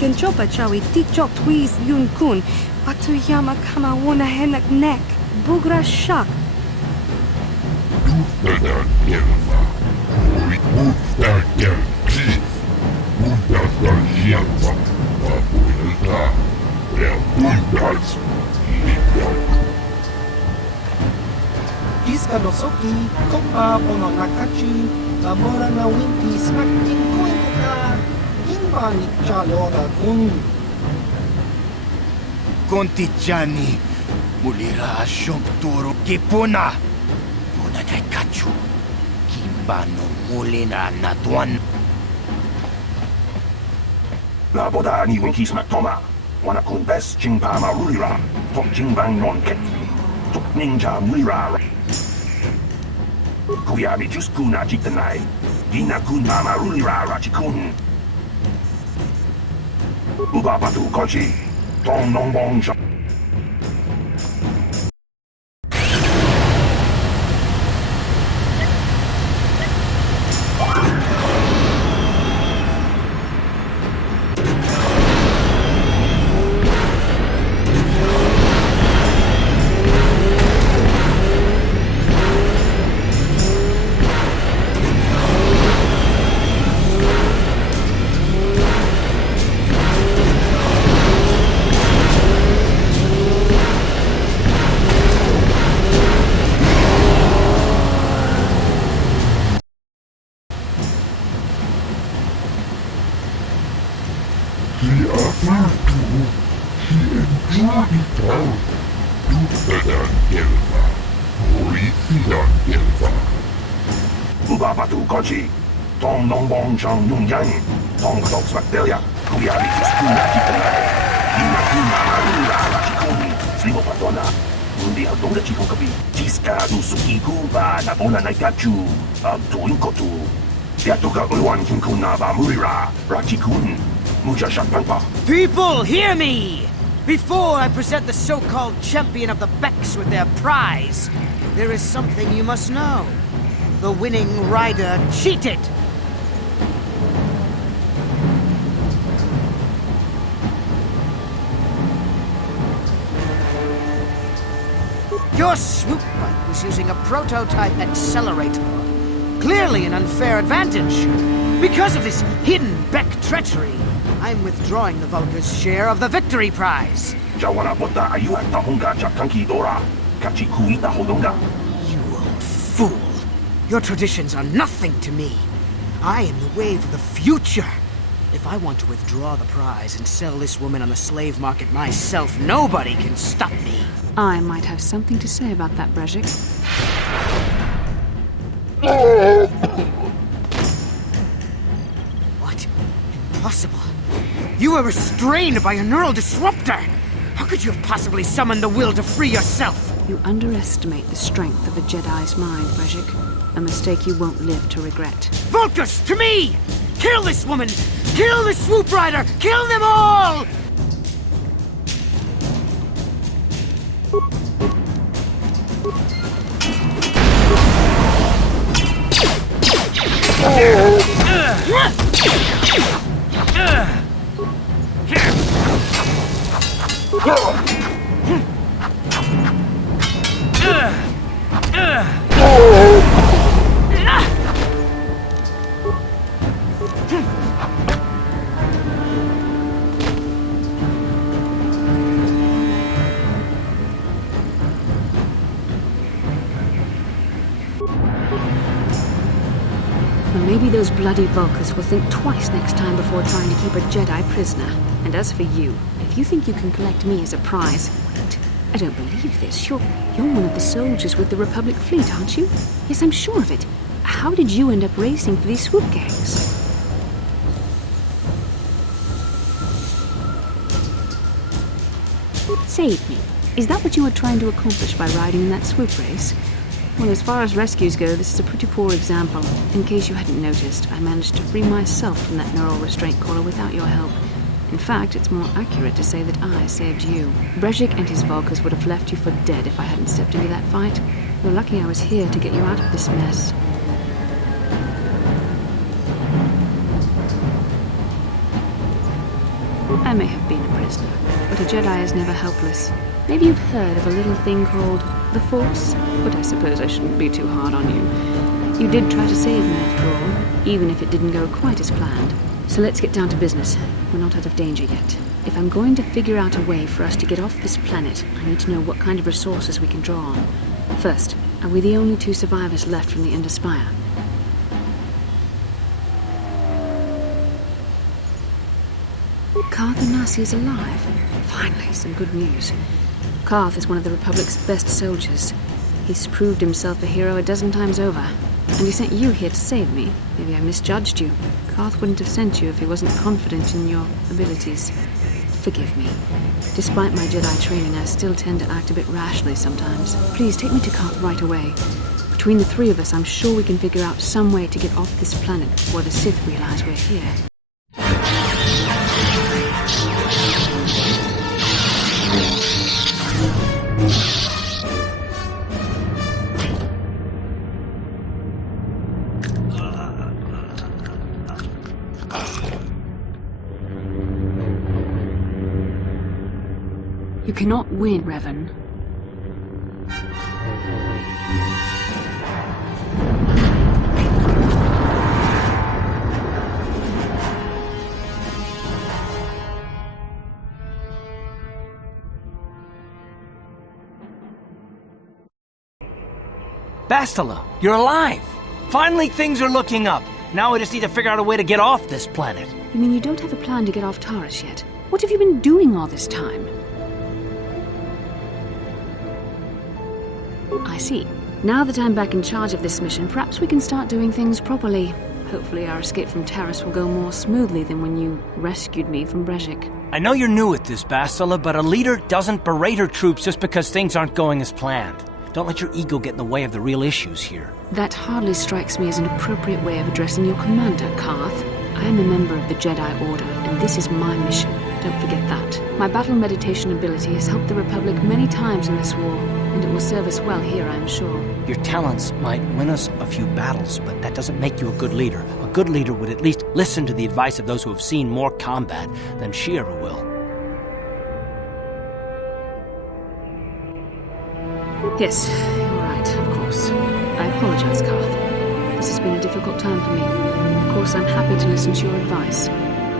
Genchopa chawi tikchok twis yun kun. Atuyama kama wana henak nek. Bugra shak. Iska dosoki, kopa pono nakachi, labora na winti smakin kuin kuka, inba ni chalora kun. Kontichani, mulira asyongturo kipuna. Muna na kachu, kimbano mulina natuan. Laboda ni winki smak toma. Wana kun best jingpa marulira. Tok jingbang non ket. Tok ninja mulira. Kuyami juskuna chitanai. Inakun mama rulira rachikun. Uba batu kochi. Tong nong bong shang. Uba batu kochi. Tong nong bong shang nung yang. Tong ktok svaktelia. Kuyami juskuna chitanai. Inakun mama rulira rachikun. Slimo patona. Mundi hodonga chihonkabi. Chiska du sukiku ba nabona nagachu. Tuinkotu. Yatuka uwan kinkuna ba murira. Rachikun. Muja shampanpa. People, hear me! Before I present the so-called champion of the Becks with their prize, there is something you must know. The winning rider cheated! Your swoop bike was using a prototype accelerator. Clearly an unfair advantage. Because of this hidden Beck treachery, I'm withdrawing the Vulca's share of the victory prize. You old fool. Your traditions are nothing to me. I am the wave of the future. If I want to withdraw the prize and sell this woman on the slave market myself, nobody can stop me. I might have something to say about that, Brejik. What? Impossible. You were restrained by a neural disruptor. How could you have possibly summoned the will to free yourself? You underestimate the strength of a Jedi's mind, Brejik. A mistake you won't live to regret. Vulcus, to me! Kill this woman! Kill the swoop rider! Kill them all! Maybe those bloody Vulcans will think twice next time before trying to keep a Jedi prisoner. And as for you, if you think you can collect me as a prize... Wait, I don't believe this. You're one of the soldiers with the Republic fleet, aren't you? Yes, I'm sure of it. How did you end up racing for these swoop gangs? Save me. Is that what you were trying to accomplish by riding in that swoop race? Well, as far as rescues go, this is a pretty poor example. In case you hadn't noticed, I managed to free myself from that neural restraint collar without your help. In fact, it's more accurate to say that I saved you. Brejik and his Vulcans would have left you for dead if I hadn't stepped into that fight. You're lucky I was here to get you out of this mess. I may have been a prisoner, but a Jedi is never helpless. Maybe you've heard of a little thing called the Force, but I suppose I shouldn't be too hard on you. You did try to save me after all, even if it didn't go quite as planned. So let's get down to business. We're not out of danger yet. If I'm going to figure out a way for us to get off this planet, I need to know what kind of resources we can draw on. First, are we the only two survivors left from the Ender Spire? Karth Onasi is alive. Finally, some good news. Karth is one of the Republic's best soldiers. He's proved himself a hero a dozen times over. And he sent you here to save me. Maybe I misjudged you. Karth wouldn't have sent you if he wasn't confident in your abilities. Forgive me. Despite my Jedi training, I still tend to act a bit rashly sometimes. Please take me to Karth right away. Between the three of us, I'm sure we can figure out some way to get off this planet before the Sith realize we're here. You cannot win, Revan. Bastila, you're alive! Finally things are looking up. Now we just need to figure out a way to get off this planet. You mean you don't have a plan to get off Taris yet? What have you been doing all this time? I see. Now that I'm back in charge of this mission, perhaps we can start doing things properly. Hopefully our escape from Taris will go more smoothly than when you rescued me from Brejik. I know you're new at this, Bastila, but a leader doesn't berate her troops just because things aren't going as planned. Don't let your ego get in the way of the real issues here. That hardly strikes me as an appropriate way of addressing your commander, Karth. I am a member of the Jedi Order, and this is my mission. Don't forget that. My battle meditation ability has helped the Republic many times in this war. and it will serve us well here, I am sure. Your talents might win us a few battles, but that doesn't make you a good leader. A good leader would at least listen to the advice of those who have seen more combat than she ever will. Yes, you're right, of course. I apologize, Karth. This has been a difficult time for me. Of course, I'm happy to listen to your advice.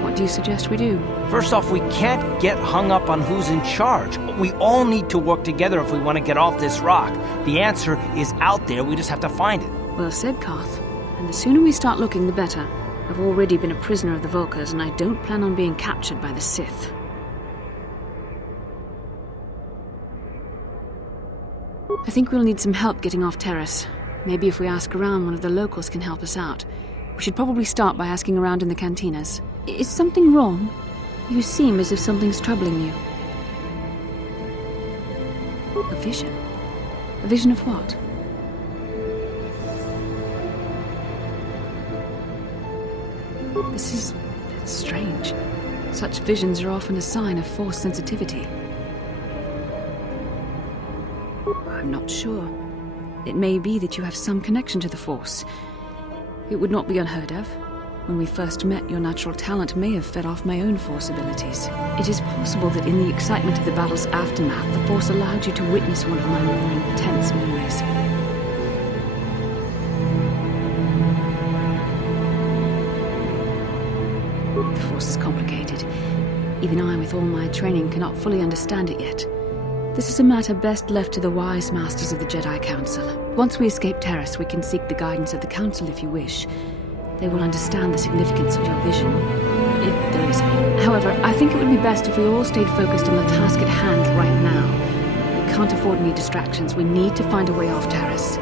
What do you suggest we do? First off, we can't get hung up on who's in charge. We all need to work together if we want to get off this rock. The answer is out there, we just have to find it. Well said, Karth. And the sooner we start looking, the better. I've already been a prisoner of the Volkers, and I don't plan on being captured by the Sith. I think we'll need some help getting off Terrace. Maybe if we ask around, one of the locals can help us out. We should probably start by asking around in the cantinas. Is something wrong? You seem as if something's troubling you. A vision? A vision of what? This is strange. Such visions are often a sign of Force sensitivity. I'm not sure. It may be that you have some connection to the Force. It would not be unheard of. When we first met, your natural talent may have fed off my own Force abilities. It is possible that in the excitement of the battle's aftermath, the Force allowed you to witness one of my more intense memories. The Force is complicated. Even I, with all my training, cannot fully understand it yet. This is a matter best left to the wise masters of the Jedi Council. Once we escape Terrace, we can seek the guidance of the Council if you wish. They will understand the significance of your vision, if there is any. However, I think it would be best if we all stayed focused on the task at hand right now. We can't afford any distractions. We need to find a way off Terrace.